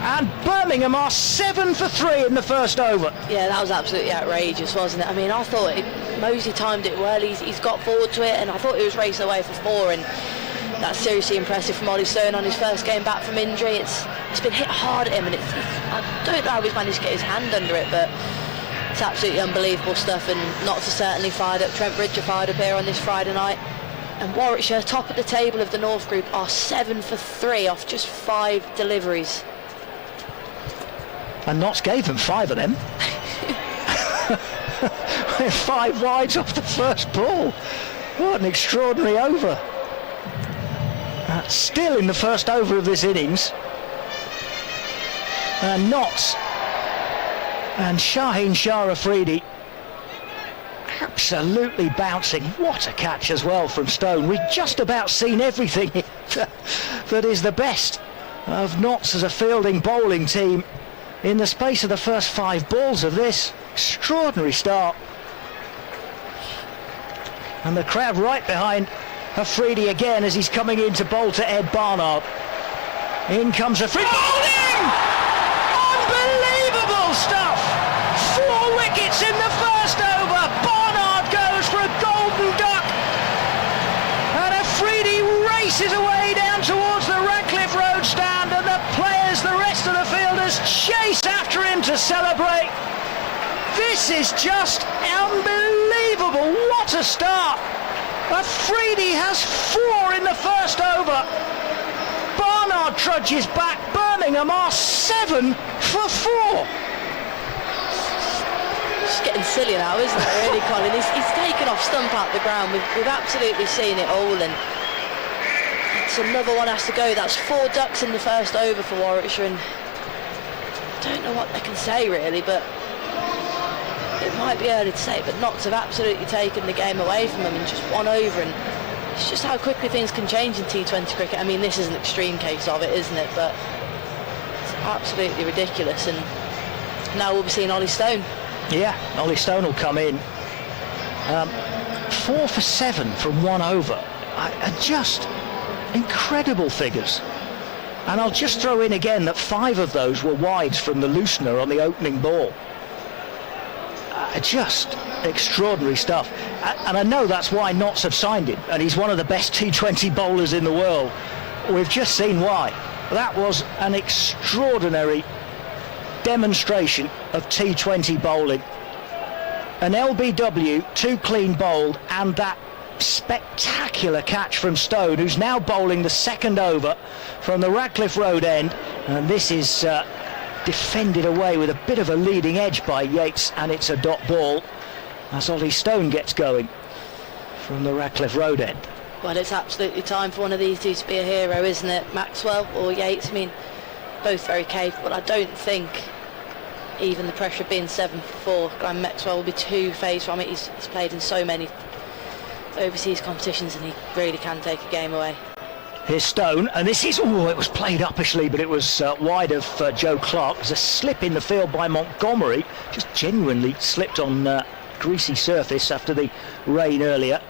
and Birmingham are 7 for 3 in the first over. Yeah, that was absolutely outrageous, wasn't it? I mean, I thought Mosley timed it well. He's got forward to it, and I thought he was racing away for 4, and that's seriously impressive from Ollie Stone on his first game back from injury. It's been hit hard at him, and I don't know how he's managed to get his hand under it, but it's absolutely unbelievable stuff. And Notts are certainly fired up. Trent Bridge are fired up here on this Friday night, and Warwickshire, top of the table of the North Group, are 7 for 3 off just 5 deliveries. And Notts gave them 5 of them. 5 wides off the first ball. What an extraordinary over. Still in the first over of this innings. Notts and Shaheen Shah Afridi absolutely bouncing. What a catch as well from Stone. We've just about seen everything that is the best of Notts as a fielding bowling team in the space of the first 5 balls of this. Extraordinary start. And the crowd right behind Afridi again as he's coming in to bowl to Ed Barnard. In comes Afridi. Bowling! Unbelievable stuff! 4 wickets in the first over. Barnard goes for a golden duck. And Afridi races away down towards the Radcliffe Road stand, and the players, the rest of the fielders, chase after him to celebrate. This is just unbelievable. What a start. Afridi has 4 in the first over. Barnard trudges back. Birmingham are 7 for 4. It's getting silly now, isn't it, really, Colin? He's taken off stump out the ground. We've absolutely seen it all, and it's another one has to go. That's 4 ducks in the first over for Warwickshire, and I don't know what they can say, really, but it might be early to say, but Notts have absolutely taken the game away from them in just 1 over, and it's just how quickly things can change in T20 cricket. I mean, this is an extreme case of it, isn't it? But it's absolutely ridiculous, and now we'll be seeing Ollie Stone. Yeah, Ollie Stone will come in. 4 for 7 from 1 over. Just incredible figures. And I'll just throw in again that 5 of those were wides from the loosener on the opening ball. Just extraordinary stuff. And I know that's why Notts have signed him, and he's one of the best T20 bowlers in the world. We've just seen why. That was an extraordinary demonstration of T20 bowling. An LBW, 2 clean bowled, and that spectacular catch from Stone, who's now bowling the 2nd over from the Radcliffe Road end, and this is defended away with a bit of a leading edge by Yates, and it's a dot ball as Ollie Stone gets going from the Radcliffe Road end. Well, it's absolutely time for one of these two to be a hero, isn't it? Maxwell or Yates. I mean, both very capable. I don't think even the pressure of being 7 for 4, Graham Maxwell will be too phased from it. He's played in so many overseas competitions, and he really can take a game away. Here's Stone, and this is, it was played uppishly, but it was wide of Joe Clark. There's a slip in the field by Montgomery, just genuinely slipped on greasy surface after the rain earlier,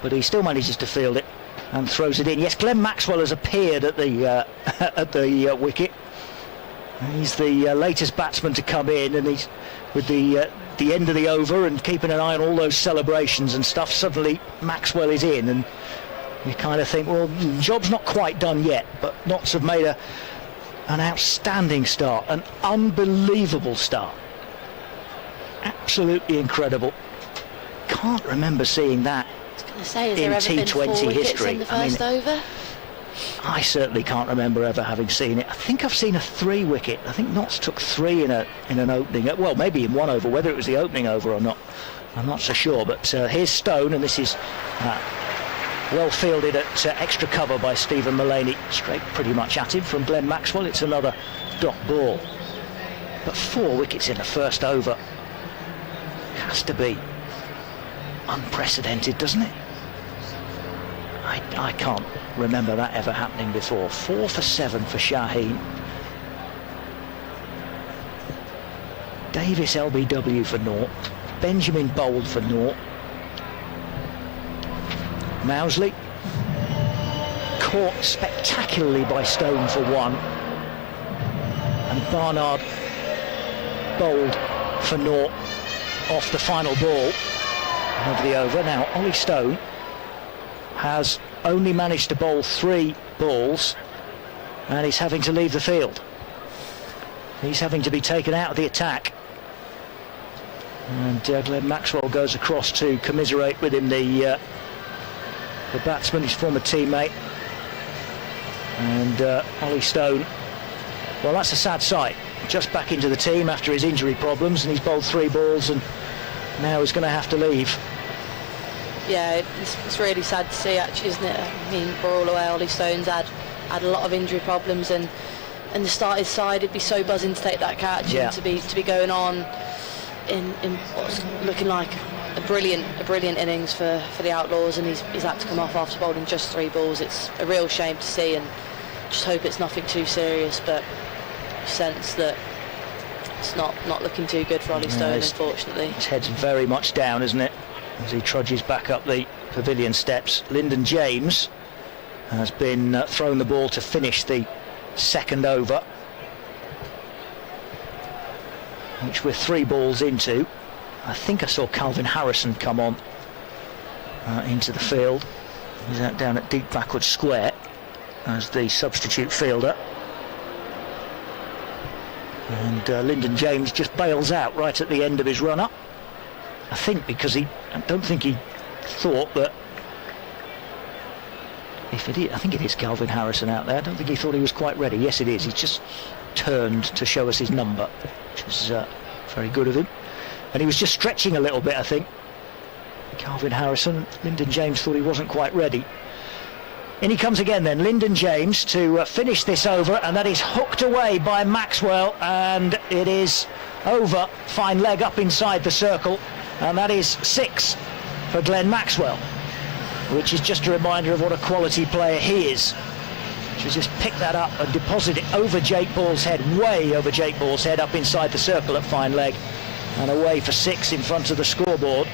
but he still manages to field it and throws it in. Yes, Glenn Maxwell has appeared at the at the wicket. He's the latest batsman to come in, and he's with the end of the over and keeping an eye on all those celebrations and stuff. Suddenly Maxwell is in, and you kind of think, well, job's not quite done yet, but Notts have made an outstanding start, an unbelievable start. Absolutely incredible. Can't remember seeing that in T20 history. In the first over? I certainly can't remember ever having seen it. I think I've seen a 3 wicket. I think Notts took 3 in an opening. Well, maybe in 1 over. Whether it was the opening over or not, I'm not so sure. But here's Stone, and this is well fielded at extra cover by Stephen Mullaney. Straight pretty much at him from Glenn Maxwell. It's another dot ball. But 4 wickets in the first over has to be unprecedented, doesn't it? I can't remember that ever happening before. 4 for 7 for Shaheen. Davis LBW for naught. Benjamin bowled for naught. Mousley caught spectacularly by Stone for 1. And Barnard bowled for naught off the final ball of the over. Now, Ollie Stone has only managed to bowl 3 balls, and he's having to leave the field. He's having to be taken out of the attack. And Glenn Maxwell goes across to commiserate with him, the batsman, his former teammate. And Ollie Stone, well, that's a sad sight. Just back into the team after his injury problems, and he's bowled 3 balls, and now he's going to have to leave. Yeah, it's really sad to see, actually, isn't it? I mean, we're all aware Ollie Stone's had a lot of injury problems, and the start his side, it'd be so buzzing to take that catch, and to be going on in what's looking like a brilliant innings for the Outlaws, and he's had to come off after bowling just 3 balls. It's a real shame to see, and Just hope it's nothing too serious, but sense that it's not looking too good for Ollie Stone, unfortunately. His head's very much down, isn't it, as he trudges back up the pavilion steps. Lyndon James has been thrown the ball to finish the second over, which we're 3 balls into. I think I saw Calvin Harrison come on into the field. He's out down at deep backward square as the substitute fielder. And Lyndon James just bails out right at the end of his run-up. I think because I don't think he thought that, I think it is Calvin Harrison out there. I don't think he thought he was quite ready. Yes, it is. He's just turned to show us his number, which is very good of him. And he was just stretching a little bit, I think. Calvin Harrison. Lyndon James thought he wasn't quite ready. In he comes again then, Lyndon James, to finish this over, and that is hooked away by Maxwell, and it is over. Fine leg up inside the circle, and that is 6 for Glenn Maxwell, which is just a reminder of what a quality player he is. To just pick that up and deposit it over Jake Ball's head, way over Jake Ball's head, up inside the circle at fine leg, and away for 6 in front of the scoreboard.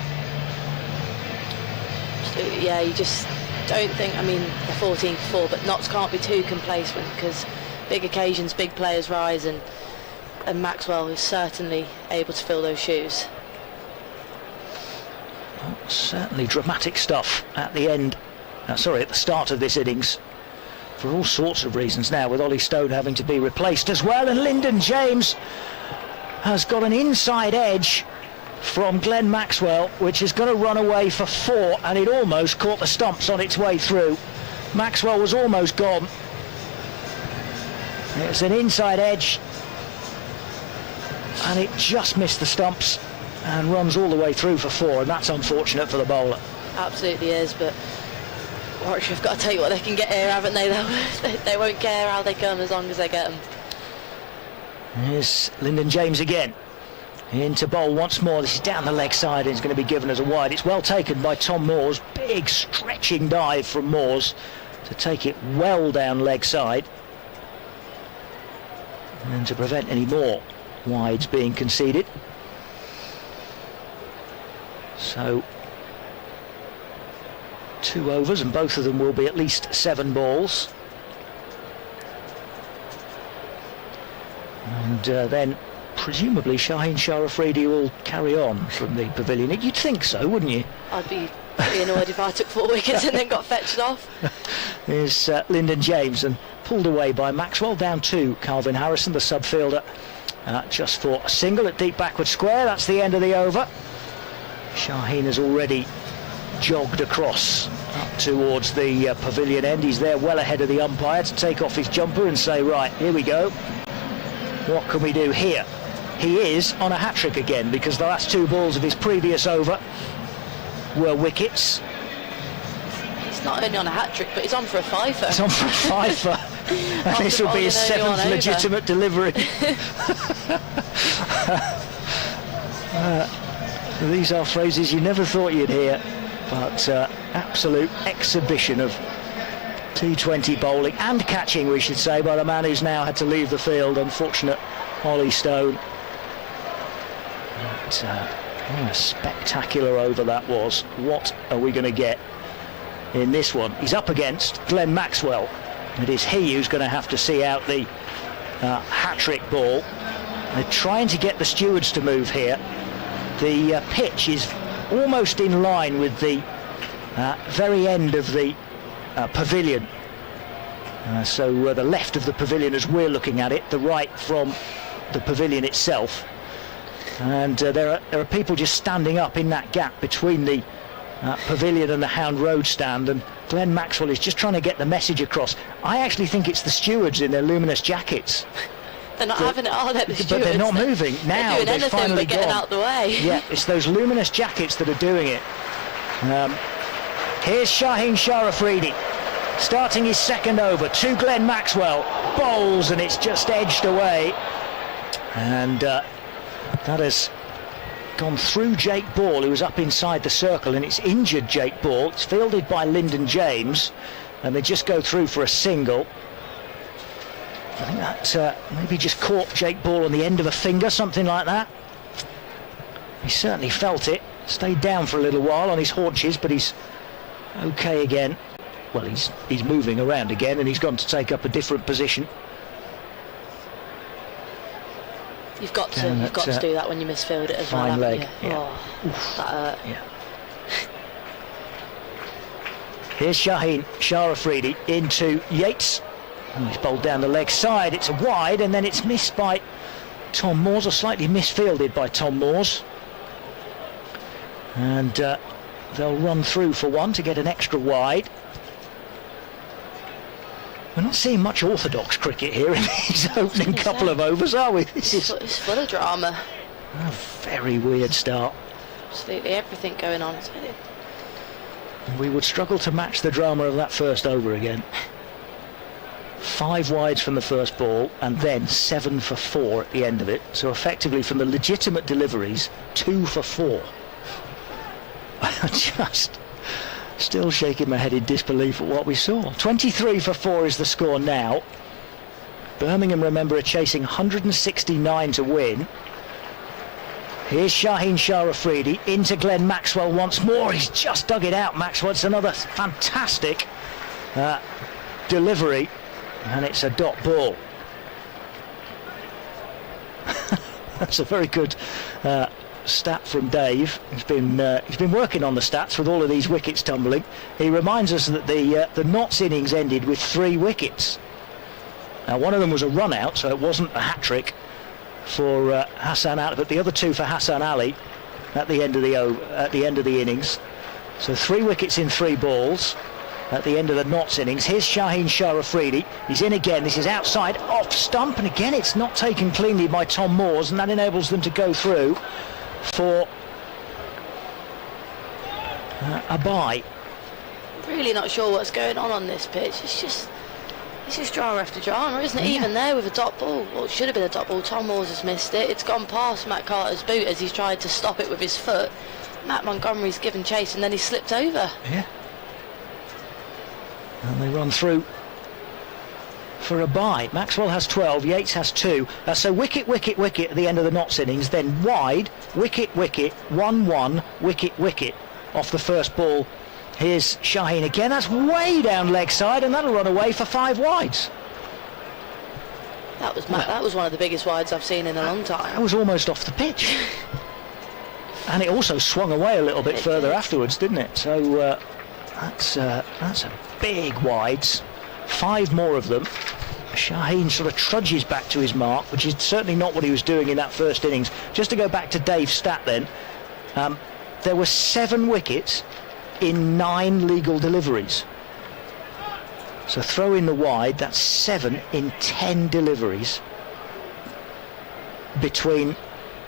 Yeah, you just don't think, I mean, they're 14-4, but Notts can't be too complacent, because big occasions, big players rise, and Maxwell is certainly able to fill those shoes. Well, certainly dramatic stuff at the end, at the start of this innings, for all sorts of reasons now, with Ollie Stone having to be replaced as well, and Lyndon James has got an inside edge from Glenn Maxwell, which is going to run away for 4, and it almost caught the stumps on its way through. Maxwell was almost gone. It's an inside edge, and it just missed the stumps and runs all the way through for 4, and that's unfortunate for the bowler. Absolutely is, but Warwickshire have got to take what they can get here, haven't they? They won't care how they come as long as they get them. Here's Lyndon James again. Into bowl once more. This is down the leg side, and it's going to be given as a wide. It's well taken by Tom Moores. Big stretching dive from Moores to take it well down leg side, and to prevent any more wides being conceded. So 2 overs, and both of them will be at least 7 balls. And then presumably Shaheen Shah Afridi will carry on from the pavilion. You'd think so, wouldn't you? I'd be pretty annoyed if I took 4 wickets and then got fetched off. Here's Lyndon James, and pulled away by Maxwell, down to Calvin Harrison, the subfielder, just for a single at deep backward square. That's the end of the over. Shaheen has already jogged across up towards the pavilion end. He's there well ahead of the umpire to take off his jumper and say, right, here we go. What can we do here? He is on a hat-trick again, because the last 2 balls of his previous over were wickets. He's not only on a hat-trick, but he's on for a fifer. He's on for a fifer. And this will be his 7th legitimate delivery. These are phrases you never thought you'd hear, but absolute exhibition of T20 bowling and catching, we should say, by the man who's now had to leave the field, unfortunate Ollie Stone. But, what a spectacular over that was. What are we going to get in this one? He's up against Glenn Maxwell. It is he who's going to have to see out the hat-trick ball. They're trying to get the stewards to move here. The pitch is almost in line with the very end of the pavilion. So the left of the pavilion as we're looking at it, the right from the pavilion itself. And there are people just standing up in that gap between the pavilion and the Hound Road stand, and Glenn Maxwell is just trying to get the message across. I actually think it's the stewards in their luminous jackets. They're not having it, are they, the stewards? But they're not moving. Now they're doing they've anything finally but getting gone. out the way. Yeah, it's those luminous jackets that are doing it. Here's Shaheen Shah Afridi, starting his 2nd over to Glenn Maxwell. Bowls, and it's just edged away. And that has gone through Jake Ball, who was up inside the circle, and it's injured Jake Ball. It's fielded by Lyndon James, and they just go through for a single. I think that maybe just caught Jake Ball on the end of a finger, something like that. He certainly felt it. Stayed down for a little while on his haunches, but he's okay again. Well, he's moving around again, and he's gone to take up a different position. You've got to do that when you misfield it as well. Fine leg. You? Yeah. Oh, that hurt. Yeah. Here's Shaheen Shah Afridi into Yates. Oh, he's bowled down the leg side. It's a wide, and then it's missed by Tom Moores, or slightly misfielded by Tom Moores. And they'll run through for one to get an extra wide. We're not seeing much orthodox cricket here in these opening couple of overs, are we? It's full of drama. A very weird start. Absolutely everything going on. We would struggle to match the drama of that first over again. 5 wides from the first ball, and then 7 for 4 at the end of it. So effectively, from the legitimate deliveries, 2 for 4. Just still shaking my head in disbelief at what we saw. 23 for 4 is the score now. Birmingham, remember, are chasing 169 to win. Here's Shaheen Shah Afridi into Glenn Maxwell once more. He's just dug it out, Maxwell. It's another fantastic delivery, and it's a dot ball. That's a very good stat from Dave. He's been working on the stats with all of these wickets tumbling. He reminds us that the Notts innings ended with 3 wickets. Now, one of them was a run out, so it wasn't a hat-trick for Hassan Ali, but the other 2 for Hassan Ali at the end of the innings. So 3 wickets in 3 balls at the end of the Notts innings. Here's Shaheen Shah Afridi. He's in again. This is outside, off stump, and again it's not taken cleanly by Tom Moores, and that enables them to go through for a bye. Really not sure what's going on this pitch. It's just drama after drama, isn't it? Yeah. Even there with a dot ball, well, it should have been a dot ball. Tom Moores has missed it. It's gone past Matt Carter's boot as he's tried to stop it with his foot. Matt Montgomery's given chase, and then he slipped over. Yeah. And they run through for a bye. Maxwell has 12, Yates has 2. So wicket, wicket, wicket at the end of the Notts innings, then wide, wicket, wicket, 1-1, wicket, wicket off the first ball. Here's Shaheen again. That's way down leg side, and that'll run away for 5 wides. That was one of the biggest wides I've seen in a long time. That was almost off the pitch. And it also swung away a little bit further afterwards, didn't it? So that's a big wides. 5 more of them. Shaheen sort of trudges back to his mark, which is certainly not what he was doing in that first innings. Just to go back to Dave's stat then, there were 7 wickets in 9 legal deliveries. So throw in the wide, that's 7 in 10 deliveries between,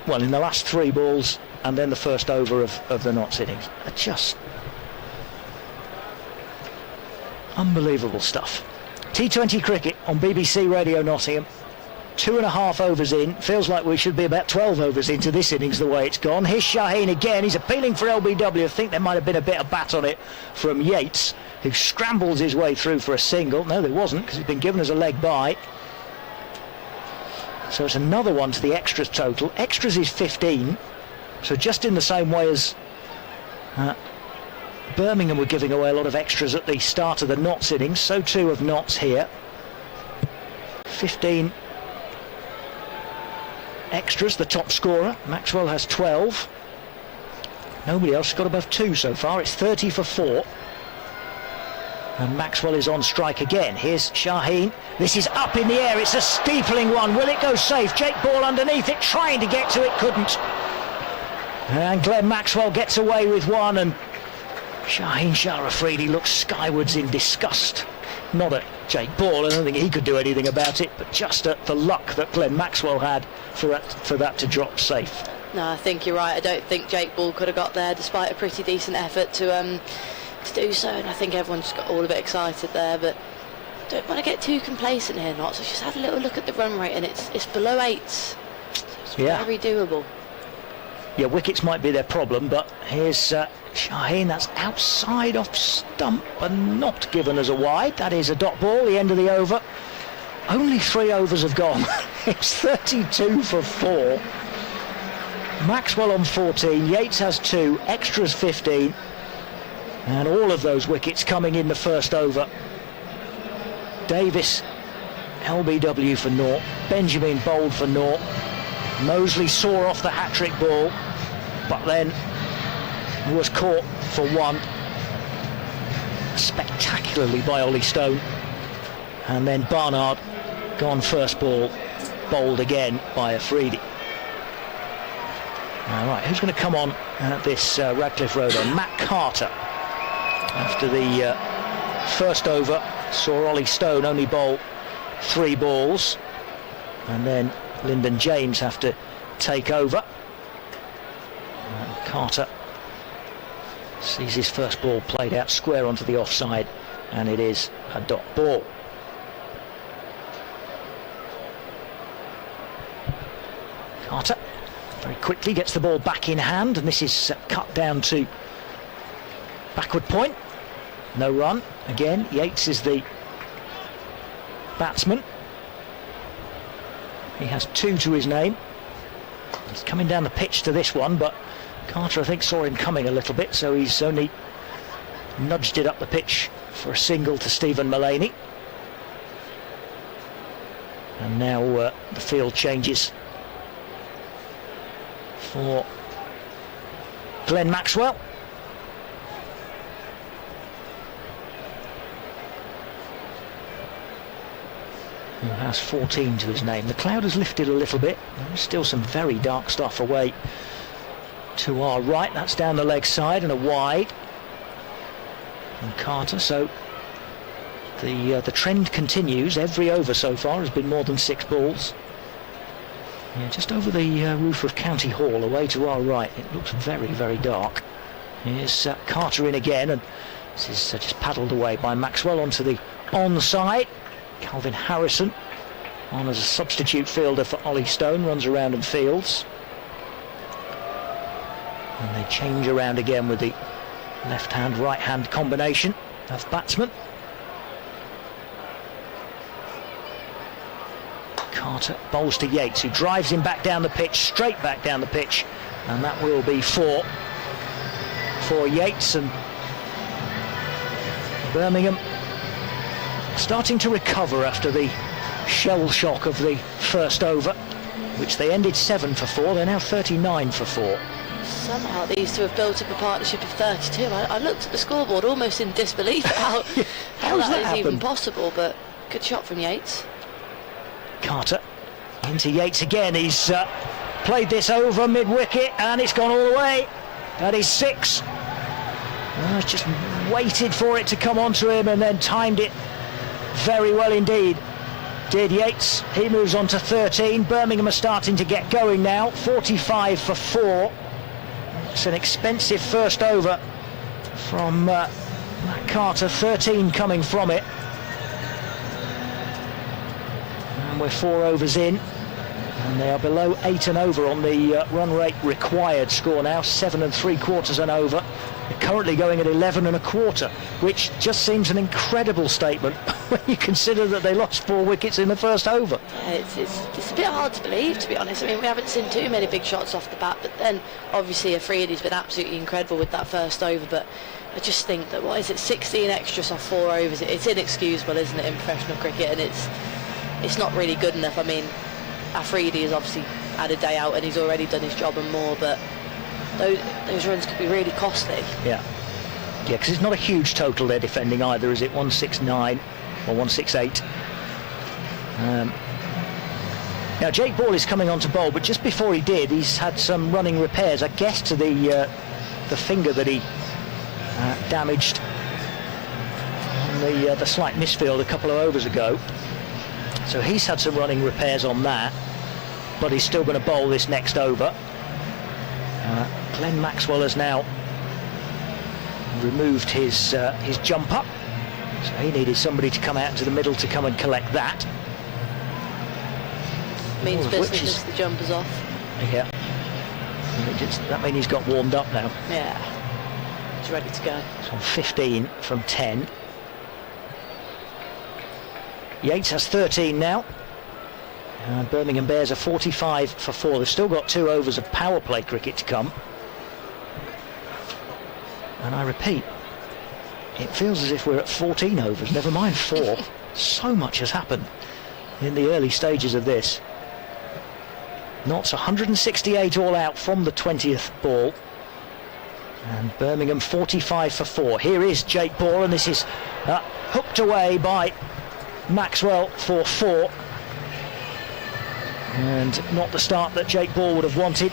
well, in the last 3 balls and then the first over of the Notts innings. Just unbelievable stuff. T20 cricket on BBC Radio Nottingham. 2.5 overs in. Feels like we should be about 12 overs into this innings the way it's gone. Here's Shaheen again. He's appealing for LBW. I think there might have been a bit of bat on it from Yates, who scrambles his way through for a single. No, there wasn't, because it's been given as a leg bye. So it's another one to the extras total. Extras is 15. So just in the same way as Birmingham were giving away a lot of extras at the start of the Notts innings, so too of Notts here. 15 extras, the top scorer. Maxwell has 12. Nobody else has got above 2 so far. It's 30 for 4. And Maxwell is on strike again. Here's Shaheen. This is up in the air. It's a steepling one. Will it go safe? Jake Ball underneath it, trying to get to it, couldn't. And Glenn Maxwell gets away with one, and Shaheen Shah Afridi looks skywards in disgust. Not at Jake Ball, I don't think he could do anything about it, but just at the luck that Glenn Maxwell had for that to drop safe. No, I think you're right. I don't think Jake Ball could have got there despite a pretty decent effort to do so, and I think everyone just got all a bit excited there, but don't want to get too complacent here, Notts. So just have a little look at the run rate, and it's below 8. So it's very doable. Yeah, wickets might be their problem, but here's Shaheen. That's outside off stump and not given as a wide. That is a dot ball, the end of the over. only 3 overs have gone. It's 32 for 4. Maxwell on 14, Yates has 2, extras 15, and all of those wickets coming in the first over. Davis, LBW for 0, Benjamin bowled for 0, Mosley saw off the hat-trick ball, but then was caught for 1 spectacularly by Ollie Stone, and then Barnard gone first ball, bowled again by Afridi. All right, who's going to come on at this Radcliffe Road on? Matt Carter. After the first over, saw Ollie Stone only bowl 3 balls, and then Lyndon James have to take over. Carter sees his first ball played out square onto the offside, and it is a dot ball. Carter very quickly gets the ball back in hand, and this is cut down to backward point. No run. Again, Yates is the batsman. He has 2 to his name. He's coming down the pitch to this one, but Carter, I think, saw him coming a little bit, so he's only nudged it up the pitch for a single to Stephen Mullaney. And now the field changes for Glenn Maxwell. Who has 14 to his name. The cloud has lifted a little bit. There's still some very dark stuff away to our right. That's down the leg side and a wide from Carter. So the trend continues. Every over so far has been more than 6 balls. Yeah, just over the roof of County Hall, away to our right. It looks very, very dark. Here's Carter in again, and this is just paddled away by Maxwell onto the onside. Calvin Harrison on as a substitute fielder for Ollie Stone, runs around and fields. And they change around again with the left-hand, right-hand combination of batsmen. Carter bowls to Yates, who drives him back down the pitch, straight back down the pitch, and that will be 4 for Yates. And Birmingham starting to recover after the shell shock of the first over, which they ended 7 for 4. They're now 39 for 4. Somehow these two have built up a partnership of 32. I looked at the scoreboard almost in disbelief at how that is even possible, but good shot from Yates. Carter into Yates again. He's played this over mid-wicket, and it's gone all the way. That is 6. Just waited for it to come onto him and then timed it very well indeed, did Yates. He moves on to 13. Birmingham are starting to get going now. 45 for 4. It's an expensive first over from Matt Carter. 13 coming from it. And we're 4 overs in, and they are below 8 and over on the run rate required score now. 7 3/4 and over. They're currently going at 11 1/4, which just seems an incredible statement when you consider that they lost 4 wickets in the first over. Yeah, it's a bit hard to believe, to be honest. I mean, we haven't seen too many big shots off the bat, but then obviously Afridi's been absolutely incredible with that first over. But I just think that, 16 extras off 4 overs? It's inexcusable, isn't it, in professional cricket? And it's not really good enough. I mean, Afridi has obviously had a day out and he's already done his job and more, but those runs could be really costly. Yeah, because it's not a huge total they're defending either, is it? 169 or 168. Now Jake Ball is coming on to bowl, but just before he did, he's had some running repairs, I guess, to the finger that he damaged on the slight misfield a couple of overs ago. So he's had some running repairs on that, but he's still going to bowl this next over. Glenn Maxwell has now removed his jumper, so he needed somebody to come out into the middle to come and collect that. Means business if the jumper's off. Yeah. That means he's got warmed up now. Yeah. He's ready to go. It's on 15 from 10. Yates has 13 now. And Birmingham Bears are 45 for 4. They've still got 2 overs of power play cricket to come. And I repeat, it feels as if we're at 14 overs, never mind 4. So much has happened in the early stages of this. Notts 168 all out from the 20th ball. And Birmingham 45 for 4. Here is Jake Ball, and this is hooked away by Maxwell for 4. And not the start that Jake Ball would have wanted.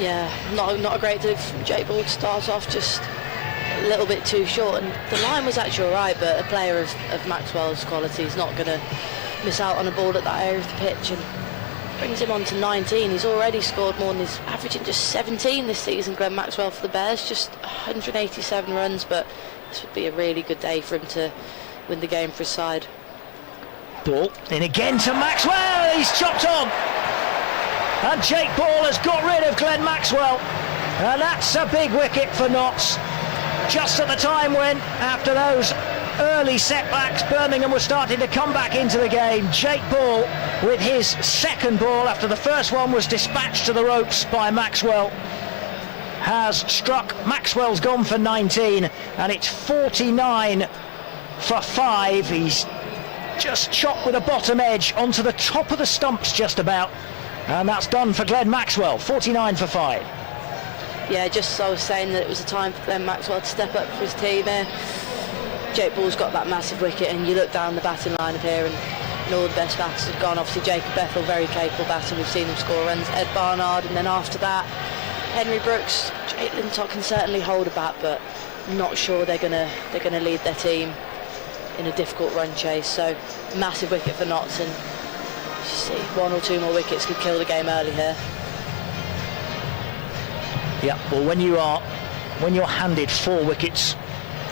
Yeah, not a great deal from Jake Ball to start off, just a little bit too short. And the line was actually all right, but a player of Maxwell's quality is not going to miss out on a ball at that area of the pitch, and brings him on to 19. He's already scored more than he's averaging just 17 this season, Glenn Maxwell, for the Bears, just 187 runs, but this would be a really good day for him to win the game for his side. Ball in again to Maxwell, he's chopped on, and Jake Ball has got rid of Glenn Maxwell, and that's a big wicket for Notts, just at the time when, after those early setbacks, Birmingham were starting to come back into the game. Jake Ball with his second ball after the first one was dispatched to the ropes by Maxwell has struck. Maxwell's gone for 19, and it's 49 for 5. He's just chopped with a bottom edge onto the top of the stumps just about, and that's done for Glenn Maxwell. 49 for 5. Yeah, just as I was saying, that it was a time for Glenn Maxwell to step up for his team here. Jake Ball's got that massive wicket, and you look down the batting line of here, and all the best batters have gone. Obviously Jacob Bethel, very capable batter, we've seen him score runs. Ed Barnard, and then after that Henry Brooks. Jake Lintott can certainly hold a bat, but not sure they're gonna lead their team in a difficult run chase. So massive wicket for Notts, and you see 1 or 2 more wickets could kill the game early here. Yeah, well, when you're handed 4 wickets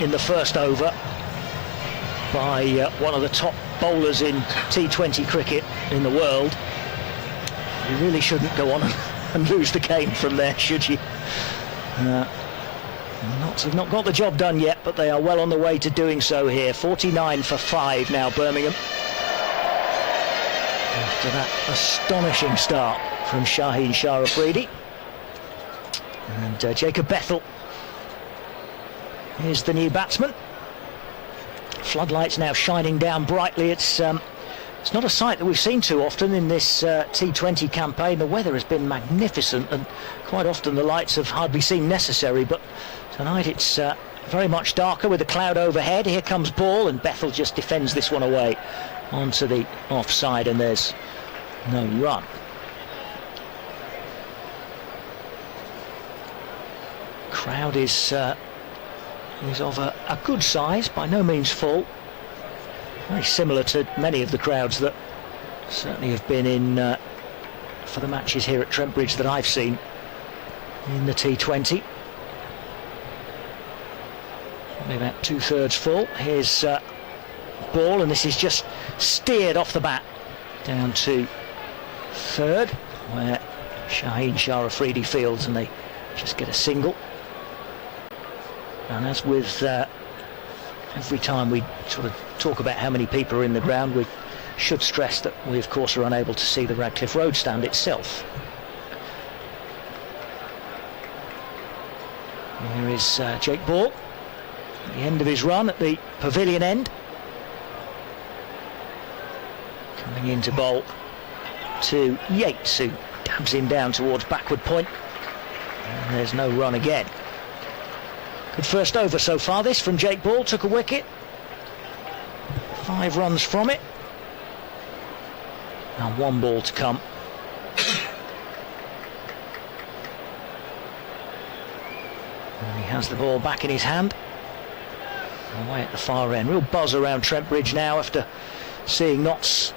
in the first over by one of the top bowlers in T20 cricket in the world, you really shouldn't go on and lose the game from there, should you? Notts have not got the job done yet, but they are well on the way to doing so here. 49 for 5 now, Birmingham, after that astonishing start from Shaheen Shah Afridi. And Jacob Bethel is the new batsman. Floodlights now shining down brightly. It's not a sight that we've seen too often in this T20 campaign. The weather has been magnificent, and quite often the lights have hardly seemed necessary, but tonight it's very much darker with a cloud overhead. Here comes Ball, and Bethel just defends this one away onto the offside, and there's no run. Crowd is of a good size, by no means full. Very similar to many of the crowds that certainly have been in for the matches here at Trent Bridge that I've seen in the T20. Only about 2/3 full. Here's Ball, and this is just steered off the bat down to third, where Shaheen Shah Afridi fields, and they just get a single. And as with every time we sort of talk about how many people are in the ground, we should stress that we of course are unable to see the Radcliffe Road stand itself. Here is Jake Ball at the end of his run at the pavilion end, coming in to bowl to Yates, who dabs him down towards backward point, and there's no run again. Good first over so far, this from Jake Ball. Took a wicket, 5 runs from it, and 1 ball to come. And he has the ball back in his hand, away at the far end. Real buzz around Trent Bridge now after seeing Notts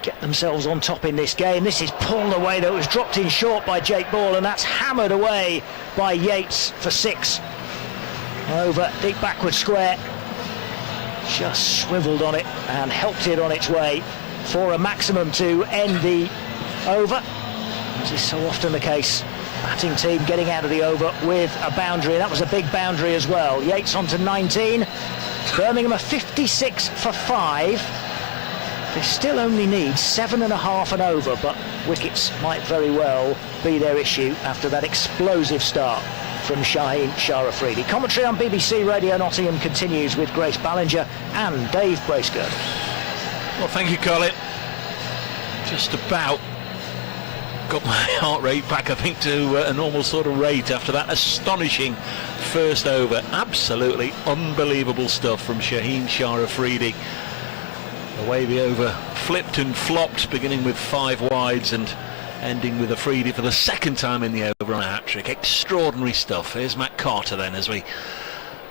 get themselves on top in this game. This is pulled away, though. It was dropped in short by Jake Ball, and that's hammered away by Yates for 6 over deep backward square. Just swivelled on it and helped it on its way for a maximum to end the over, as is so often the case. Batting team getting out of the over with a boundary, and that was a big boundary as well. Yates on to 19, Birmingham are 56 for 5. They still only need 7.5 and over, but wickets might very well be their issue after that explosive start from Shaheen Shah Afridi. Commentary on BBC Radio Nottingham continues with Grace Ballinger and Dave Bracegirdle. Well, thank you, Colin. Just about got my heart rate back, I think, to a normal sort of rate after that astonishing first over. Absolutely unbelievable stuff from Shaheen Shah Afridi. The way the over flipped and flopped, beginning with 5 wides and ending with Afridi for the second time in the over on a hat-trick. Extraordinary stuff. Here's Matt Carter then as we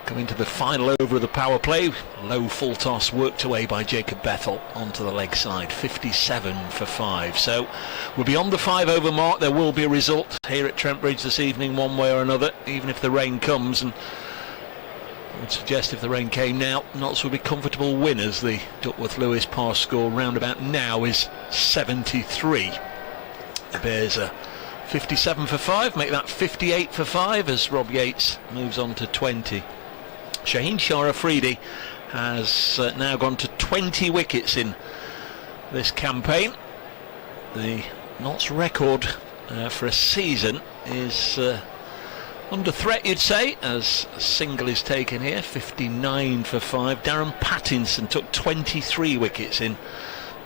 come into the final over of the power play. Low full toss worked away by Jacob Bethel onto the leg side. 57 for 5. So we're beyond the 5 over mark. There will be a result here at Trent Bridge this evening, one way or another, even if the rain comes. And I would suggest if the rain came now, Notts would be comfortable winners. The Duckworth-Lewis pass score roundabout now is 73. The Bears are 57 for 5, make that 58 for 5 as Rob Yates moves on to 20. Shaheen Shah Afridi has now gone to 20 wickets in this campaign. The Notts record for a season is under threat, you'd say, as a single is taken here. 59 for 5. Darren Pattinson took 23 wickets in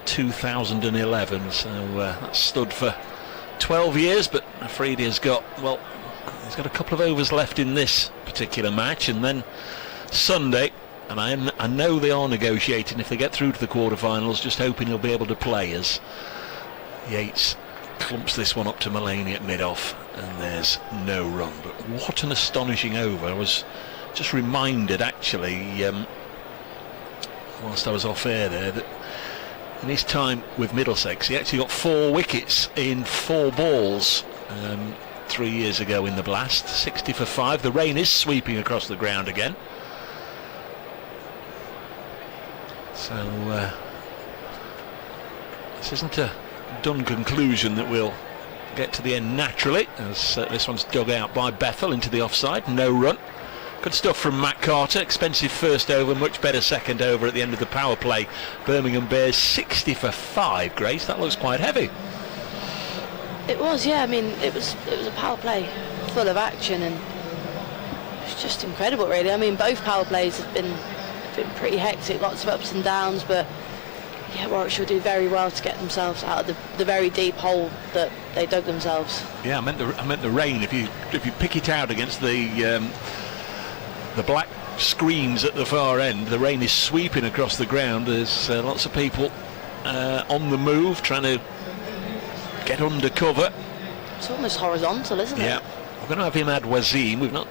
2011, so that stood for 12 years, but Afridi has got, well, he's got a couple of overs left in this particular match, and then Sunday, and I know they are negotiating if they get through to the quarterfinals, just hoping he'll be able to play as Yates clumps this one up to Mulaney at mid-off, and there's no run. But what an astonishing over. I was just reminded, actually, whilst I was off air there, that in his time with Middlesex, he actually got 4 wickets in 4 balls 3 years ago in the blast. 60 for 5. The rain is sweeping across the ground again. So this isn't a done conclusion that we'll get to the end naturally, as this one's dug out by Bethel into the offside. No run. Good stuff from Matt Carter. Expensive first over, much better second over at the end of the power play. Birmingham Bears 60 for 5. Grace, that looks quite heavy. It was, yeah. I mean, it was a power play full of action, and it's just incredible, really. I mean, both power plays have been pretty hectic, lots of ups and downs, but yeah, Warwickshire will do very well to get themselves out of the very deep hole that they dug themselves. Yeah, I meant the rain. If you pick it out against the black screens at the far end, the rain is sweeping across the ground. There's lots of people on the move trying to get under cover. It's almost horizontal, isn't it? Yeah, we're going to have Imad Wasim. We've not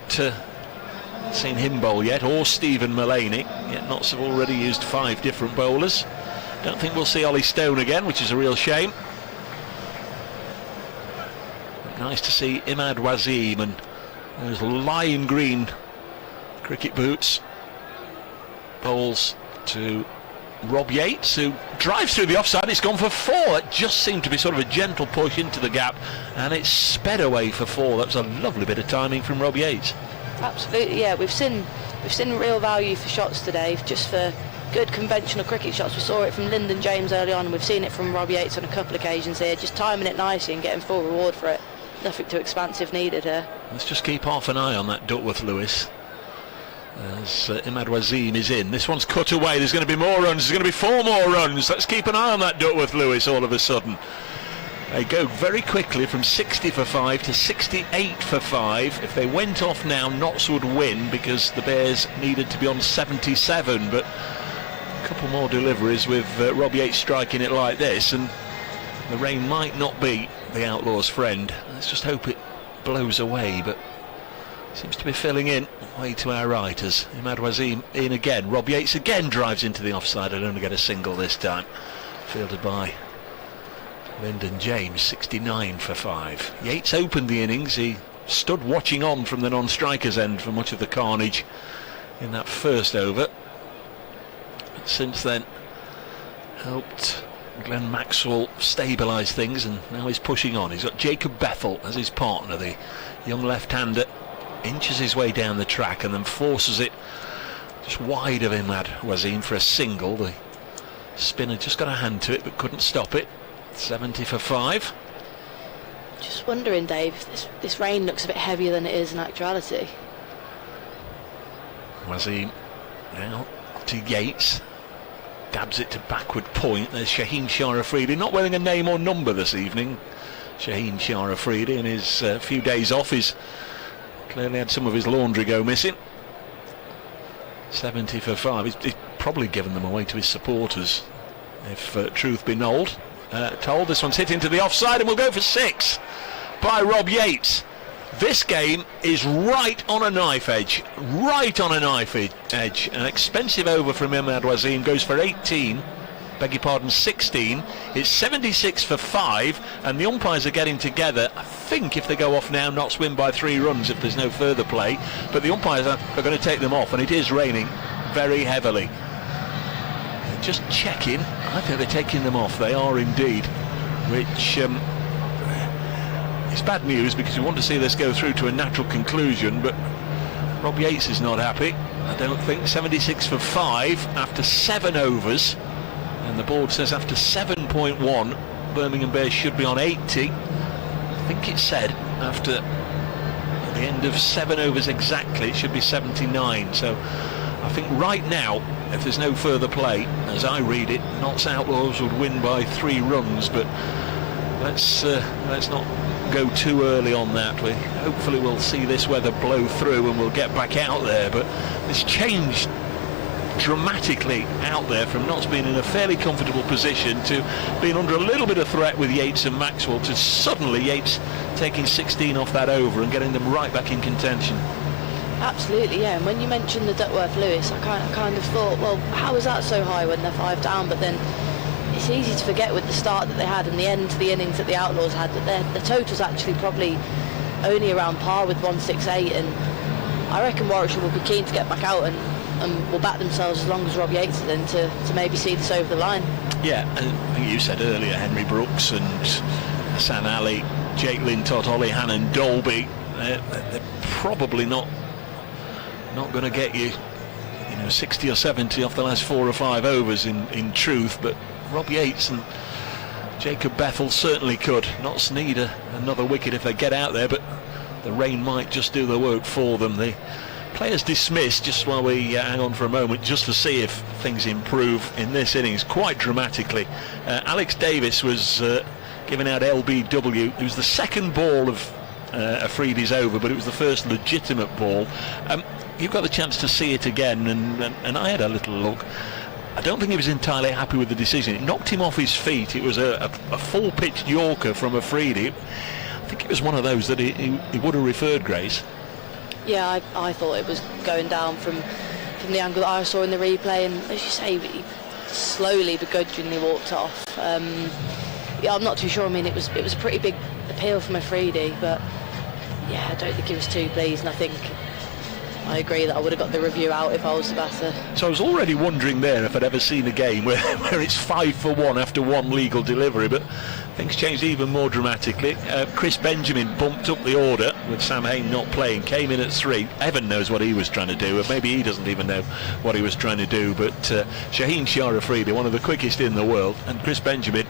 seen him bowl yet, or Stephen Mulaney. Yet Notts have already used 5 different bowlers. Don't think we'll see Ollie Stone again, which is a real shame. Nice to see Imad Wasim and those lime green cricket boots. Bowls to Rob Yates, who drives through the offside. It's gone for 4. It just seemed to be sort of a gentle push into the gap, and it's sped away for 4. That was a lovely bit of timing from Rob Yates. Absolutely, yeah. We've seen real value for shots today, just for good conventional cricket shots. We saw it from Lyndon James early on, and we've seen it from Rob Yates on a couple of occasions here, just timing it nicely and getting full reward for it. Nothing too expansive needed here. Let's just keep half an eye on that Duckworth-Lewis as Imad Wasim is in. This one's cut away. There's going to be more runs. There's going to be 4 more runs. Let's keep an eye on that Duckworth-Lewis all of a sudden. They go very quickly from 60 for 5 to 68 for 5. If they went off now, Notts would win because the Bears needed to be on 77, but a couple more deliveries with Rob Yates striking it like this, and the rain might not be the Outlaws' friend. Let's just hope it blows away, but seems to be filling in way to our right as Imad Wasim in again. Rob Yates again drives into the offside and only get a single this time. Fielded by Lyndon James. 69 for 5. Yates opened the innings. He stood watching on from the non-strikers end for much of the carnage in that first over. But since then helped Glenn Maxwell stabilise things, and now he's pushing on. He's got Jacob Bethel as his partner. The young left-hander inches his way down the track and then forces it Just wide of him, Wasim, for a single. The spinner just got a hand to it but couldn't stop it. 70 for 5. Just wondering, Dave, if this rain looks a bit heavier than it is in actuality. Wasim now to Yates. Dabs it to backward point. There's Shaheen Shah Afridi, not wearing a name or number this evening. Shaheen Shah Afridi, in his few days off, he's clearly had some of his laundry go missing. 70 for 5. He's probably given them away to his supporters, if truth be told. This one's hit into the offside and will go for 6 by Rob Yates. This game is right on a knife edge. Right on a knife edge. An expensive over from Imad Wasim, goes for 18. Beg your pardon, 16. It's 76 for 5, and the umpires are getting together. I think if they go off now, Notts win by 3 runs if there's no further play. But the umpires are going to take them off, and it is raining very heavily. Just checking. I think they're taking them off. They are indeed, which it's bad news because we want to see this go through to a natural conclusion. But Rob Yates is not happy, I don't think. 76 for 5 after 7 overs. And the board says after 7.1, Birmingham Bears should be on 80. I think it said after at the end of 7 overs exactly, it should be 79. So I think right now, if there's no further play, as I read it, Notts Outlaws would win by 3 runs. But let's not go too early on that. We hopefully will see this weather blow through and we'll get back out there. But it's changed dramatically out there from Notts being in a fairly comfortable position to being under a little bit of threat with Yates and Maxwell, to suddenly Yates taking 16 off that over and getting them right back in contention. Absolutely, yeah. And when you mentioned the Duckworth-Lewis, I kind of thought, well, how is that so high when they're 5 down? But then it's easy to forget with the start that they had and the end to the innings that the Outlaws had, that the total's actually probably only around par with 168, and I reckon Warwickshire will be keen to get back out and will back themselves as long as Rob Yates is in to maybe see this over the line. Yeah, and I think you said earlier, Henry Brooks and Hassan Ali, Jake Lintott, Ollie Hannon, Dolby, they're probably not going to get you 60 or 70 off the last 4 or 5 overs in truth, but Rob Yates and Jacob Bethel certainly could. Notts need another wicket if they get out there, but the rain might just do the work for them. The players dismissed, just while we hang on for a moment, just to see if things improve in this innings quite dramatically. Alex Davis was giving out LBW. It was the second ball of Afridi's over, but it was the first legitimate ball. You've got the chance to see it again, and I had a little look. I don't think he was entirely happy with the decision. It knocked him off his feet. It was a full-pitched Yorker from Afridi. I think it was one of those that he would have referred, Grace. Yeah, I thought it was going down from the angle that I saw in the replay, and as you say, he slowly begrudgingly walked off. Yeah, I'm not too sure. I mean, it was a pretty big appeal from Afridi, but yeah, I don't think he was too pleased, and I agree that I would have got the review out if I was the batter. So I was already wondering there if I'd ever seen a game where it's 5 for 1 after 1 legal delivery, but things changed even more dramatically. Chris Benjamin bumped up the order with Sam Hain not playing, came in at 3. Heaven knows what he was trying to do, or maybe he doesn't even know what he was trying to do, but Shaheen Shah Afridi, one of the quickest in the world, and Chris Benjamin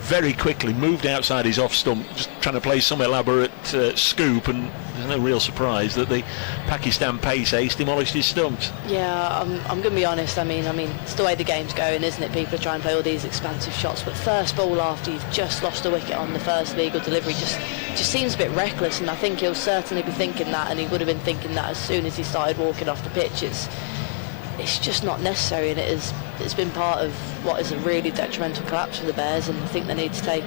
very quickly moved outside his off stump, just trying to play some elaborate scoop, and there's no real surprise that the Pakistan pace ace demolished his stumps. Yeah, I'm going to be honest. I mean, it's the way the game's going, isn't it? People are trying to play all these expansive shots, but first ball after you've just lost a wicket on the first legal delivery just seems a bit reckless, and I think he'll certainly be thinking that, and he would have been thinking that as soon as he started walking off the pitch. It's just not necessary, and it's been part of what is a really detrimental collapse for the Bears, and I think they need to take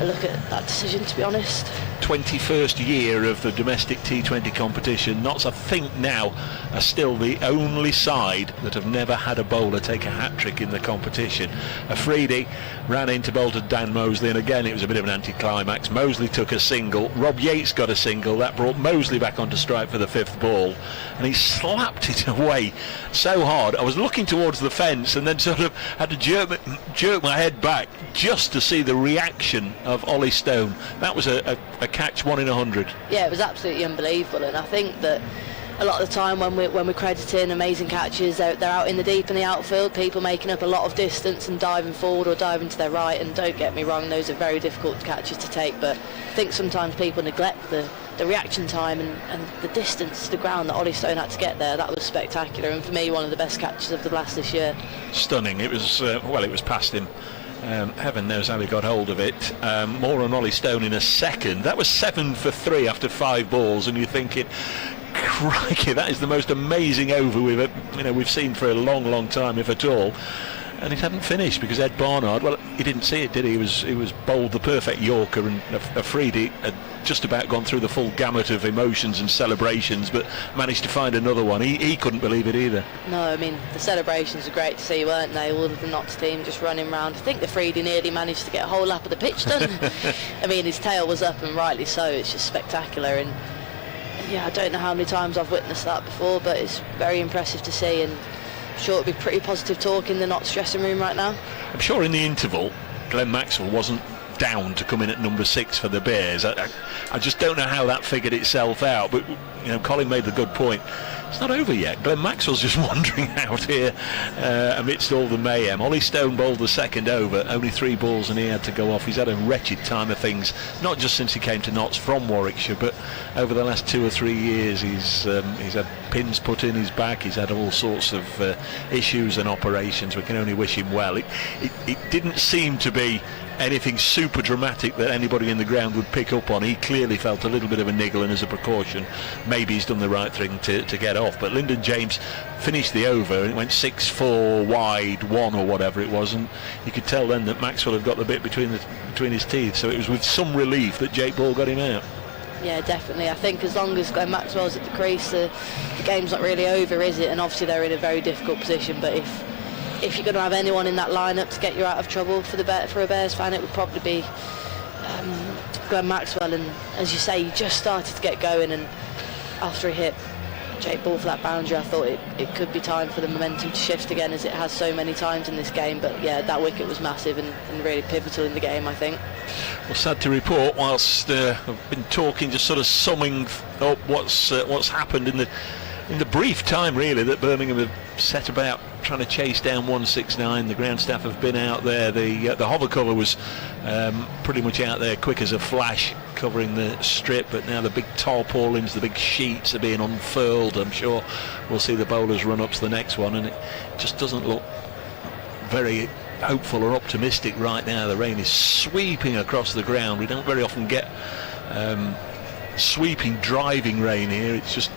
a look at that decision, to be honest. 21st year of the domestic T20 competition. Notts, I think now, are still the only side that have never had a bowler take a hat-trick in the competition. Afridi ran into bowler Dan Mosley, and again it was a bit of an anticlimax. Mosley took a single, Rob Yates got a single, that brought Mosley back onto strike for the 5th ball, and he slapped it away so hard. I was looking towards the fence and then sort of had to jerk my head back just to see the reaction of Ollie Stone. That was a catch 1 in 100. Yeah, it was absolutely unbelievable, and I think that a lot of the time when we're crediting amazing catches, they're out in the deep in the outfield, people making up a lot of distance and diving forward or diving to their right. And don't get me wrong, those are very difficult catches to take, but I think sometimes people neglect the reaction time and the distance to the ground that Ollie Stone had to get there. That was spectacular, and for me, one of the best catches of the Blast this year. Stunning. It was well, it was past him. Heaven knows how he got hold of it. More on Ollie Stone in a second. That was 7 for 3 after 5 balls, and you're thinking, crikey, that is the most amazing over we've seen for a long time, if at all. And it hadn't finished because Ed Barnard, well, he didn't see it, did he? He was bowled the perfect Yorker, and Afridi had just about gone through the full gamut of emotions and celebrations, but managed to find another one. He couldn't believe it either. No, I mean, the celebrations were great to see, weren't they? All of the Notts team just running round. I think Afridi nearly managed to get a whole lap of the pitch done. I mean, his tail was up, and rightly so. It's just spectacular. And yeah, I don't know how many times I've witnessed that before, but it's very impressive to see, and I'm sure it'll be pretty positive talk in the Notts dressing room right now. I'm sure in the interval, Glenn Maxwell wasn't down to come in at number 6 for the Bears. I just don't know how that figured itself out, but Colin made the good point. It's not over yet. Glenn Maxwell's just wandering out here amidst all the mayhem. Ollie Stone bowled the second over, only 3 balls and he had to go off. He's had a wretched time of things, not just since he came to Notts from Warwickshire, but over the last 2 or 3 years he's had pins put in his back. He's had all sorts of issues and operations. We can only wish him well. It didn't seem to be anything super dramatic that anybody in the ground would pick up on. He clearly felt a little bit of a niggle, and as a precaution maybe he's done the right thing to get off. But Lyndon James finished the over and it went 6-4 wide 1 or whatever it was, and you could tell then that Maxwell had got the bit between his teeth, so it was with some relief that Jake Ball got him out. Yeah, definitely. I think as long as Glenn Maxwell's at the crease, the game's not really over, is it? And obviously they're in a very difficult position, but if you're going to have anyone in that lineup to get you out of trouble for a Bears fan, it would probably be Glenn Maxwell. And as you say, he just started to get going, and after he hit Jake Ball for that boundary, I thought it could be time for the momentum to shift again, as it has so many times in this game. But yeah, that wicket was massive and really pivotal in the game, I think. Well, sad to report, whilst I've been talking, just sort of summing up what's happened in the brief time really that Birmingham have set about trying to chase down 169. The ground staff have been out there. The hover cover was pretty much out there quick as a flash, covering the strip, but now the big tarpaulins, the big sheets are being unfurled. I'm sure we'll see the bowlers run up to the next one, and it just doesn't look very hopeful or optimistic right now. The rain is sweeping across the ground. We don't very often get sweeping driving rain here. It's just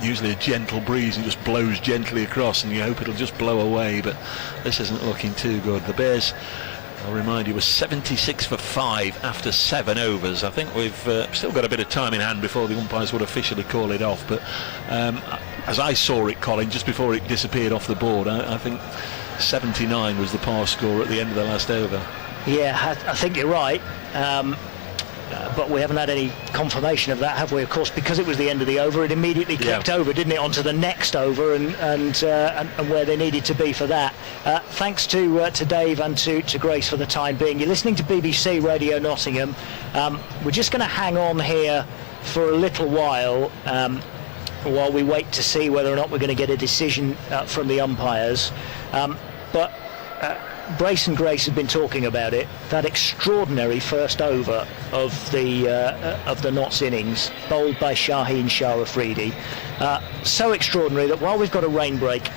usually a gentle breeze and just blows gently across, and you hope it'll just blow away, but this isn't looking too good. The Bears, I'll remind you, was 76 for 5 after 7 overs. I think we've still got a bit of time in hand before the umpires would officially call it off, but as I saw it, Colin, just before it disappeared off the board, I think 79 was the par score at the end of the last over. Yeah, I think you're right. But we haven't had any confirmation of that, have we? Of course, because it was the end of the over, it immediately kicked over, didn't it, onto the next over, and where they needed to be for that. Thanks to Dave and to Grace for the time being. You're listening to BBC Radio Nottingham. We're just going to hang on here for a little while we wait to see whether or not we're going to get a decision from the umpires. But Brace and Grace have been talking about it. That extraordinary first over of the Notts innings, bowled by Shaheen Shah Afridi. So extraordinary that while we've got a rain break,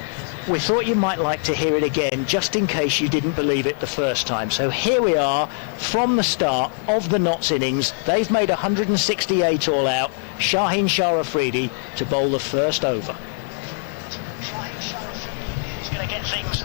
we thought you might like to hear it again, just in case you didn't believe it the first time. So here we are from the start of the Notts innings. They've made 168 all out. Shaheen Shah Afridi to bowl the first over. Shaheen Shah Afridi is going to get things.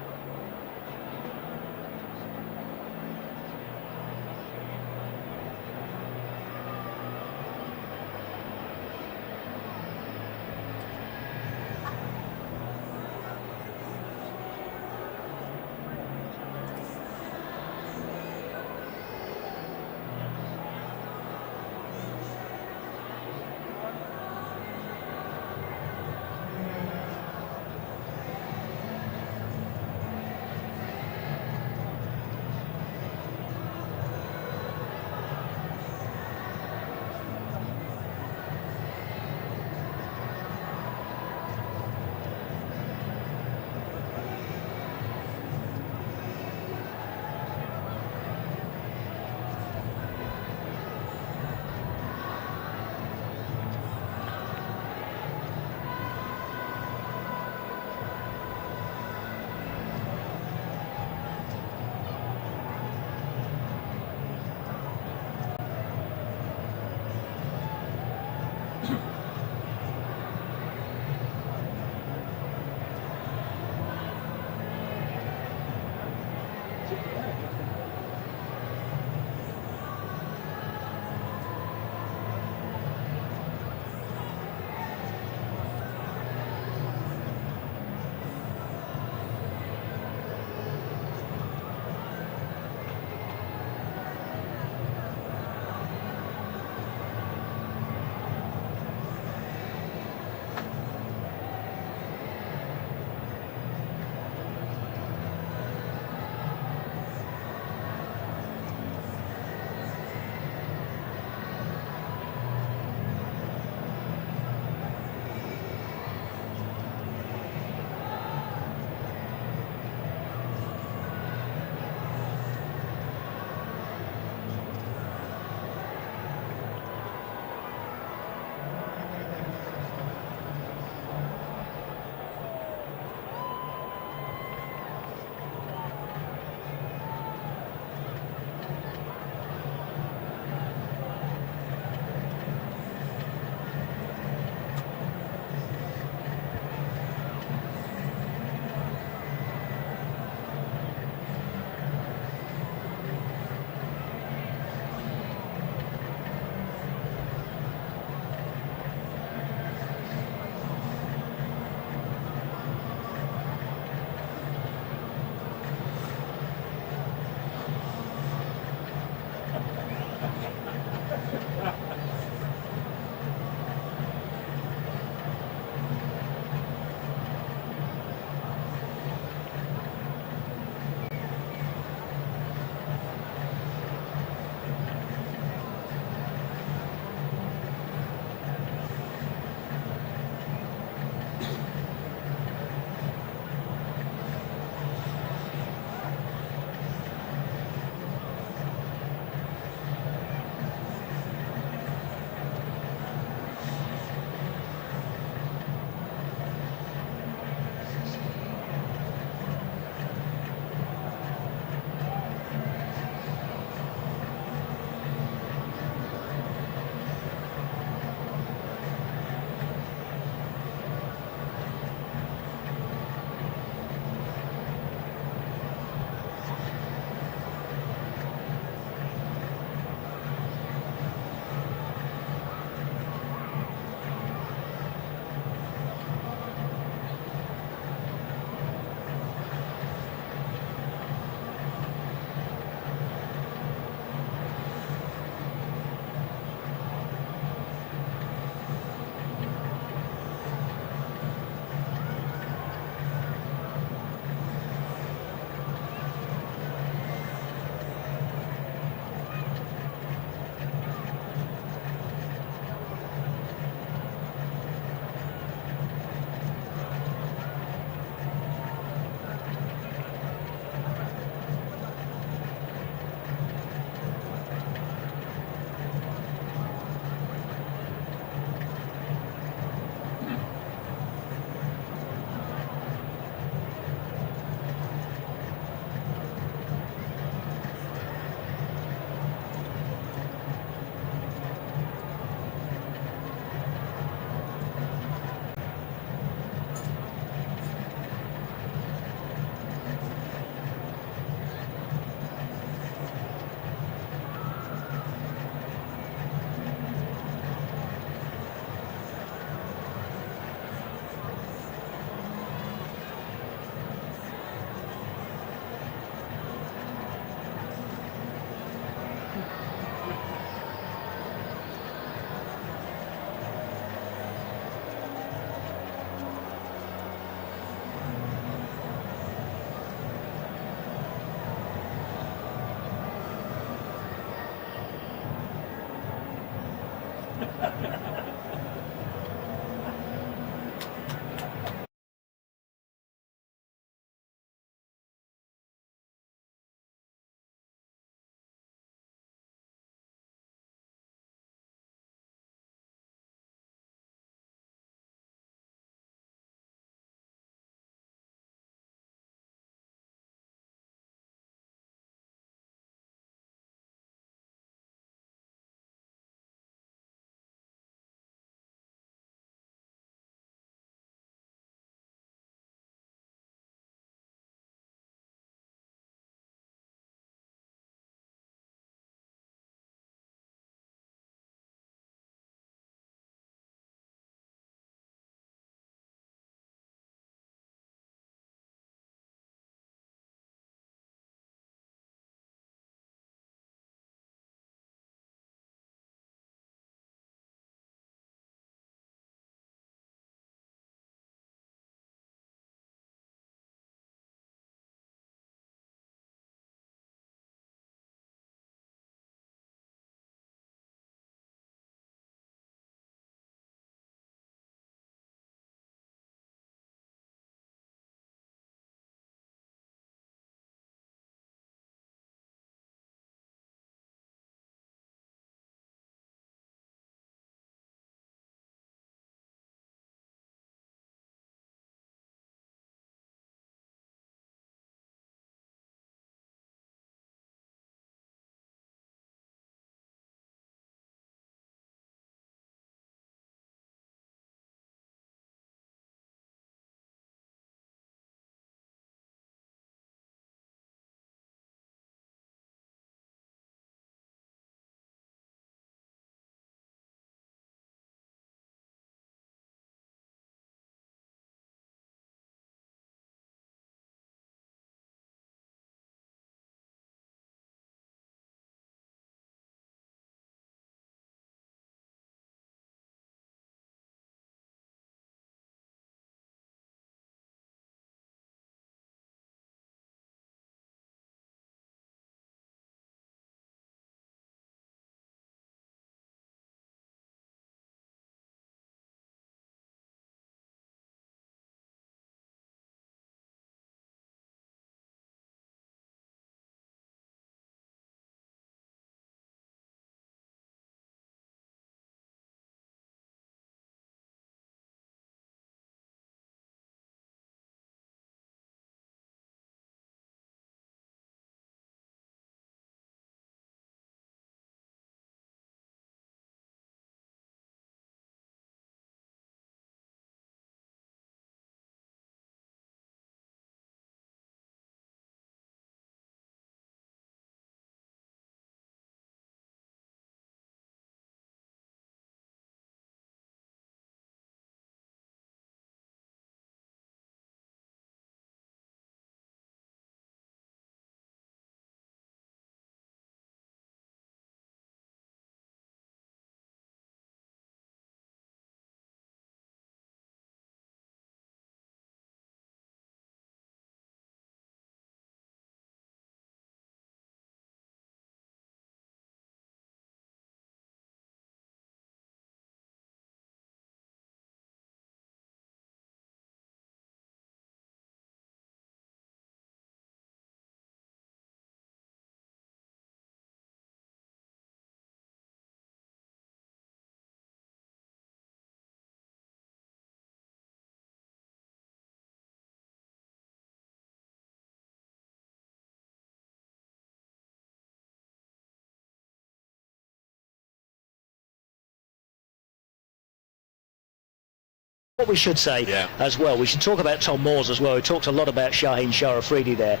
What we should say as well, we should talk about Tom Moores as well. We talked a lot about Shaheen Sharafridi there.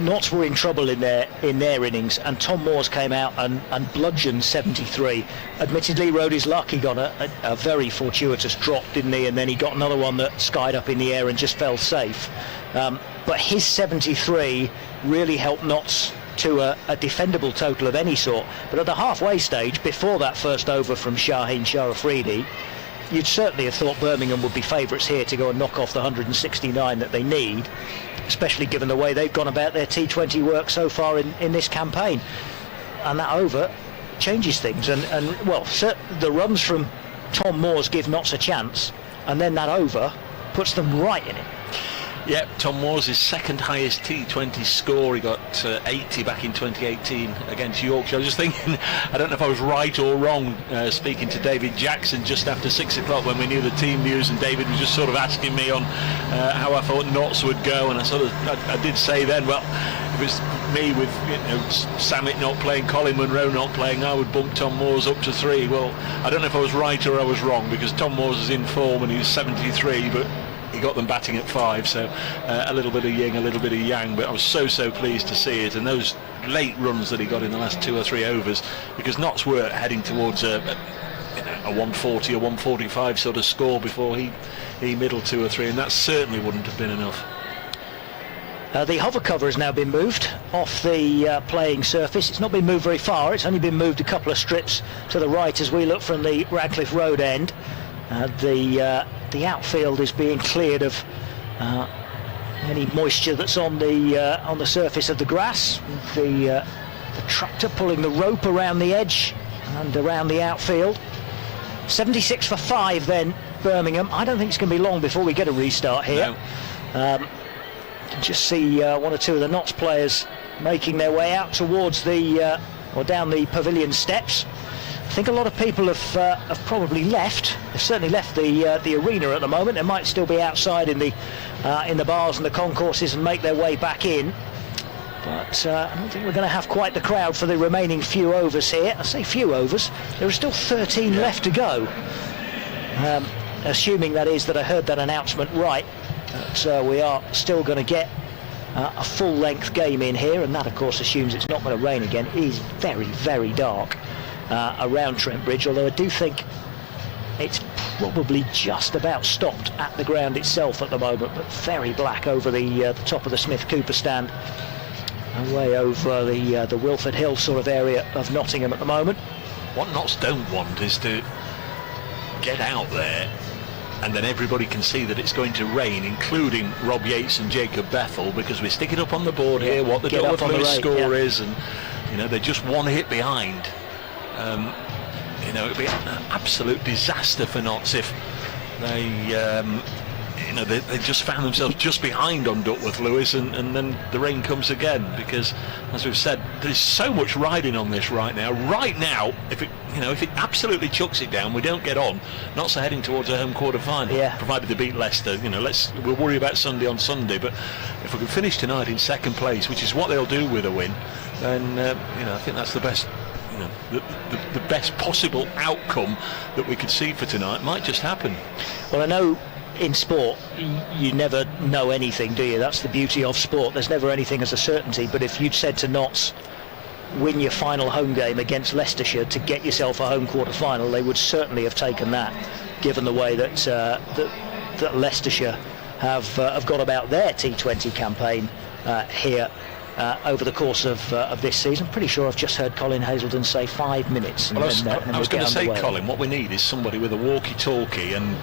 Notts were in trouble in their innings, and Tom Moores came out and bludgeoned 73. Admittedly, rode his luck. He got a very fortuitous drop, didn't he? And then he got another one that skied up in the air and just fell safe. But his 73 really helped Notts to a defendable total of any sort. But at the halfway stage, before that first over from Shaheen Sharafridi, you'd certainly have thought Birmingham would be favourites here to go and knock off the 169 that they need, especially given the way they've gone about their T20 work so far in this campaign. And that over changes things. And well, the runs from Tom Moores give Notts a chance, and then that over puts them right in it. Yep, Tom Moores' second highest T20 score. He got 80 back in 2018 against Yorkshire. I was just thinking, I don't know if I was right or wrong, speaking to David Jackson just after 6 o'clock when we knew the team news, and David was just sort of asking me on how I thought Notts would go, and I did say then, well, if it was me with Samet not playing, Colin Munro not playing, I would bump Tom Moores up to 3. Well, I don't know if I was right or I was wrong, because Tom Moores is in form and he's 73, but he got them batting at 5, so a little bit of yin, a little bit of yang, but I was so pleased to see it. And those late runs that he got in the last 2 or 3 overs, because Notts were heading towards a 140 or 145 sort of score before he middled 2 or 3, and that certainly wouldn't have been enough. The hover cover has now been moved off the playing surface. It's not been moved very far, it's only been moved a couple of strips to the right as we look from the Radcliffe Road end. The outfield is being cleared of any moisture that's on the surface of the grass. The tractor pulling the rope around the edge and around the outfield. 76 for 5 then, Birmingham. I don't think it's going to be long before we get a restart here. No. Can just see 1 or 2 of the Notts players making their way out towards or down the pavilion steps. I think a lot of people have probably left. They've certainly left the arena at the moment. They might still be outside in the bars and the concourses and make their way back in. But I don't think we're going to have quite the crowd for the remaining few overs here. I say few overs. There are still 13 left to go. Assuming that is that I heard that announcement right. That we are still going to get a full-length game in here, and that of course assumes it's not going to rain again. It is very, very dark around Trent Bridge, although I do think it's probably just about stopped at the ground itself at the moment, but very black over the top of the Smith Cooper stand and way over the Wilford Hill sort of area of Nottingham at the moment. What Notts don't want is to get out there and then everybody can see that it's going to rain, including Rob Yates and Jacob Bethel, because we stick it up on the board here what the Duckworth Lewis score is, and they're just 1 hit behind. It'd be an absolute disaster for Notts if they just found themselves just behind on Duckworth Lewis, and then the rain comes again, because as we've said, there's so much riding on this right now. If it absolutely chucks it down, we don't get on, Notts are heading towards a home quarter final, provided they beat Leicester. We'll worry about Sunday on Sunday, but if we can finish tonight in 2nd place, which is what they'll do with a win, then I think that's the best the best possible outcome that we could see for tonight. Might just happen. Well, I know in sport you never know anything, do you? That's the beauty of sport. There's never anything as a certainty. But if you'd said to Notts, win your final home game against Leicestershire to get yourself a home quarter final, they would certainly have taken that, given the way that that Leicestershire have gone about their T20 campaign here over the course of this season. Pretty sure I've just heard Colin Hazelden say 5 minutes. Well, I was going to say, Colin, what we need is somebody with a walkie-talkie and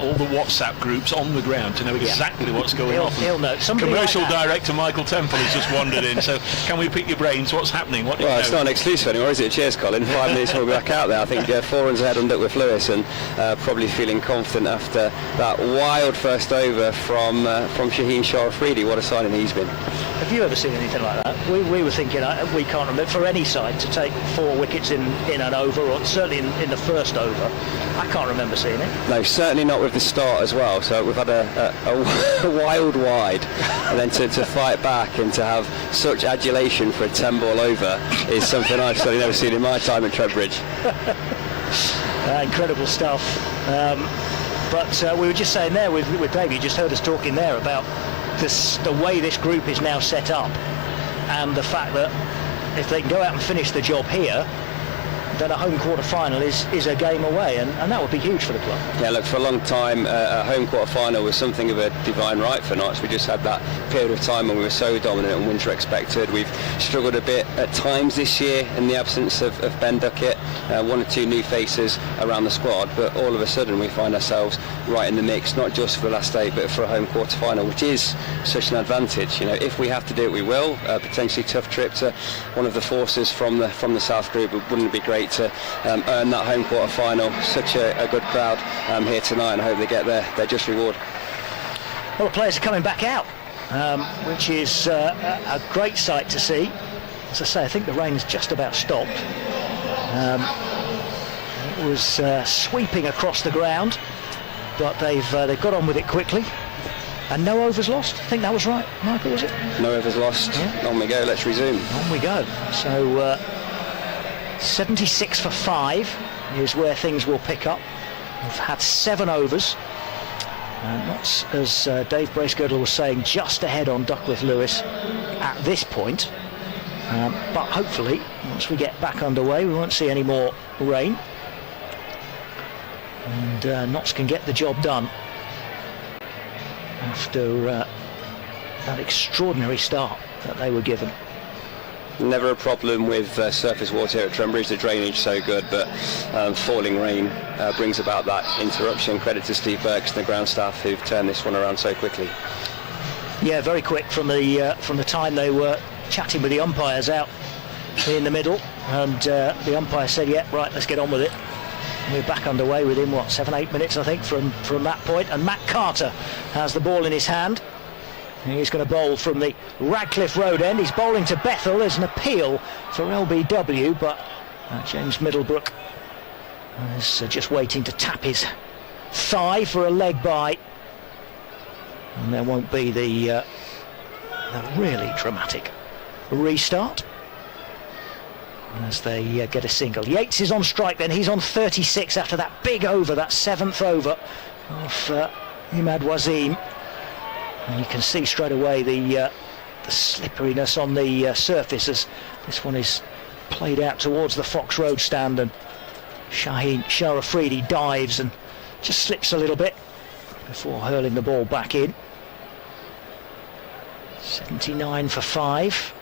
all the WhatsApp groups on the ground to know exactly what's going on. He'll know. Commercial director Michael Temple has just wandered in, so can we pick your brains? What's happening? What do you know? It's not an exclusive anymore, is it? Cheers, Colin. 5 minutes we'll be back out there. I think 4 runs ahead on Duckworth Lewis, and probably feeling confident after that wild first over from Shaheen Sharafridi. What a signing he's been. Have you ever seen anything like that? We were thinking we can't remember for any side to take 4 wickets in an over, or certainly in the first over. I can't remember seeing it. No, certainly not with the start as well. So we've had a wild wide, and then to fight back and to have such adulation for a 10-ball over is something I've certainly never seen in my time at Trent Bridge. Incredible stuff. But we were just saying there with Dave, you just heard us talking there about the way this group is now set up, and the fact that if they can go out and finish the job here, then a home quarter-final is a game away, and that would be huge for the club. Yeah, look, for a long time, a home quarter-final was something of a divine right for Notts. We just had that period of time when we were so dominant and winter expected. We've struggled a bit at times this year in the absence of Ben Duckett, one or two new faces around the squad, but all of a sudden we find ourselves right in the mix, not just for the last 8, but for a home quarter-final, which is such an advantage. You know, if we have to do it, we will. Potentially tough trip to one of the forces from the South Group. Wouldn't it be great to earn that home quarter-final? Such a good crowd here tonight, and I hope they get their just reward. Well, the players are coming back out, which is a great sight to see. As I say, I think the rain's just about stopped. It was sweeping across the ground, but they've got on with it quickly. And no overs lost. I think that was right, Michael, was it? No overs lost. Yeah. On we go. Let's resume. On we go. So 76 for 5 is where things will pick up. We've had 7 overs. Not, as Dave Bracegirdle was saying, just ahead on Duckworth Lewis at this point. But hopefully, once we get back underway, we won't see any more rain. And Notts can get the job done after that extraordinary start that they were given. Never a problem with surface water here at Trent Bridge. The drainage so good, but falling rain brings about that interruption. Credit to Steve Burks and the ground staff who've turned this one around so quickly. Yeah, very quick from the time they were chatting with the umpires out in the middle, and the umpire said, "Yeah, right, let's get on with it." We're back underway within, 7-8 minutes, I think, from that point. And Matt Carter has the ball in his hand. He's going to bowl from the Radcliffe Road end. He's bowling to Bethel. There's an appeal for LBW, but James Middlebrook is just waiting to tap his thigh for a leg bye. And there won't be the really dramatic restart as they get a single. Yates is on strike then. He's on 36 after that big over, that 7th over of Imad Wasim. And you can see straight away the slipperiness on the surface as this one is played out towards the Fox Road stand, and Shaheen Sharafridi dives and just slips a little bit before hurling the ball back in. 79 for 5.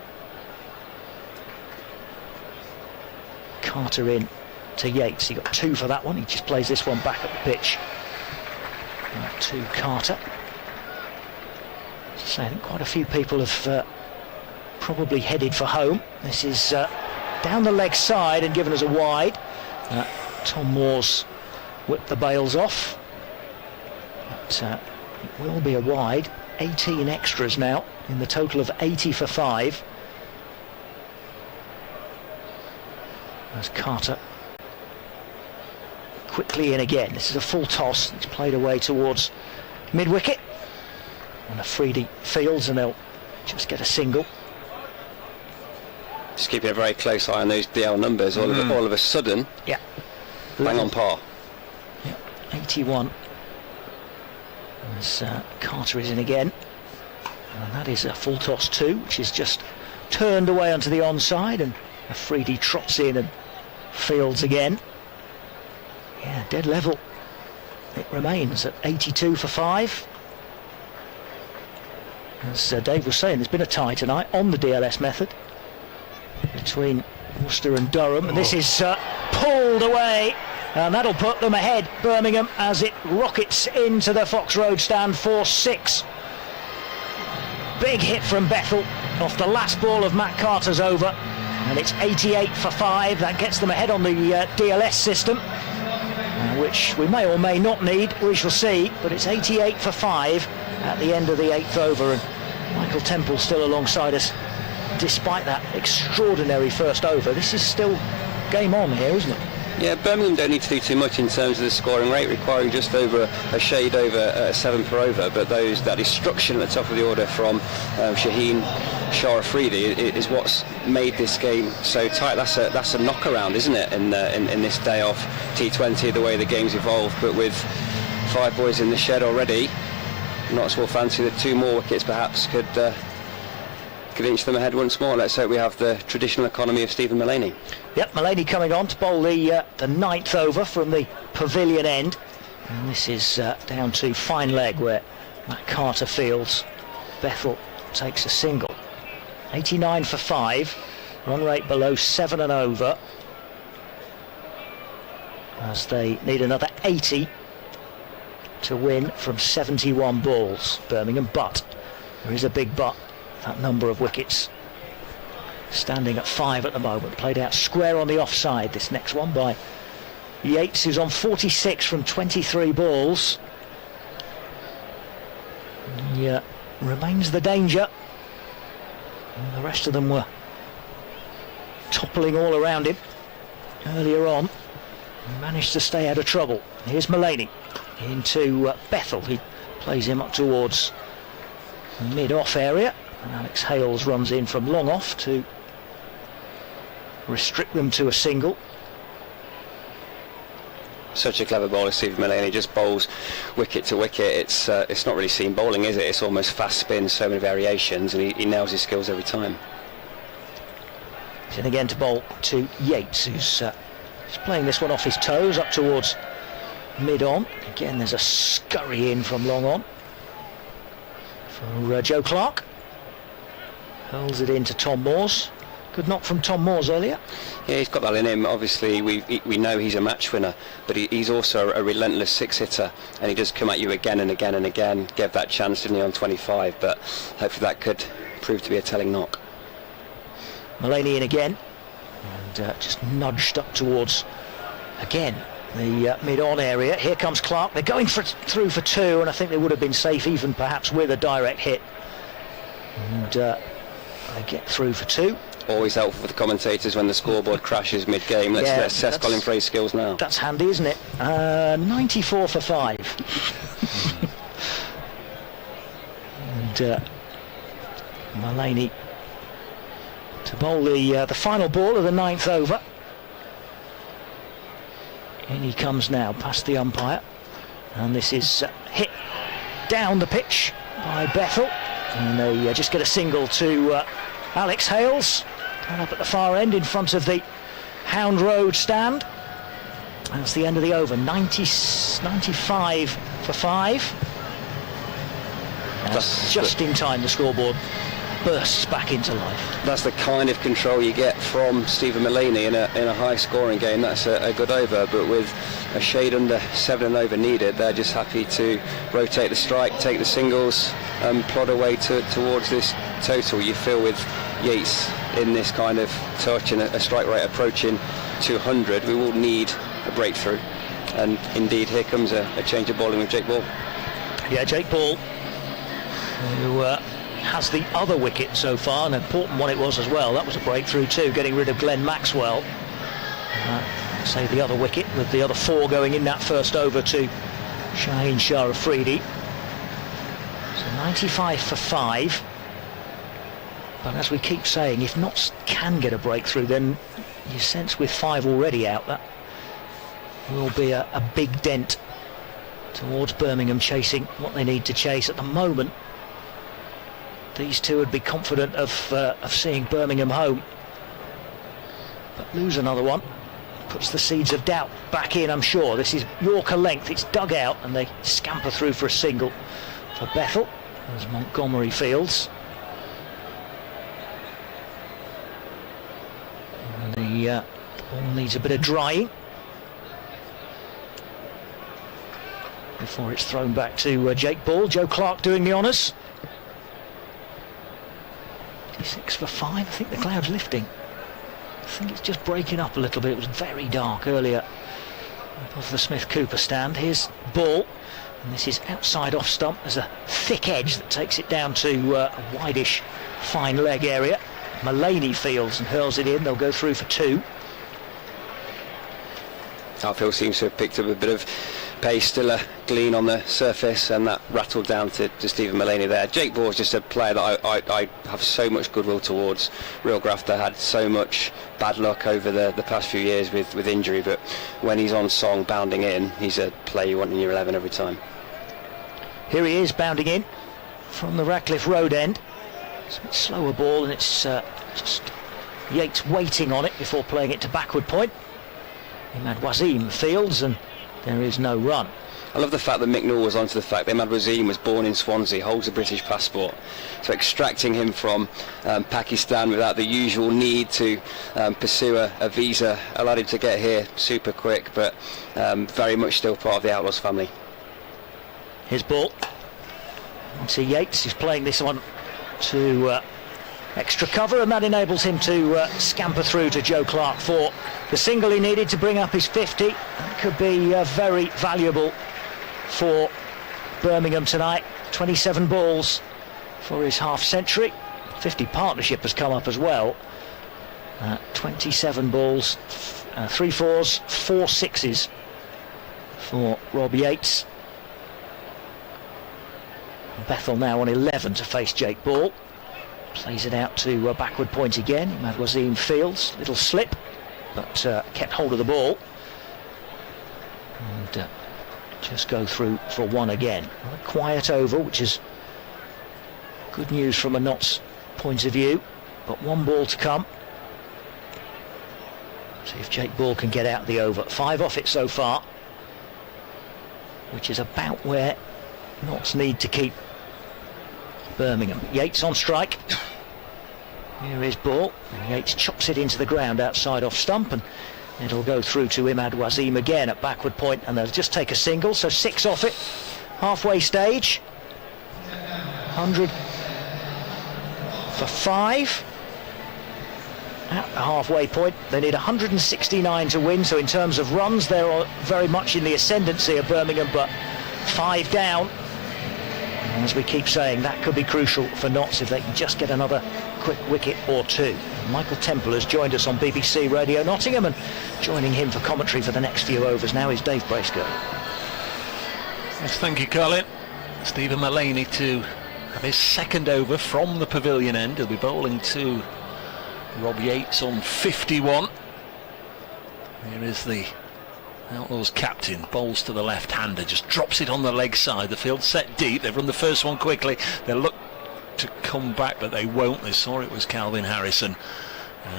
Carter in to Yates. He got 2 for that one. He just plays this one back at the pitch. To Carter. So I think quite a few people have probably headed for home. This is down the leg side and given us a wide. Tom Moore's whipped the bails off. But it will be a wide. 18 extras now in the total of 80 for 5. As Carter quickly in again. This is a full toss. It's played away towards mid-wicket. And Afridi fields, and they'll just get a single. Just keeping a very close eye on those DL numbers. All of a sudden, yeah, bang on par. Yeah, 81. As Carter is in again. And that is a full toss 2, which is just turned away onto the onside, and Afridi trots in and fields again. Yeah, dead level. It remains at 82 for 5. As Dave was saying, there's been a tie tonight on the DLS method between Worcester and Durham, and this is pulled away, and that'll put them ahead, Birmingham, as it rockets into the Fox Road stand for 6. Big hit from Bethel off the last ball of Matt Carter's over, and it's 88 for 5. That gets them ahead on the DLS system, which we may or may not need, we shall see, but it's 88 for 5 at the end of the 8th over, and Michael Temple still alongside us despite that extraordinary first over. This is still game on here, isn't it? Yeah, Birmingham don't need to do too much in terms of the scoring rate, requiring just over a shade over 7 per over, but that destruction at the top of the order from Shaheen Sharafridi is what's made this game so tight. That's a knock around, isn't it, in this day off T20, the way the game's evolved, but with 5 boys in the shed already. Not will fancy that 2 more wickets perhaps could inch them ahead once more. Let's hope we have the traditional economy of Stephen Mullaney. Yep, Mullaney coming on to bowl the 9th over from the pavilion end. And this is down to fine leg where Matt Carter fields. Bethel takes a single. 89 for 5. Run rate below 7 and over. As they need another 80 to win from 71 balls, Birmingham. But there is a big but. That number of wickets standing at 5 at the moment. Played out square on the offside. This next one by Yates, who's on 46 from 23 balls. Yeah, remains the danger. And the rest of them were toppling all around him earlier on. He managed to stay out of trouble. Here's Mullaney into Bethel, who plays him up towards mid-off area. And Alex Hales runs in from long off to restrict them to a single. Such a clever bowler, Stephen Mullaney. Just bowls wicket to wicket. It's not really seam bowling, is it? It's almost fast spin, so many variations, and he nails his skills every time. He's in again to bowl to Yates, who's playing this one off his toes up towards mid-on. Again, there's a scurry in from long on for Joe Clark. Hurls it into Tom Moores. Good knock from Tom Moores earlier. Yeah, he's got that in him. Obviously, we know he's a match winner, but he's also a relentless 6-hitter, and he does come at you again and again and again. Gave that chance, didn't he, on 25, but hopefully that could prove to be a telling knock. Mullaney in again, and just nudged up towards, again, the mid-on area. Here comes Clark. They're going through for 2, and I think they would have been safe even perhaps with a direct hit. And they get through for 2. Always helpful for the commentators when the scoreboard crashes mid-game. Let's test Colin Frey's skills now. That's handy, isn't it? 94 for 5. And Mullaney to bowl the final ball of the 9th over. In he comes now past the umpire, and this is hit down the pitch by Bethel, and they just get a single to Alex Hales, and up at the far end in front of the Hound Road stand. That's the end of the over. 95 for 5. That's just in time the scoreboard bursts back into life. That's the kind of control you get from Stephen Mullaney in a high scoring game. That's a good over, but with a shade under 7 and over needed, they're just happy to rotate the strike, take the singles, and plod away towards this total. You feel with Yates in this kind of touch and a strike rate approaching 200, we will need a breakthrough, and indeed here comes a change of bowling with Jake Ball. Yeah, Jake Ball, who has the other wicket so far, an important one it was as well. That was a breakthrough too, getting rid of Glenn Maxwell. Say the other wicket, with the other 4 going in that first over to Shaheen Shah Afridi. So 95 for 5. But as we keep saying, if Notts can get a breakthrough, then you sense with 5 already out, that will be a big dent towards Birmingham chasing what they need to chase. At the moment, these two would be confident of seeing Birmingham home. But lose another one puts the seeds of doubt back in, I'm sure. This is Yorker length, it's dug out, and they scamper through for a single for Bethel as Montgomery fields. And the ball needs a bit of drying before it's thrown back to Jake Ball. Joe Clark doing the honours. 6 for 5. I think the cloud's lifting. I think it's just breaking up a little bit. It was very dark earlier above the Smith Cooper stand. Here's Ball, and this is outside off stump. There's a thick edge that takes it down to a wideish fine leg area. Mullaney fields and hurls it in. They'll go through for 2. Outfield seems to have picked up a bit of pace, still a glean on the surface, and that rattled down to Stephen Mullaney there. Jake Ball's just a player that I have so much goodwill towards. Real grafter, had so much bad luck over the past few years with injury, but when he's on song bounding in, he's a player you want in your 11 every time. Here he is bounding in from the Ratcliffe Road end. It's a bit slower ball, and it's just Yates waiting on it before playing it to backward point. Imad Wasim fields, and there is no run. I love the fact that Mick Newell was onto the fact that Imad Wasim was born in Swansea, holds a British passport. So extracting him from Pakistan without the usual need to pursue a visa allowed him to get here super quick, but very much still part of the Outlaws family. His ball. And to Yates, he's playing this one to extra cover, and that enables him to scamper through to Joe Clark for the single he needed to bring up his 50. That could be very valuable for Birmingham tonight. 27 balls for his half century. 50 partnership has come up as well. 27 balls, 3 fours, 4 sixes for Rob Yates. Bethel now on 11 to face Jake Ball. Plays it out to a backward point again. Imad Wasim fields, little slip, but kept hold of the ball. And just go through for one again. A quiet over, which is good news from a Notts point of view, but one ball to come. See if Jake Ball can get out the over. 5 off it so far, which is about where Notts need to keep Birmingham. Yates on strike. Here is ball. Yates chops it into the ground outside off stump, and it'll go through to Imad Wasim again at backward point, and they'll just take a single, so 6 off it. Halfway stage. 100 for 5. At the halfway point, they need 169 to win, so in terms of runs, they're very much in the ascendancy of Birmingham, but 5 down. And as we keep saying, that could be crucial for Notts if they can just get another quick wicket or 2. Michael Temple has joined us on BBC Radio Nottingham, and joining him for commentary for the next few overs now is Dave Bracegirdle. Yes, thank you, Colin. Stephen Mullaney to have his second over from the pavilion end. He'll be bowling to Rob Yates on 51. Here is the Outlaws captain, bowls to the left-hander, just drops it on the leg side. The field set deep. They've run the first one quickly. They'll look to come back, but they won't. They saw it was Calvin Harrison,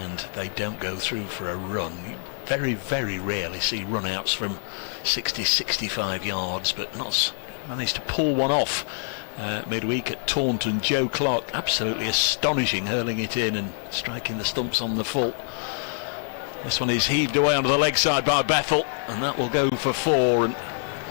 and they don't go through for a run. You very, very rarely see run-outs from 60, 65 yards, but Notts managed to pull one off midweek at Taunton. Joe Clark, absolutely astonishing, hurling it in and striking the stumps on the full. This one is heaved away onto the leg side by Bethel, and that will go for 4. And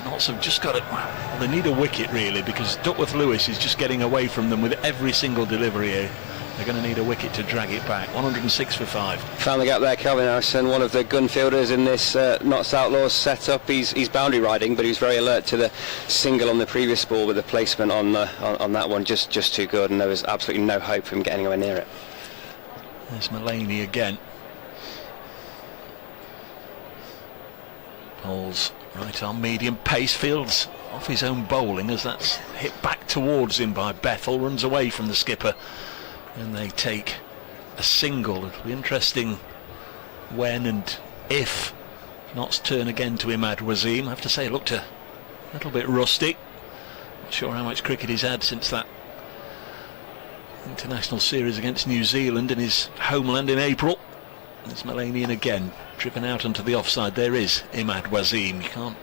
Notts have just got it. Well, they need a wicket really, because Duckworth Lewis is just getting away from them with every single delivery here. They're going to need a wicket to drag it back. 106 for 5. Found the gap there, Calvin Harrison, one of the gun fielders in this Notts Outlaws setup. He's boundary riding, but he was very alert to the single on the previous ball, with the placement on that one just too good, and there was absolutely no hope of him getting anywhere near it. There's Mullaney again. Bowls right arm medium pace, fields off his own bowling as that's hit back towards him by Bethel, runs away from the skipper, and they take a single. It'll be interesting when and if Notts turn again to Imad Wasim. I have to say, it looked a little bit rusty. Not sure how much cricket he's had since that international series against New Zealand in his homeland in April. There's Mullaney in again, driven out onto the offside. There is Imad Wasim. You can't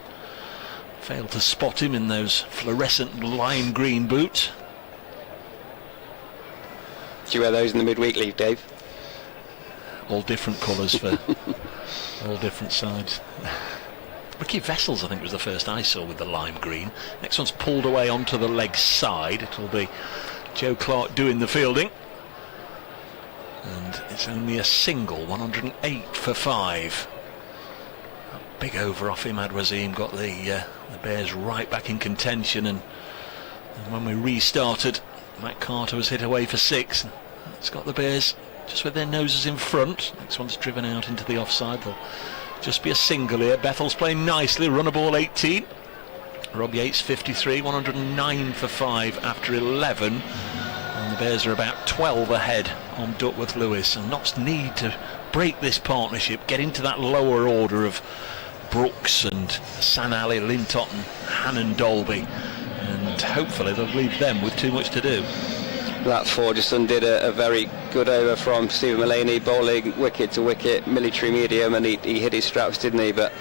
fail to spot him in those fluorescent lime green boots. Do you wear those in the midweek league, Dave? All different colours for all different sides. Ricky Vessels, I think, was the first I saw with the lime green. Next one's pulled away onto the leg side. It'll be Joe Clark doing the fielding. And it's only a single. 108 for 5. A big over off Imad Wasim got the Bears right back in contention, and when we restarted, Matt Carter was hit away for 6. It's got the Bears just with their noses in front. Next one's driven out into the offside. There'll just be a single here. Bethel's playing nicely, run a ball 18. Rob Yates 53, 109 for 5 after 11, and the Bears are about 12 ahead on Duckworth Lewis. And Notts need to break this partnership, get into that lower order of Brooks and Sanali, Lintott and Hannon Dolby, and hopefully they'll leave them with too much to do. That four just undid a very good over from Stephen Mullaney, bowling wicket to wicket, military medium, and he hit his straps, didn't he? But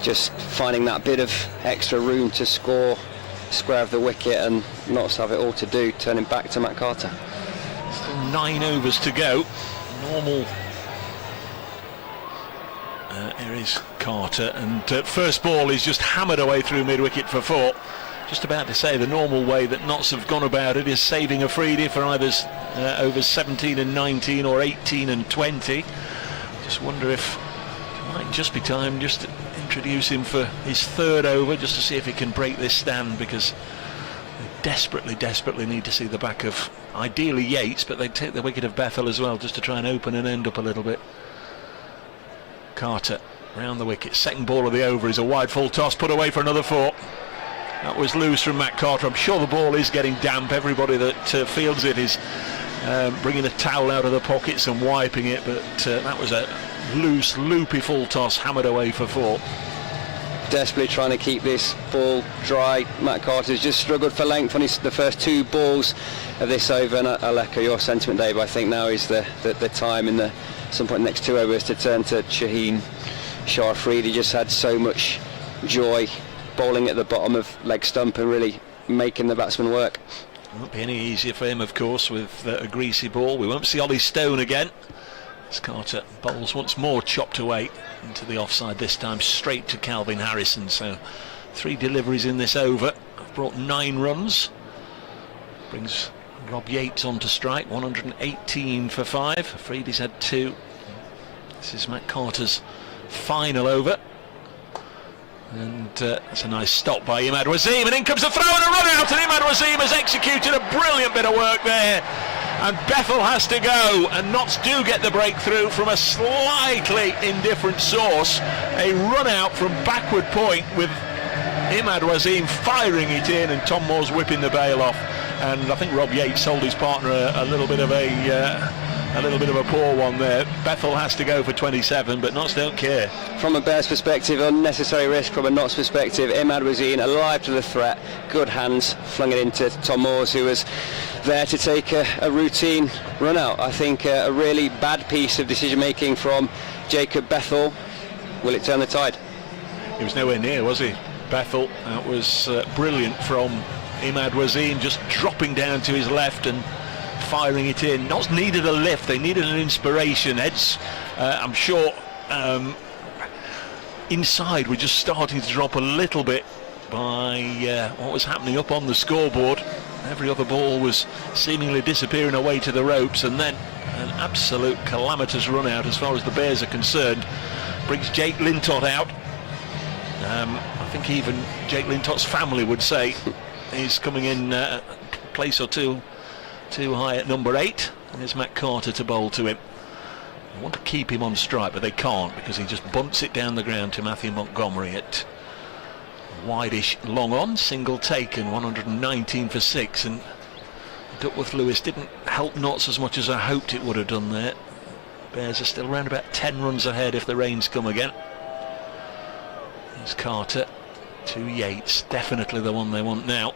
just finding that bit of extra room to score square of the wicket, and Notts have it all to do, turning back to Matt Carter. Still 9 overs to go. Normal. Here is Carter, and first ball is just hammered away through mid-wicket for 4. Just about to say the normal way that Notts have gone about it is saving a freedie for either overs 17 and 19 or 18 and 20. Just wonder if it might just be time just to introduce him for his 3rd over, just to see if he can break this stand, because they desperately need to see the back of ideally Yates, but they'd take the wicket of Bethel as well, just to try and open and end up a little bit. Carter round the wicket, 2nd ball of the over is a wide full toss, put away for another 4. That was loose from Matt Carter. I'm sure the ball is getting damp. Everybody that fields it is bringing a towel out of the pockets and wiping it, but that was a loose, loopy full toss, hammered away for 4. Desperately trying to keep this ball dry. Matt Carter's just struggled for length on the first 2 balls of this over, and I'll echo your sentiment, Dave. I think now is the time in some point next 2 overs to turn to Shaheen Shah Afridi. He just had so much joy bowling at the bottom of leg stump and really making the batsman work. Won't be any easier for him, of course, with a greasy ball. We won't see Ollie Stone again. As Carter bowls once more, chopped away into the offside, this time straight to Calvin Harrison. So 3 deliveries in this over have brought 9 runs. Brings Rob Yates on to strike, 118 for 5. Afridi's had 2. This is Matt Carter's final over. And that's a nice stop by Imad Wasim, and in comes the throw and a run out, and Imad Wasim has executed a brilliant bit of work there, and Bethel has to go, and Notts do get the breakthrough from a slightly indifferent source. A run out from backward point with Imad Wasim firing it in, and Tom Moore's whipping the bail off. And I think Rob Yates sold his partner a little bit of a poor one there. Bethel has to go for 27, but Notts don't care. From a Bears perspective, unnecessary risk. From a Notts perspective, Imad Wasim alive to the threat, good hands, flung it into Tom Moores, who was there to take a routine run out. I think a really bad piece of decision making from Jacob Bethel. Will it turn the tide? He was nowhere near, was he? Bethel. That was brilliant from Imad Wasim, just dropping down to his left and firing it in. Notts needed a lift, they needed an inspiration. Heads, I'm sure, inside were just starting to drop a little bit by what was happening up on the scoreboard. Every other ball was seemingly disappearing away to the ropes, and then an absolute calamitous run out as far as the Bears are concerned. Brings Jake Lintott out. I think even Jake Lintott's family would say he's coming in a place or two too high at number 8, and there's Matt Carter to bowl to him. They want to keep him on strike, but they can't, because he just bumps it down the ground to Matthew Montgomery at wide-ish long on, single taken, 119 for 6, and Duckworth Lewis didn't help Notts as much as I hoped it would have done there. Bears are still around about 10 runs ahead if the rains come again. There's Carter to Yates, definitely the one they want now.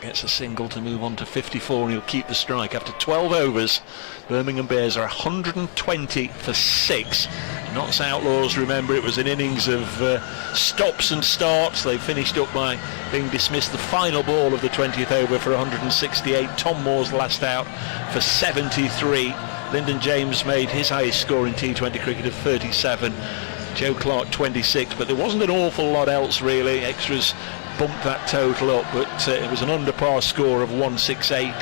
Gets a single to move on to 54, and he'll keep the strike. After 12 overs, Birmingham Bears are 120 for 6. Notts Outlaws, remember, it was an innings of stops and starts. They finished up by being dismissed the final ball of the 20th over for 168. Tom Moore's last out for 73. Lyndon James made his highest score in T20 cricket of 37. Joe Clark 26, but there wasn't an awful lot else really. Extras bumped that total up, but it was an under par score of 168.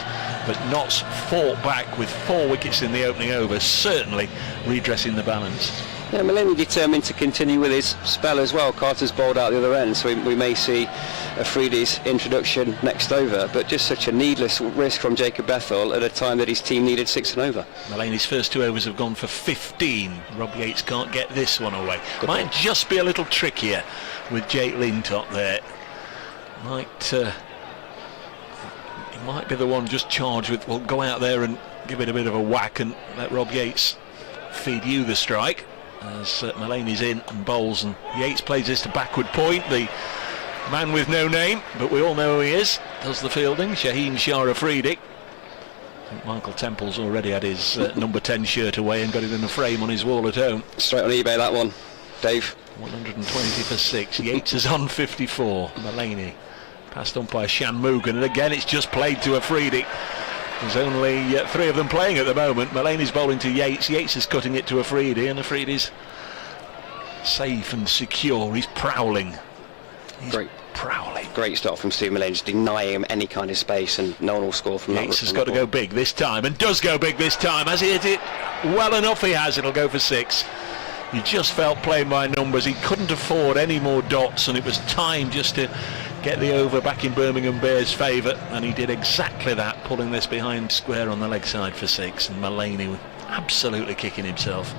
But Notts fought back with 4 wickets in the opening over, certainly redressing the balance. Yeah, Mullaney determined to continue with his spell as well. Carter's bowled out the other end, so we may see Afridi's introduction next over, but just such a needless risk from Jacob Bethel at a time that his team needed 6 and over. Mullaney's first 2 overs have gone for 15. Rob Yates can't get this one away. Might just be a little trickier with Jake Lintott there. might be the one just charged with, well, go out there and give it a bit of a whack and let Rob Yates feed you the strike. As Mullaney's in and bowls, and Yates plays this to backward point. The man with no name, but we all know who he is, does the fielding, Shaheen Shah Afridi. I think Michael Temple's already had his number 10 shirt away and got it in a frame on his wall at home. Straight on eBay, that one, Dave. 120 for 6. Yates is on 54. Mullaney passed umpire Shanmugam, and again it's just played to Afridi. There's only 3 of them playing at the moment. Mullaney's bowling to Yates. Yates is cutting it to Afridi, and Afridi's safe and secure. He's prowling. Prowling. Great start from Steve Mullaney, just denying him any kind of space, and no one will score from that. Yates has got to go big this time, and does go big this time. Has he hit it well enough? He has. It'll go for 6. He just felt playing by numbers. He couldn't afford any more dots, and it was time just to get the over back in Birmingham Bears' favour, and he did exactly that, pulling this behind square on the leg side for 6. And Mullaney absolutely kicking himself.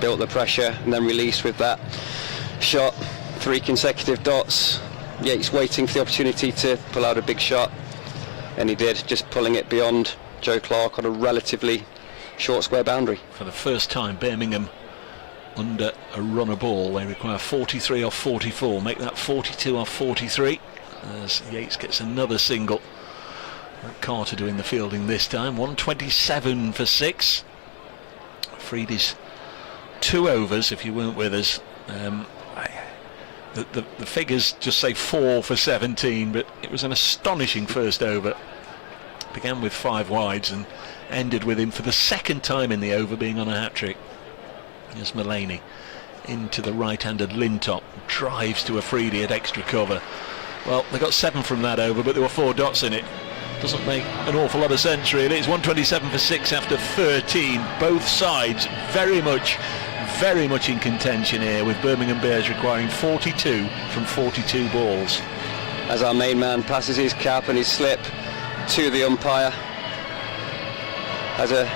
Built the pressure and then released with that shot. 3 consecutive dots. Yates waiting for the opportunity to pull out a big shot, and he did, just pulling it beyond Joe Clark on a relatively short square boundary. For the first time, Birmingham under a runner ball. They require 43 off 44, make that 42 off 43 as Yates gets another single. Carter doing the fielding this time. 127 for 6. Freedy's 2 overs, if you weren't with us. The figures just say 4 for 17, but it was an astonishing first over. Began with 5 wides and ended with him for the second time in the over being on a hat-trick. Here's Mullaney into the right-handed Lintop, drives to Afridi at extra cover. Well, they got 7 from that over, but there were 4 dots in it. Doesn't make an awful lot of sense, really. It's 127 for 6 after 13. Both sides very much in contention here, with Birmingham Bears requiring 42 from 42 balls. As our main man passes his cap and his slip to the umpire, has a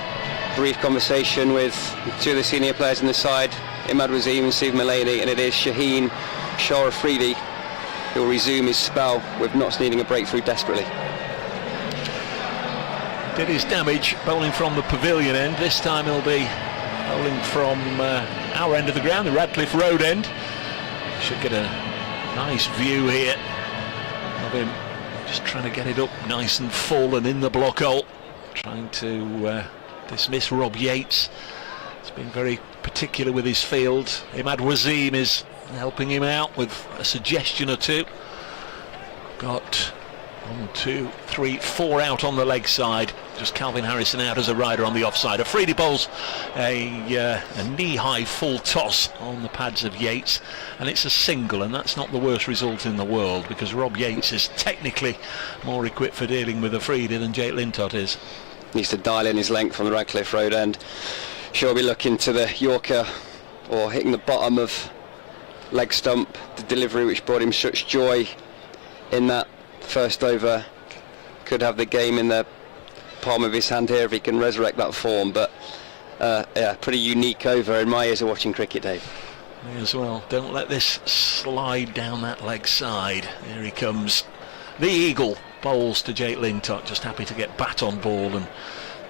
brief conversation with 2 of the senior players on the side, Imad Wasim and Steve Mullaney, and it is Shaheen Shah Afridi who will resume his spell with Notts needing a breakthrough desperately. Did his damage bowling from the pavilion end. This time he'll be bowling from our end of the ground, the Radcliffe Road end. Should get a nice view here of him just trying to get it up nice and full and in the block hole, trying to dismiss Rob Yates. He's been very particular with his field. Imad Wasim is helping him out with a suggestion or 2. Got 1, 2, 3, 4 out on the leg side. Just Calvin Harrison out as a rider on the offside. Afridi bowls a knee-high full toss on the pads of Yates, and it's a single, and that's not the worst result in the world, because Rob Yates is technically more equipped for dealing with Afridi than Jake Lintott is. Needs to dial in his length from the Radcliffe Road end. Sure, be looking to the Yorker, or hitting the bottom of leg stump, the delivery which brought him such joy in that first over. Could have the game in the palm of his hand here if he can resurrect that form, but yeah, pretty unique over in my years of watching cricket, Dave. Me as well. Don't let this slide down that leg side. Here he comes. The Eagle bowls to Jake Lintott, just happy to get bat on ball and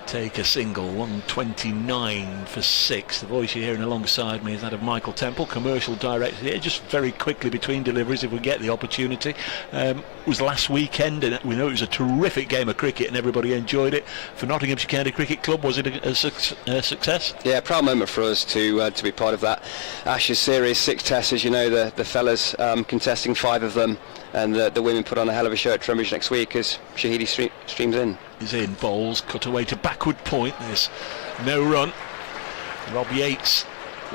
take a single. 129 for 6. The voice you're hearing alongside me is that of Michael Temple, commercial director here. Just very quickly between deliveries, if we get the opportunity. It was last weekend, and we know it was a terrific game of cricket and everybody enjoyed it. For Nottinghamshire County Cricket Club, was it a success? Yeah, proud moment for us to be part of that Ashes series. 6 tests, as you know, the fellas contesting 5 of them, and the women put on a hell of a show at Trent Bridge next week as Shahidi streams in. Is in, bowls, cut away to backward point. There's no run. Rob Yates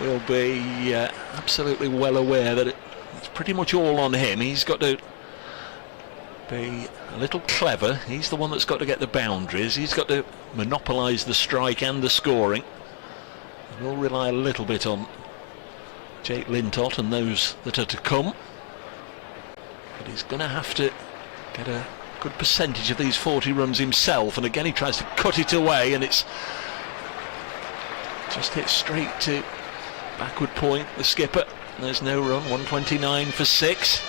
will be absolutely well aware that it's pretty much all on him. He's got to be a little clever. He's the one that's got to get the boundaries. He's got to monopolise the strike and the scoring. He will rely a little bit on Jake Lintott and those that are to come, but he's going to have to get a good percentage of these 40 runs himself, and again he tries to cut it away, and it's just hit straight to backward point, the skipper. There's no run. 129 for 6.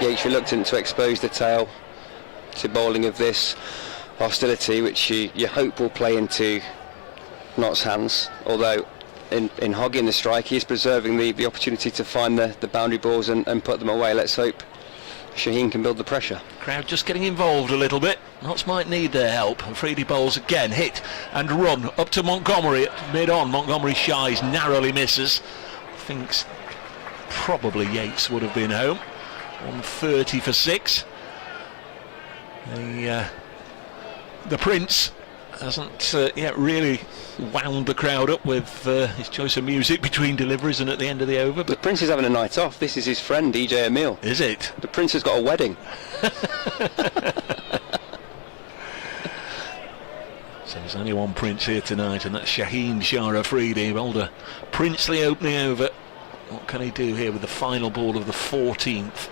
Yates reluctant to expose the tail to bowling of this hostility, which you hope will play into Nott's hands, although in hogging the strike he is preserving the opportunity to find the boundary balls and put them away. Let's hope Shaheen can build the pressure. Crowd just getting involved a little bit. Notts might need their help. Afridi bowls again, hit and run up to Montgomery at mid-on. Montgomery shies, narrowly misses. Thinks probably Yates would have been home. 130 for 6. The Prince hasn't yet really wound the crowd up with his choice of music between deliveries and at the end of the over. But the Prince is having a night off. This is his friend DJ Emil. Is it? The Prince has got a wedding. So there's only one Prince here tonight, and that's Shaheen Shah Afridi. Bowled a princely opening over. What can he do here with the final ball of the 14th?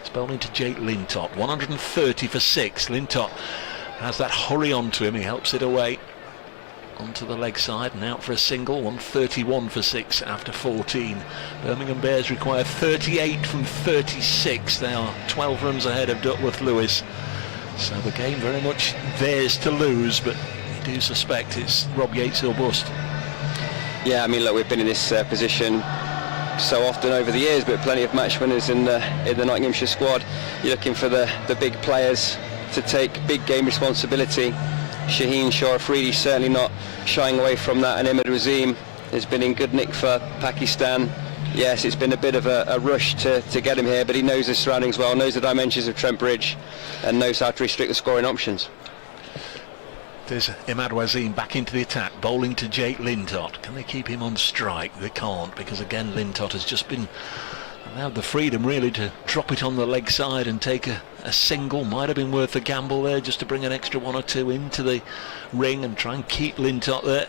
It's bowled into Jake Lintott. 130 for 6. Lintott has that hurry onto him. He helps it away onto the leg side and out for a single. 131 for 6 after 14. Birmingham Bears require 38 from 36. They are 12 runs ahead of Duckworth Lewis. So the game very much theirs to lose, but we do suspect it's Rob Yates or bust. Yeah, I mean, look, we've been in this position so often over the years, but plenty of match winners in the Nottinghamshire squad. You're looking for the big players to take big game responsibility. Shaheen Shah Afridi certainly not shying away from that, and Imad Wasim has been in good nick for Pakistan. Yes, it's been a bit of a rush to get him here, but he knows the surroundings well, knows the dimensions of Trent Bridge, and knows how to restrict the scoring options. There's Imad Wasim back into the attack, bowling to Jake Lintott. Can they keep him on strike? They can't, because again Lintott has just been allowed the freedom really to drop it on the leg side and take a single. Might have been worth the gamble there, just to bring an extra 1 or 2 into the ring and try and keep Lintott there.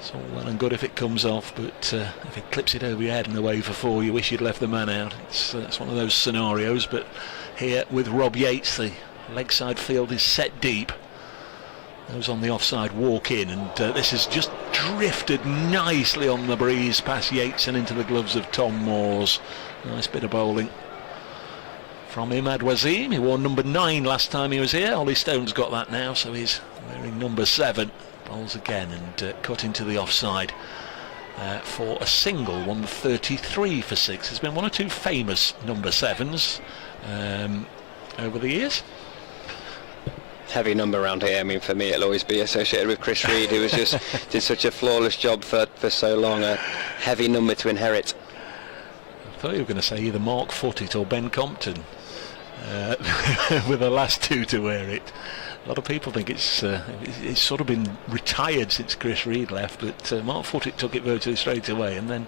It's all well and good if it comes off, but if it clips it over your head and away for 4, you wish you'd left the man out. It's one of those scenarios, but here with Rob Yates, the leg side field is set deep. Those on the offside walk in, and this has just drifted nicely on the breeze past Yates and into the gloves of Tom Moores. Nice bit of bowling from Imad Wasim. He wore number 9 last time he was here. Ollie Stone's got that now, so he's wearing number 7. Bowls again and cut into the offside for a single. 133 for 6. There's been 1 or 2 famous number 7s over the years. Heavy number around here. I mean, for me it'll always be associated with Chris Reed, who was just did such a flawless job for so long. A heavy number to inherit. I thought you were going to say either Mark Footitt or Ben Compton with the last 2 to wear it. A lot of people think it's sort of been retired since Chris Reed left, but Mark Footitt took it virtually straight away, and then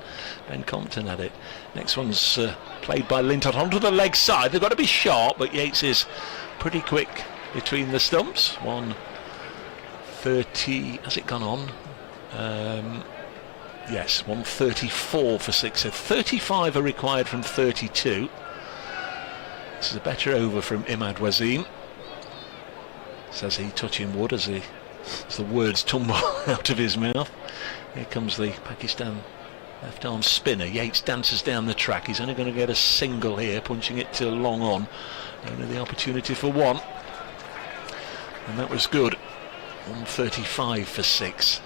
Ben Compton had it. Next one's played by Lintott onto the leg side. They've got to be sharp, but Yates is pretty quick between the stumps. 130, has it gone on? Yes, 134 for 6. So 35 are required from 32. This is a better over from Imad Wasim. Says he touching wood as the words tumble out of his mouth. Here comes the Pakistan left arm spinner. Yates dances down the track. He's only going to get a single here, punching it to long on. Only the opportunity for 1. And that was good. 135 for 6.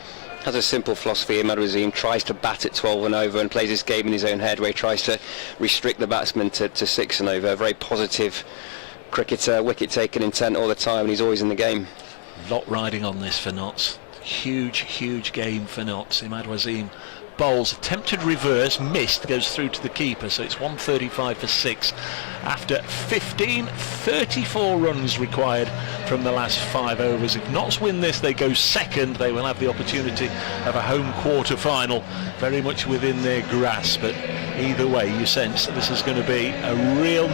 Has a simple philosophy. Imad Wasim tries to bat at 12 and over and plays his game in his own head, where he tries to restrict the batsman to 6 and over. A very positive cricketer, wicket taking intent all the time, and he's always in the game. Lot riding on this for Notts. Huge game for Notts. Imad Wasim bowls, attempted reverse, missed, goes through to the keeper, so it's 135 for 6 after 34 runs required from the last 5 overs. If Notts win this, they go second. They will have the opportunity of a home quarter final very much within their grasp, but either way you sense that this is going to be a real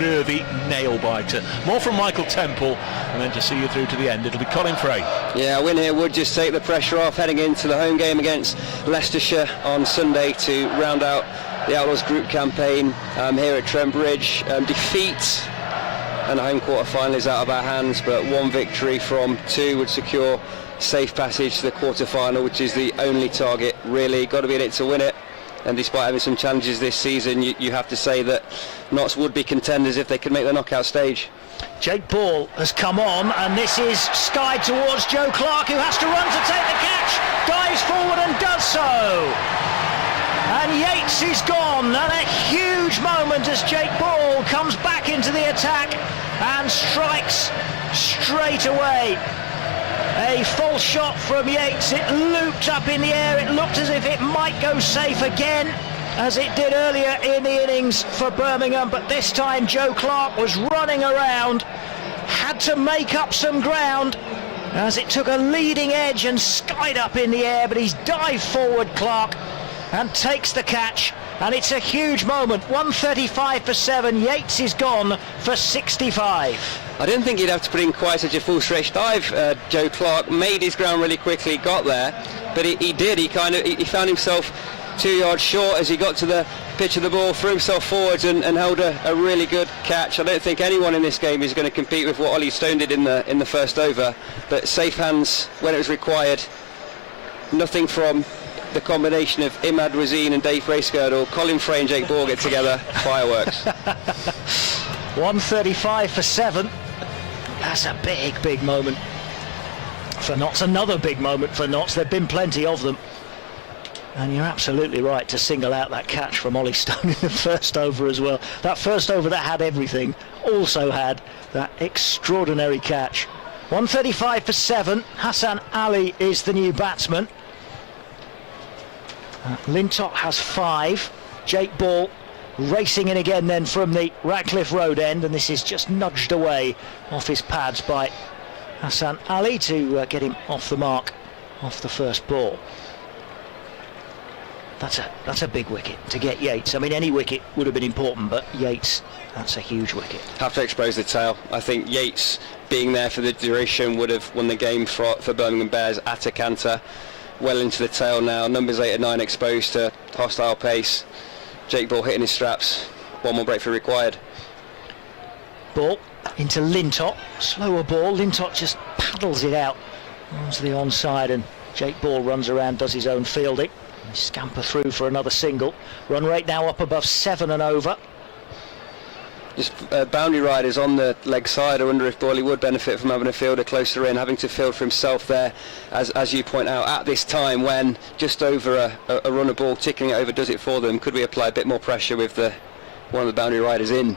nervy nail biter. More from Michael Temple, and then to see you through to the end, it'll be Colin Frey. Yeah, a win here would just take the pressure off heading into the home game against Leicestershire on Sunday to round out the Outlaws group campaign here at Trent Bridge. Defeat and a home quarter final is out of our hands, but 1 victory from 2 would secure safe passage to the quarter final, which is the only target really. Got to be in it to win it. And despite having some challenges this season, you have to say that Notts would be contenders if they could make the knockout stage. Jake Ball has come on, and this is skied towards Joe Clark, who has to run to take the catch, dives forward and does so. And Yates is gone, and a huge moment as Jake Ball comes back into the attack and strikes straight away. A false shot from Yates, it looped up in the air, it looked as if it might go safe again, as it did earlier in the innings for Birmingham, but this time Joe Clark was running around, had to make up some ground as it took a leading edge and skied up in the air, but he's dived forward, Clark, and takes the catch, and it's a huge moment. 135 for 7, Yates is gone for 65. I didn't think he'd have to put in quite such a full stretch dive. Joe Clark made his ground really quickly, got there, but he did. He found himself 2 yards short as he got to the pitch of the ball, threw himself forwards and held a really good catch. I don't think anyone in this game is going to compete with what Ollie Stone did in the first over, but safe hands when it was required. Nothing from the combination of Imad Wazine and Dave Bracegirdle. Colin Frey and Jake Ball get together, fireworks. 135 for 7. That's a big moment for Notts. Another big moment for Notts. There have been plenty of them. And you're absolutely right to single out that catch from Ollie Stone in the first over as well. That first over that had everything also had that extraordinary catch. 135 for 7. Hassan Ali is the new batsman. Lintott has 5. Jake Ball racing in again then from the Radcliffe Road end, and this is just nudged away off his pads by Hassan Ali to get him off the mark, off the first ball. That's a big wicket to get Yates. I mean, any wicket would have been important, but Yates, that's a huge wicket. Have to expose the tail. I think Yates being there for the duration would have won the game for Birmingham Bears at a canter. Well into the tail now, numbers 8 and 9 exposed to hostile pace. Jake Ball hitting his straps, one more breakthrough required. Ball into Lintott, slower ball, Lintott just paddles it out onto the onside, and Jake Ball runs around, does his own fielding. They scamper through for another single. Run rate now up above 7 and over. Just boundary riders on the leg side. I wonder if Borley would benefit from having a fielder closer in, having to field for himself there, as you point out, at this time when just over a run of ball, ticking it over does it for them. Could we apply a bit more pressure with one of the boundary riders in?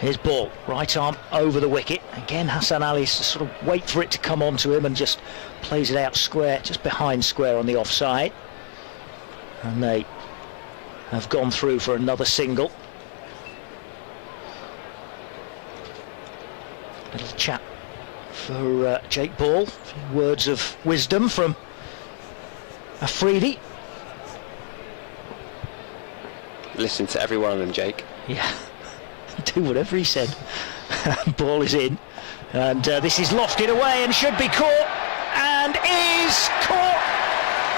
Here's Ball, right arm over the wicket. Again, Hassan Ali sort of wait for it to come onto him and just plays it out square, just behind square on the offside. And they have gone through for another single. Little chat for Jake Ball. A few words of wisdom from Afridi. Listen to every one of them, Jake. Yeah, do whatever he said. Ball is in, and this is lofted away and should be caught, and is caught.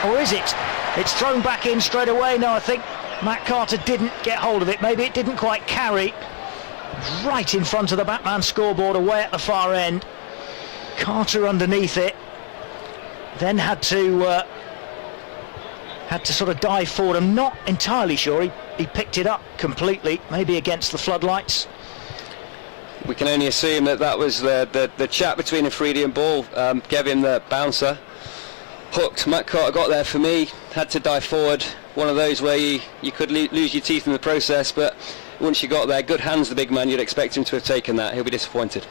Or is it? It's thrown back in straight away. No, I think Matt Carter didn't get hold of it. Maybe it didn't quite carry. Right in front of the Batman scoreboard, away at the far end. Carter underneath it, then had to sort of dive forward. I'm not entirely sure he picked it up completely, maybe against the floodlights. We can only assume that was the chat between Afridi and Ball, gave him the bouncer. Hooked, Matt Carter got there for me, had to dive forward. One of those where you could lose your teeth in the process, but once you got there, good hands the big man, you'd expect him to have taken that. He'll be disappointed.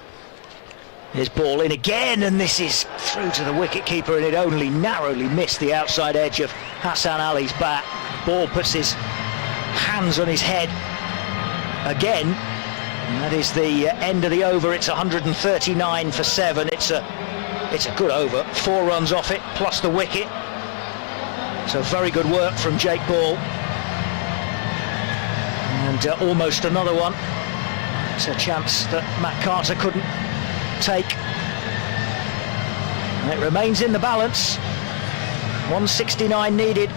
Here's Ball in again, and this is through to the wicket-keeper, and it only narrowly missed the outside edge of Hassan Ali's bat. Ball puts his hands on his head again, and that is the end of the over. It's 139 for 7. It's a good over, 4 runs off it, plus the wicket. So very good work from Jake Ball. And almost another one. It's a chance that Matt Carter couldn't take. And it remains in the balance. 169 needed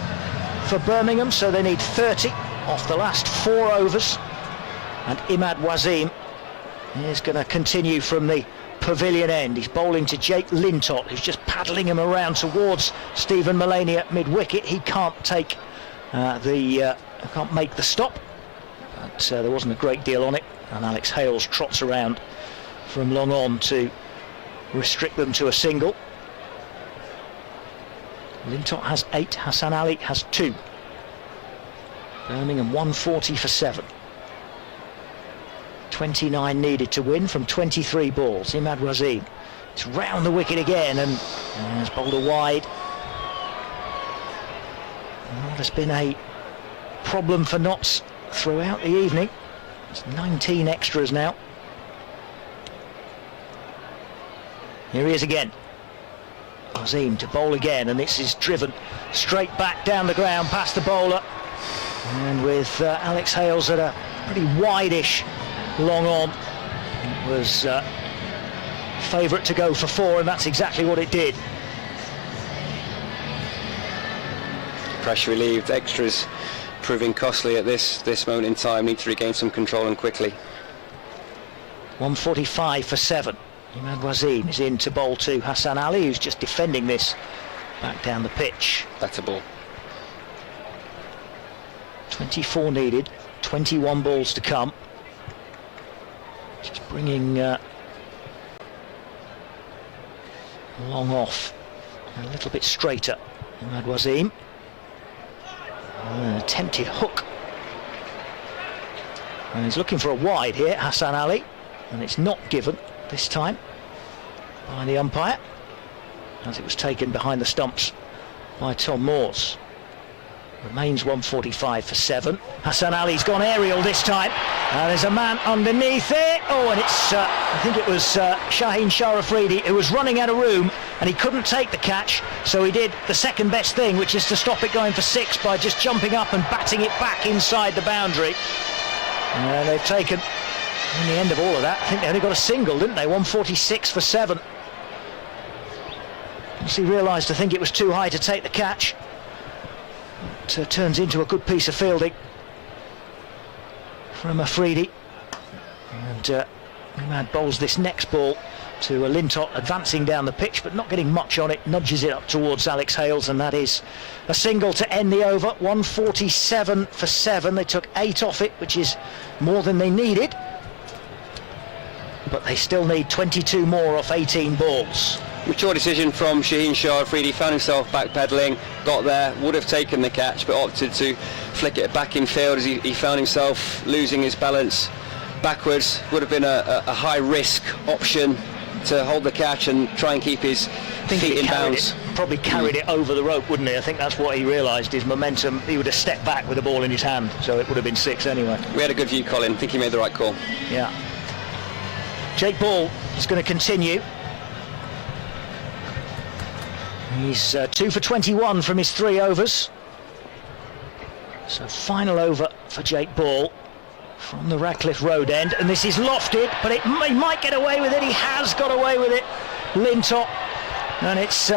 for Birmingham, so they need 30 off the last 4 overs. And Imad Wazim is going to continue from the pavilion end. He's bowling to Jake Lintott, who's just paddling him around towards Stephen Mullaney at mid-wicket. He can't take I can't make the stop, but there wasn't a great deal on it, and Alex Hales trots around from long on to restrict them to a single. Lintott has 8, Hassan Ali has 2. Birmingham 140 for 7. 29 needed to win from 23 balls. Imad Wasim, it's round the wicket again, and has bowled a wide. Well, there's been a problem for Notts throughout the evening. It's 19 extras now. Here he is again. Wasim to bowl again, and this is driven straight back down the ground past the bowler, and with Alex Hales at a pretty wide-ish long on, it was favourite to go for 4, and that's exactly what it did. Pressure relieved, extras proving costly at this moment in time. Need to regain some control and quickly. 145 for 7. Imad Wasim is in to bowl to Hassan Ali, who's just defending this back down the pitch. Better ball. 24 needed, 21 balls to come. Just bringing long off, a little bit straighter. Imad Wasim. An attempted hook. And he's looking for a wide here, Hassan Ali, and it's not given this time by the umpire, as it was taken behind the stumps by Tom Moores. Remains 145 for 7. Hassan Ali's gone aerial this time, and there's a man underneath it. Oh, and it's I think it was Shaheen Shah Afridi who was running out of room, and he couldn't take the catch, so he did the second best thing, which is to stop it going for 6 by just jumping up and batting it back inside the boundary. And they've taken, in the end of all of that, I think they only got a single, didn't they? 146 for 7. Once he realised, I think it was too high to take the catch. It turns into a good piece of fielding from Afridi, and Imad bowls this next ball to Lintott, advancing down the pitch but not getting much on it, nudges it up towards Alex Hales, and that is a single to end the over. 147 for 7. They took 8 off it, which is more than they needed, but they still need 22 more off 18 balls. Mature decision from Shaheen Shah Afridi. Found himself backpedaling, got there, would have taken the catch, but opted to flick it back in field as he found himself losing his balance backwards. Would have been a high risk option to hold the catch and try and keep his feet in bounds. Probably carried it over the rope, wouldn't he? I think that's what he realised, his momentum. He would have stepped back with the ball in his hand, so it would have been 6 anyway. We had a good view, Colin. I think he made the right call. Yeah. Jake Ball is going to continue. He's 2 for 21 from his 3 overs. So final over for Jake Ball from the Radcliffe Road end, and this is lofted, but he might get away with it. He has got away with it, Lintott, and it's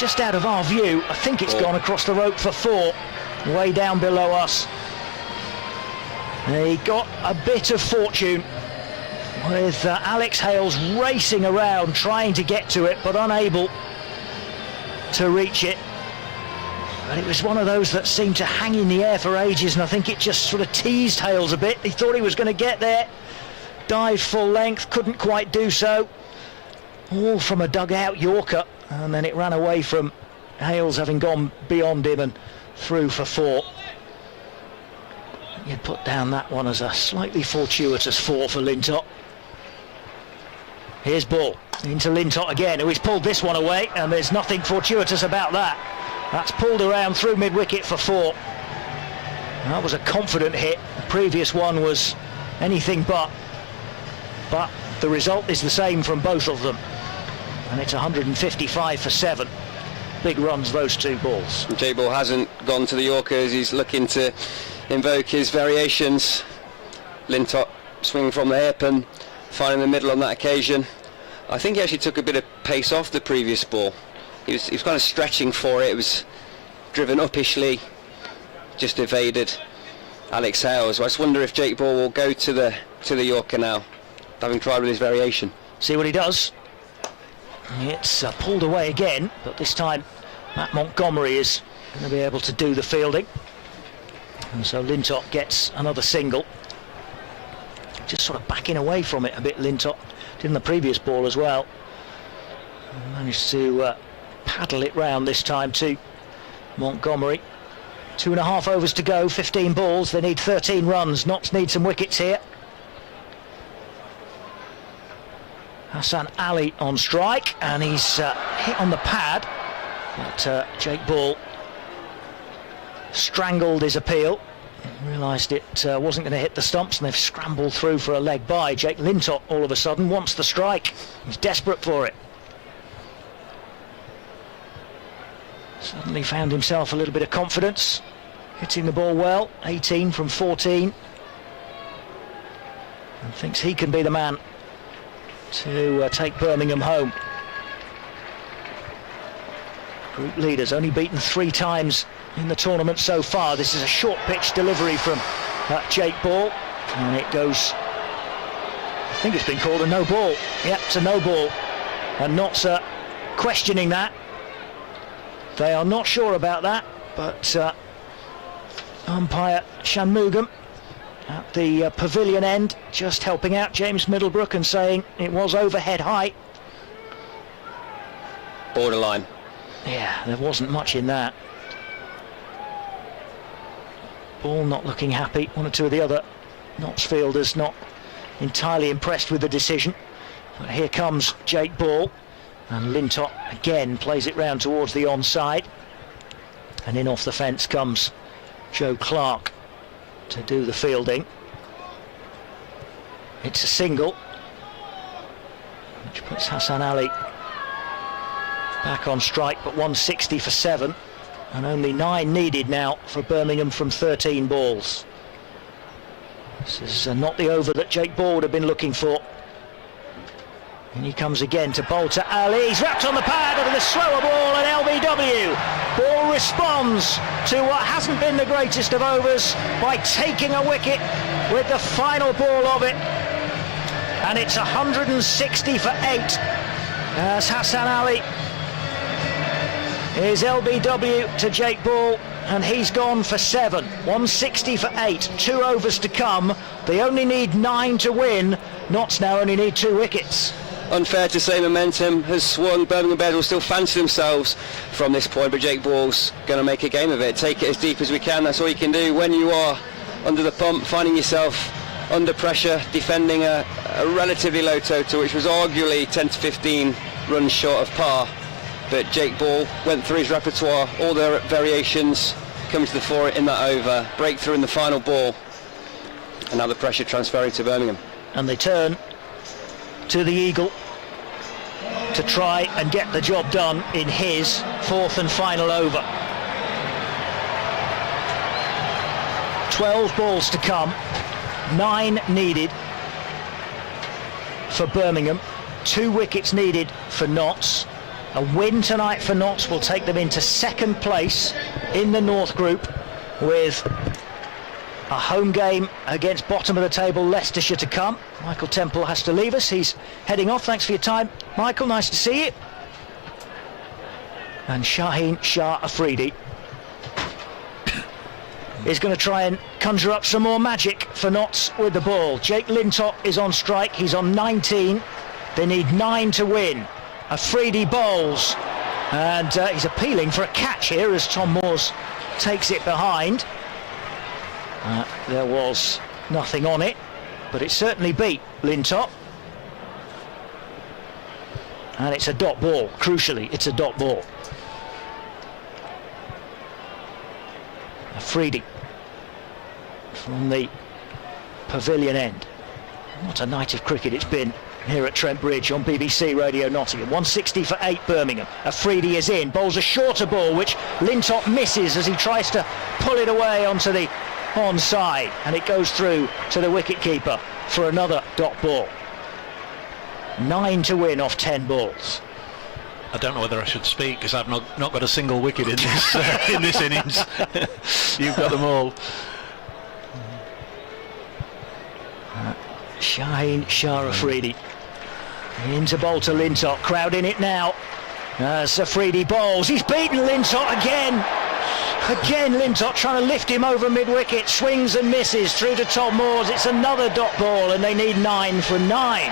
just out of our view. I think it's gone across the rope for 4, way down below us. He got a bit of fortune with Alex Hales racing around trying to get to it, but unable to reach it. But it was one of those that seemed to hang in the air for ages, and I think it just sort of teased Hales a bit. He thought he was going to get there, dived full length, couldn't quite do so. All from a dugout Yorker, and then it ran away from Hales having gone beyond him and through for 4. You'd put down that one as a slightly fortuitous 4 for Lintott. Here's Ball into Lintott again, who has pulled this one away, and there's nothing fortuitous about that. That's pulled around through mid-wicket for 4. That was a confident hit. The previous one was anything but the result is the same from both of them, and it's 155 for 7. Big runs, those 2 balls. Jake Ball hasn't gone to the Yorkers. He's looking to invoke his variations. Lintott swinging from the hip and finding the middle on that occasion. I think he actually took a bit of pace off the previous ball. He was kind of stretching for it. It was driven uppishly, just evaded Alex Hales. I just wonder if Jake Ball will go to the Yorker now, having tried with his variation. See what he does. It's pulled away again, but this time Matt Montgomery is going to be able to do the fielding. And so Lintott gets another single. Just sort of backing away from it a bit, Lintott did in the previous ball as well. And managed to paddle it round this time to Montgomery. 2.5 overs to go, 15 balls. They need 13 runs. Notts need some wickets here. Hassan Ali on strike, and he's hit on the pad, but Jake Ball strangled his appeal, realised it wasn't going to hit the stumps, and they've scrambled through for a leg by. Jake Lintott all of a sudden wants the strike. He's desperate for it. Suddenly found himself a little bit of confidence, hitting the ball well, 18 from 14, and thinks he can be the man to take Birmingham home. Group leaders only beaten 3 times in the tournament so far. This is a short pitch delivery from Jake Ball, and it goes, I think it's been called a no ball. Yeah, it's a no ball, and Notts questioning that. They are not sure about that, but umpire Shanmugam at the pavilion end just helping out James Middlebrook and saying it was overhead height. Borderline. Yeah, there wasn't much in that. Ball not looking happy. One or two of the other Notts fielders not entirely impressed with the decision. But here comes Jake Ball, and Lintott again plays it round towards the onside, and in off the fence comes Joe Clark to do the fielding. It's a single, which puts Hassan Ali back on strike, but 160 for 7, and only 9 needed now for Birmingham from 13 balls. This is not the over that Jake Ball would have been looking for. And he comes again to bowl to Ali. He's wrapped on the pad of the slower ball, and LBW. Ball responds to what hasn't been the greatest of overs by taking a wicket with the final ball of it. And it's 160 for 8 as Hassan Ali is LBW to Jake Ball, and he's gone for 7. 160 for 8, 2 overs to come. They only need 9 to win. Notts now only need 2 wickets. Unfair to say momentum has swung. Birmingham Bears will still fancy themselves from this point, but Jake Ball's going to make a game of it. Take it as deep as we can. That's all you can do when you are under the pump, finding yourself under pressure, defending a relatively low total, which was arguably 10 to 15 runs short of par. But Jake Ball went through his repertoire, all the variations coming to the fore in that over. Breakthrough in the final ball, and now the pressure transferring to Birmingham. And they turn to the Eagle to try and get the job done in his 4th and final over. 12 balls to come, 9 needed for Birmingham, 2 wickets needed for Notts. A win tonight for Notts will take them into 2nd place in the North Group, with a home game against bottom of the table Leicestershire to come. Michael Temple has to leave us. He's heading off. Thanks for your time, Michael. Nice to see you. And Shaheen Shah Afridi is going to try and conjure up some more magic for Notts with the ball. Jake Lintott is on strike. He's on 19. They need 9 to win. Afridi bowls, and he's appealing for a catch here as Tom Moores takes it behind. There was nothing on it, but it certainly beat Lintott. And it's a dot ball. Crucially, it's a dot ball. Afridi from the pavilion end. What a night of cricket it's been here at Trent Bridge on BBC Radio Nottingham. 160 for 8 Birmingham. Afridi is in, bowls a shorter ball which Lintott misses as he tries to pull it away onto the onside, and it goes through to the wicketkeeper for another dot ball. 9 to win off 10 balls. I don't know whether I should speak because I've not got a single wicket in this in this innings. You've got them all. Shaheen Shah Afridi into bowl to Lintott, crowd in it now as Afridi bowls. He's beaten Lintott again. Again, Lintott trying to lift him over mid-wicket, swings and misses through to Tom Moores. It's another dot ball, and they need 9 for 9.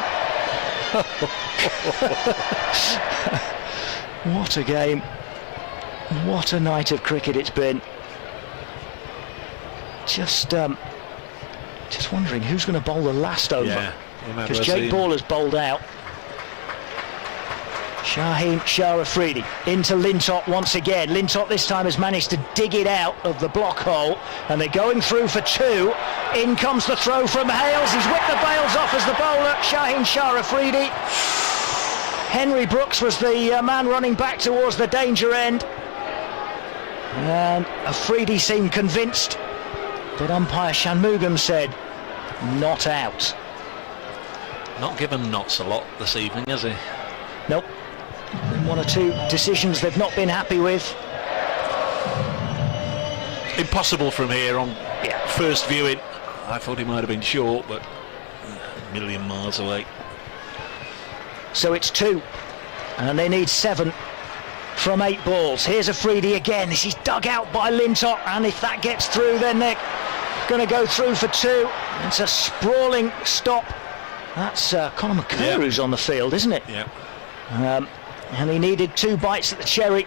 What a game. What a night of cricket it's been. Just wondering who's going to bowl the last over. Because Jake Ball has bowled out. Shaheen Shah Afridi into Lintott once again. Lintott this time has managed to dig it out of the block hole, and they're going through for 2. In comes the throw from Hales. He's whipped the bails off as the bowler, Shaheen Shah Afridi. Henry Brooks was the man running back towards the danger end, and Afridi seemed convinced, but umpire Shanmugam said not out. Not given knots a lot this evening, has he? Nope. Been 1 or 2 decisions they've not been happy with. Impossible from here on first viewing. I thought he might have been short, but a million miles away. So it's 2, and they need 7 from 8 balls. Here's Afridi again. This is dug out by Lintott, and if that gets through, then they're going to go through for 2. It's a sprawling stop. That's Conor McCurr who's on the field, isn't it? Yeah. And he needed 2 bites at the cherry,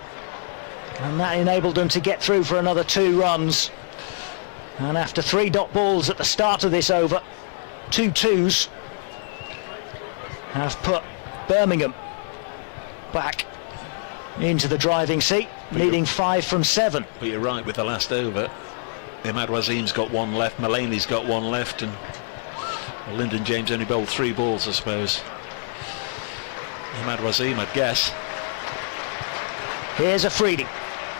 and that enabled them to get through for another 2 runs. And after 3 dot balls at the start of this over, 2 twos have put Birmingham back into the driving seat, needing 5 from 7. But you're right with the last over. Imad Wasim's got 1 left, Mulaney's got 1 left, and Lyndon James only bowled 3 balls, I suppose. Imad Wasim, I'd guess. Here's Afridi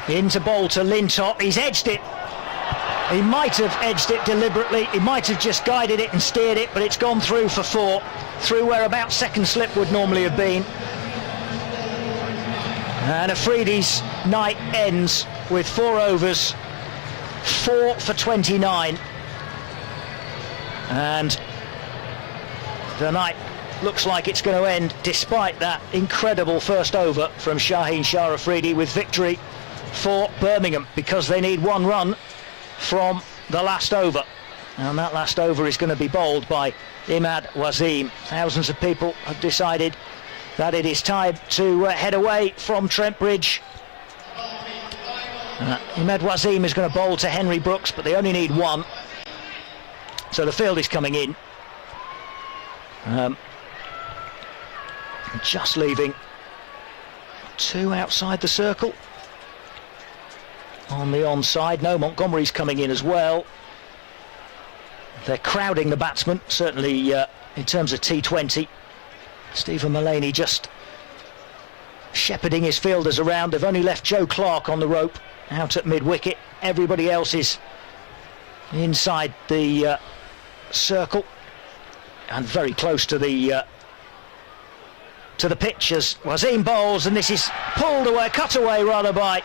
into bowl to Lintott. He's edged it. He might have edged it deliberately. He might have just guided it and steered it, but it's gone through for 4, through where about second slip would normally have been. And Afridi's night ends with 4 overs, 4 for 29. And the night looks like it's going to end despite that incredible first over from Shaheen Shah Afridi, with victory for Birmingham, because they need 1 run from the last over, and that last over is going to be bowled by Imad Wasim. Thousands of people have decided that it is time to head away from Trent Bridge. Imad Wasim is going to bowl to Henry Brooks, but they only need 1, so the field is coming in. Just leaving 2 outside the circle on the onside. No, Montgomery's coming in as well. They're crowding the batsman, certainly in terms of T20. Stephen Mulaney just shepherding his fielders around. They've only left Joe Clark on the rope out at mid-wicket. Everybody else is inside the circle and very close to the pitch as Wasim bowls, and this is pulled away, cut away rather, by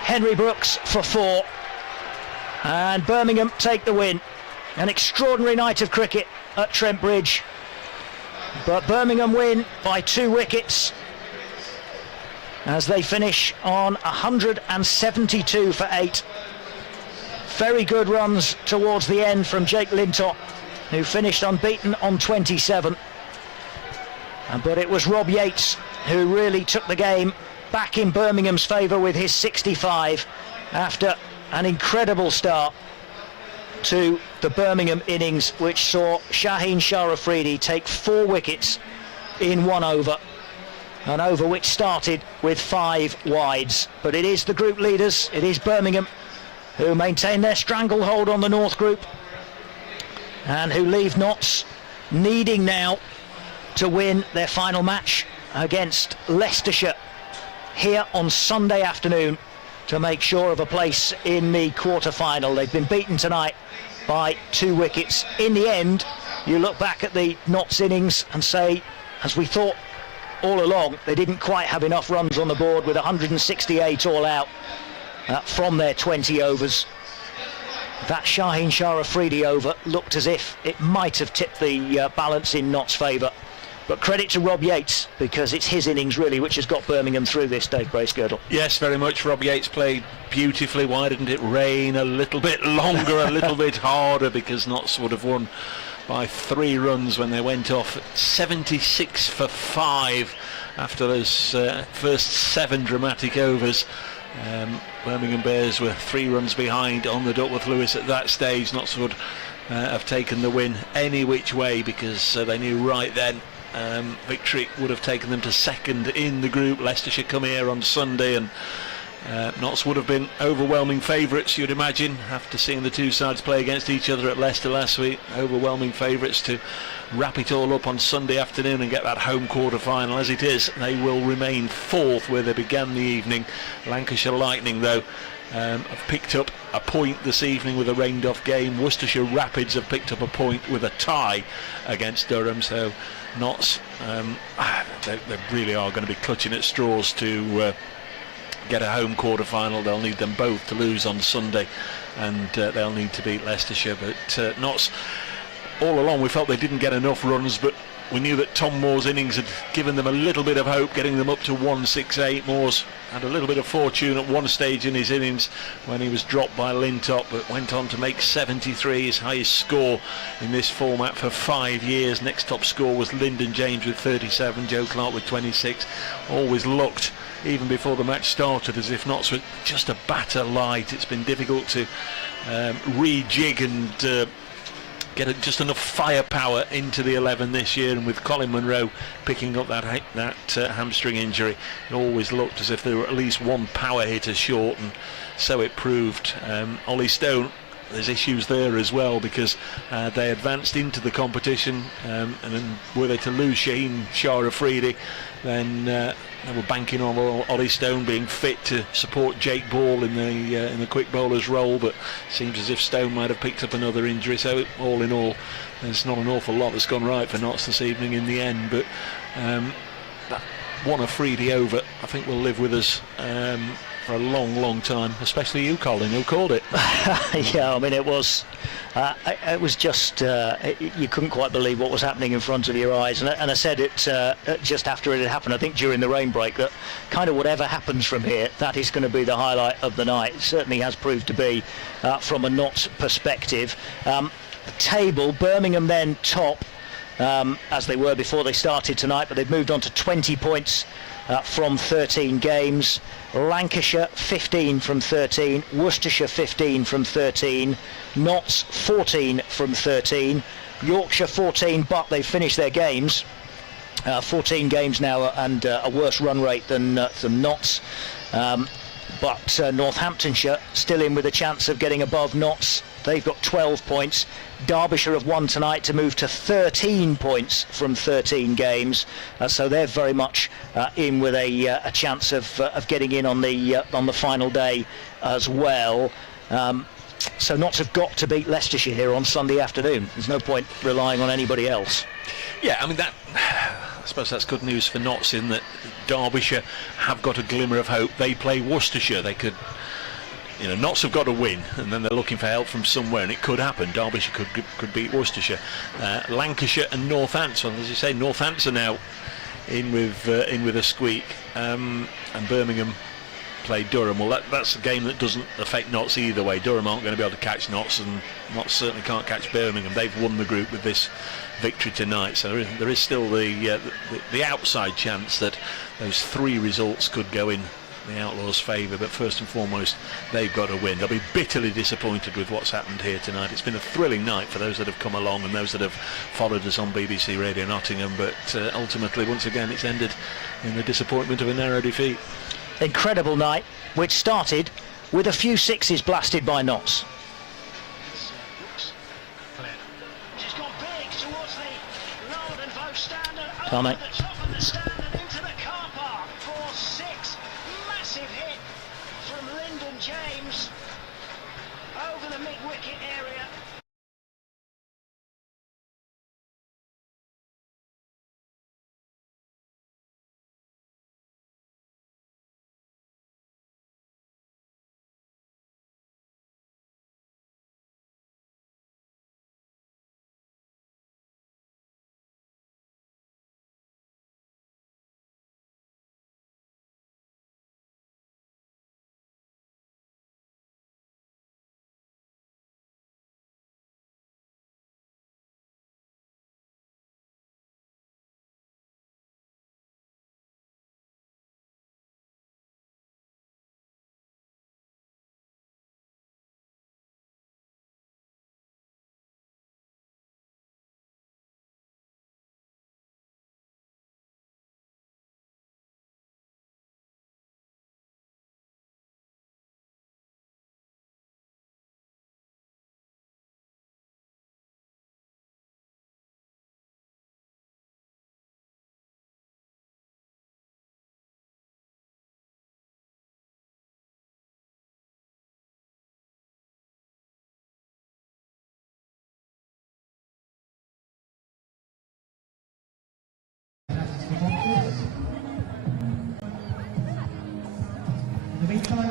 Henry Brooks for 4, and Birmingham take the win. An extraordinary night of cricket at Trent Bridge, but Birmingham win by 2 wickets as they finish on 172 for 8. Very good runs towards the end from Jake Lintott, who finished unbeaten on 27. But it was Rob Yates who really took the game back in Birmingham's favour with his 65 after an incredible start to the Birmingham innings, which saw Shaheen Shah Afridi take 4 wickets in 1 over, an over which started with 5 wides. But it is the group leaders, it is Birmingham, who maintain their stranglehold on the North Group and who leave Notts needing now to win their final match against Leicestershire here on Sunday afternoon to make sure of a place in the quarter-final. They've been beaten tonight by 2 wickets. In the end, you look back at the Notts innings and say, as we thought all along, they didn't quite have enough runs on the board with 168 all out from their 20 overs. That Shaheen Shah Afridi over looked as if it might have tipped the balance in Notts' favour. But credit to Rob Yates, because it's his innings really which has got Birmingham through this, Dave Bracegirdle. Yes, very much. Rob Yates played beautifully. Why didn't it rain a little bit longer, a little bit harder? Because Notts would have won by 3 runs when they went off 76 for 5 after those first 7 dramatic overs. Birmingham Bears were 3 runs behind on the Duckworth Lewis at that stage. Notts would have taken the win any which way, because they knew right then victory would have taken them to second in the group. Leicestershire come here on Sunday, and Notts would have been overwhelming favourites, you'd imagine, after seeing the two sides play against each other at Leicester last week. Overwhelming favourites to wrap it all up on Sunday afternoon and get that home quarter final. As it is, they will remain 4th where they began the evening. Lancashire Lightning, though, have picked up a point this evening with a rained off game. Worcestershire Rapids have picked up a point with a tie against Durham. So Notts, they really are going to be clutching at straws to get a home quarter final. They'll need them both to lose on Sunday, and they'll need to beat Leicestershire. But Notts, all along we felt they didn't get enough runs, but we knew that Tom Moore's innings had given them a little bit of hope, getting them up to 168. Moore's had a little bit of fortune at one stage in his innings when he was dropped by Lintop, but went on to make 73, his highest score in this format for 5 years. Next top score was Lyndon James with 37, Joe Clark with 26. Always looked, even before the match started, as if Notts were just a batter light. It's been difficult to rejig and get just enough firepower into the 11 this year, and with Colin Munro picking up that hamstring injury, it always looked as if there were at least one power hitter short, and so it proved. Ollie Stone, there's issues there as well, because they advanced into the competition, and then were they to lose Shaheen Shah Afridi, then they were banking on Ollie Stone being fit to support Jake Ball in the quick bowler's role, but seems as if Stone might have picked up another injury. So all in all, there's not an awful lot that's gone right for Notts this evening in the end, but that one Afridi over, I think, will live with us for a long time, especially you, Colin, who called it. Yeah, I mean, it was just you couldn't quite believe what was happening in front of your eyes, and I said it just after it had happened, I think during the rain break, that kind of whatever happens from here, that is going to be the highlight of the night. It certainly has proved to be from a Notts perspective. The table, Birmingham then top, as they were before they started tonight, but they've moved on to 20 points from 13 games. Lancashire 15 from 13, Worcestershire 15 from 13, Notts 14 from 13, Yorkshire 14, but they've finished their games. 14 games now, and a worse run rate than Notts. But Northamptonshire still in with a chance of getting above Notts. They've got 12 points. Derbyshire have won tonight to move to 13 points from 13 games, so they're very much in with a chance of getting in on the final day as well. So Notts have got to beat Leicestershire here on Sunday afternoon. There's no point relying on anybody else. Yeah, I mean, I suppose that's good news for Notts, in that Derbyshire have got a glimmer of hope. They play Worcestershire. They could, Notts have got to win, and then they're looking for help from somewhere, and it could happen. Derbyshire could beat Worcestershire. Lancashire and Northampton, as you say, Northampton are now in with a squeak, and Birmingham play Durham. Well, that's a game that doesn't affect Notts either way. Durham aren't going to be able to catch Notts, and Notts certainly can't catch Birmingham. They've won the group with this victory tonight, so there is still the outside chance that those 3 results could go in the Outlaws' favour, but first and foremost, they've got to win. They'll be bitterly disappointed with what's happened here tonight. It's been a thrilling night for those that have come along and those that have followed us on BBC Radio Nottingham, but ultimately, once again, it's ended in the disappointment of a narrow defeat. Incredible night, which started with a few sixes blasted by Notts. Tommy.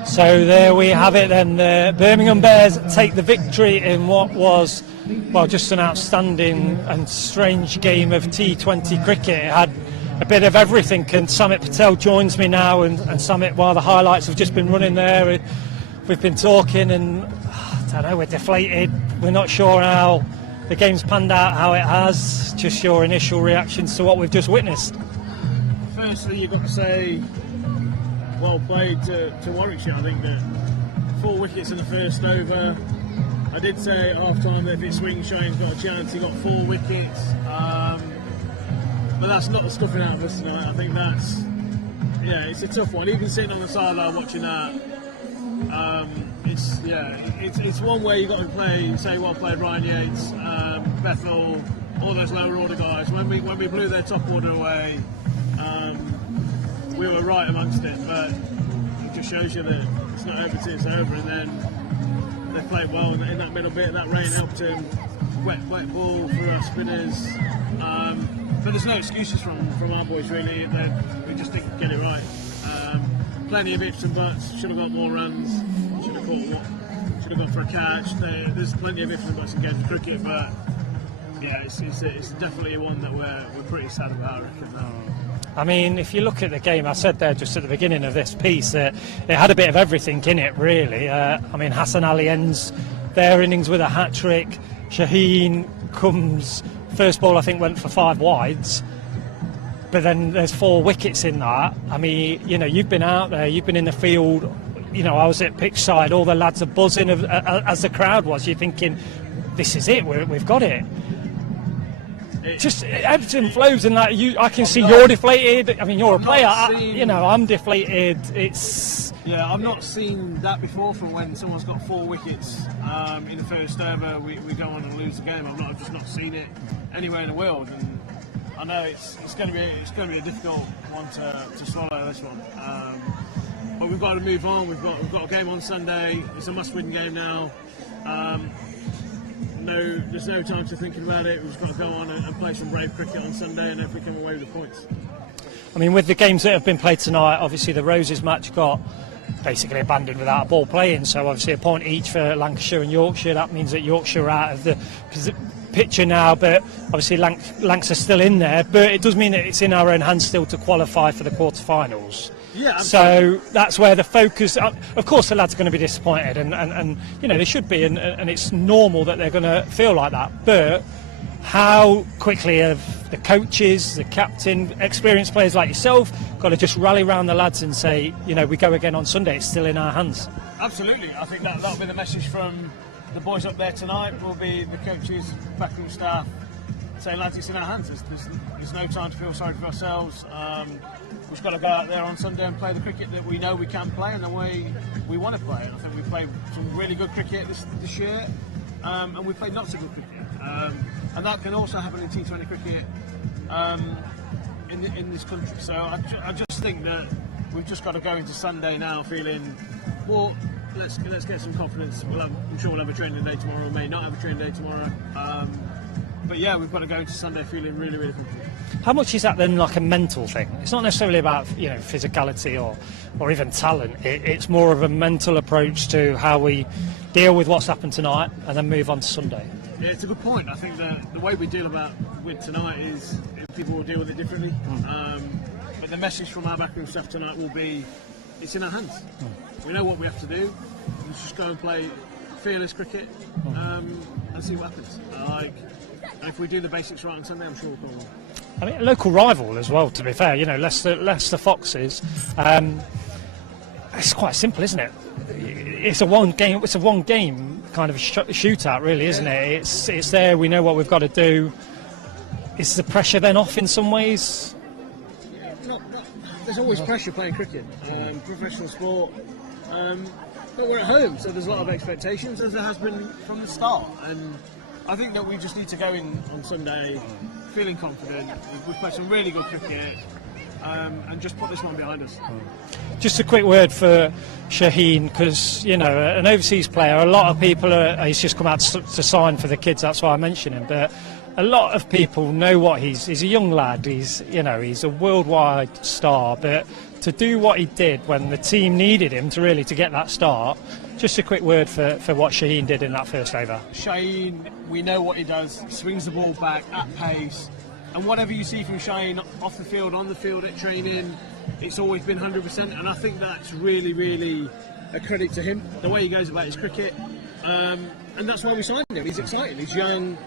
So there we have it then. The Birmingham Bears take the victory in what was, well, just an outstanding and strange game of T20 cricket. It had a bit of everything, and Samit Patel joins me now, and Samit, while the highlights have just been running there, we've been talking, and I don't know, we're deflated. We're not sure how the game's panned out, how it has. Just your initial reactions to what we've just witnessed. Firstly, you've got to say well played to Warwickshire. I think that 4 wickets in the first over. I did say at half time that if it swings, Shane's got a chance. He got 4 wickets, but that's not the stuffing out of us tonight. I think that's, it's a tough one. Even sitting on the sideline watching that, it's one where you got to say well played Ryan Yates, Bethel, all those lower order guys. When we blew their top order away, we were right amongst it, but it just shows you that it's not over till it's over. And then they played well in that middle bit. That rain helped him. Wet ball for our spinners. But there's no excuses from our boys really. We just didn't get it right. Plenty of ifs and buts. Should have got more runs. Should have gone for a catch. There's plenty of ifs and buts in games of cricket, but yeah, it's definitely one that we're pretty sad about, I reckon. I mean, if you look at the game, I said there just at the beginning of this piece that it had a bit of everything in it, really. I mean, Hassan Ali ends their innings with a hat-trick. Shaheen comes, first ball I think went for 5 wides, but then there's 4 wickets in that. I mean, you've been out there, you've been in the field, I was at pitch side, all the lads are buzzing as the crowd was. You're thinking, this is it, we've got it. Just ebbs and flows, and I can see you're deflated. I mean, you're a player. I'm deflated. I've not seen that before. From when someone's got 4 wickets in the first over, we go on and lose the game. I've just not seen it anywhere in the world, and I know it's going to be a difficult one to swallow, this one. But we've got to move on. We've got a game on Sunday. It's a must-win game now. There's no time to thinking about it. We've just got to go on and play some brave cricket on Sunday and hopefully come away with the points. I mean, with the games that have been played tonight, obviously the Roses match got basically abandoned without a ball playing, so obviously a point each for Lancashire and Yorkshire. That means that Yorkshire are out of the picture now, but obviously Lancs are still in there, but it does mean that it's in our own hands still to qualify for the quarter-finals. Yeah, so that's where the focus. Of course, the lads are going to be disappointed, and they should be, and it's normal that they're going to feel like that. But how quickly have the coaches, the captain, experienced players like yourself got to just rally around the lads and say, we go again on Sunday. It's still in our hands. Absolutely, I think that'll be the message from the boys up there tonight. Will be the coaches, backroom staff, saying, lads, it's in our hands. There's no time to feel sorry for ourselves. We've got to go out there on Sunday and play the cricket that we know we can play and the way we want to play. And I think we played some really good cricket this year, and we played lots of good cricket. And that can also happen in T20 cricket in this country. So I just think that we've just got to go into Sunday now feeling, well, let's get some confidence. I'm sure we'll have a training day tomorrow. We may not have a training day tomorrow. But yeah, we've got to go into Sunday feeling really, really confident. How much is that then like a mental thing? It's not necessarily about physicality or even talent. It's more of a mental approach to how we deal with what's happened tonight and then move on to Sunday. Yeah, it's a good point. I think that the way we deal with tonight is people will deal with it differently. But the message from our backroom staff tonight will be, it's in our hands. We know what we have to do. Let's just go and play fearless cricket and see what happens. And if we do the basics right on Sunday, I'm sure we'll go on. I mean, a local rival as well, to be fair. Leicester Foxes. It's quite simple, isn't it? It's a one game kind of shootout, really, isn't it? It's there. We know what we've got to do. Is the pressure then off in some ways? There's always pressure playing cricket, professional sport. But we're at home, so there's a lot of expectations, as there has been from the start. And I think that we just need to go in on Sunday feeling confident. We've played some really good cricket, and just put this one behind us. Just a quick word for Shaheen, because an overseas player. A lot of people he's just come out to sign for the kids. That's why I mention him. But a lot of people know what he's a young lad. He's a worldwide star. But to do what he did when the team needed him to get that start. Just a quick word for what Shaheen did in that first over. Shaheen, we know what he does. He swings the ball back at pace. And whatever you see from Shaheen off the field, on the field at training, it's always been 100%. And I think that's really, really a credit to him, the way he goes about his cricket. And that's why we signed him. He's exciting, he's young,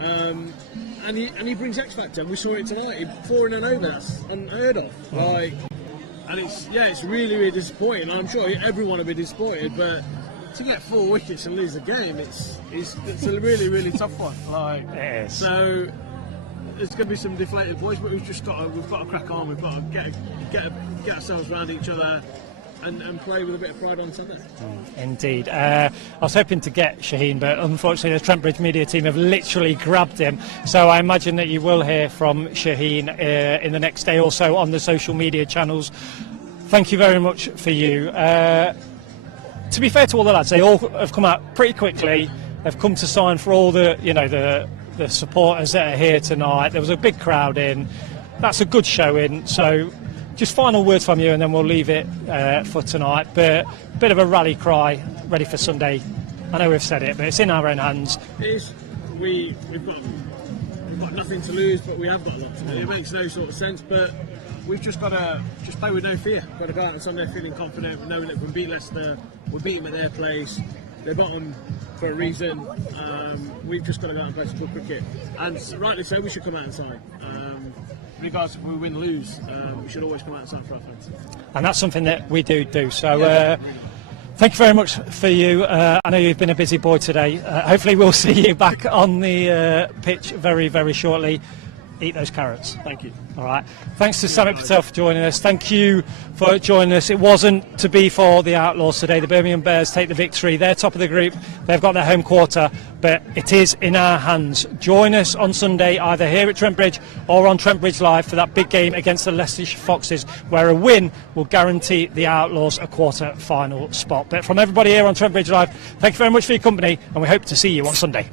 and he brings X Factor. We saw it tonight. 4 in an over, that's unheard of. And it's really, really disappointing. I'm sure everyone will be disappointed, but to get 4 wickets and lose the game, it's a really, really tough one. It is. So there's going to be some deflated boys, but we've got to crack on. We've got to get ourselves around each other and play with a bit of pride on Sunday. Indeed. I was hoping to get Shaheen, but unfortunately the Trent Bridge media team have literally grabbed him. So I imagine that you will hear from Shaheen in the next day or so on the social media channels. Thank you very much for you. To be fair to all the lads, they all have come out pretty quickly. They've come to sign for all the supporters that are here tonight. There was a big crowd in. That's a good showing. So just final words from you, and then we'll leave it for tonight. But a bit of a rally cry, ready for Sunday. I know we've said it, but it's in our own hands. It is. We've got nothing to lose, but we have got a lot to lose. It makes no sort of sense, but we've just got to play with no fear. Got to go out on Sunday feeling confident, knowing that we can beat Leicester. We'll beat them at their place. They're bottom for a reason. We've just got to go out and play some good cricket. And rightly so, we should come out and sign. Regardless if we win or lose, we should always come out and sign for our fans. And that's something that we do. So thank you very much for you. I know you've been a busy boy today. Hopefully we'll see you back on the pitch very, very shortly. Eat those carrots. Thank you. All right. Thanks to Samit Patel for joining us. Thank you for joining us. It wasn't to be for the Outlaws today. The Birmingham Bears take the victory. They're top of the group. They've got their home quarter, but it is in our hands. Join us on Sunday, either here at Trent Bridge or on Trent Bridge Live for that big game against the Leicestershire Foxes, where a win will guarantee the Outlaws a quarter-final spot. But from everybody here on Trent Bridge Live, thank you very much for your company, and we hope to see you on Sunday.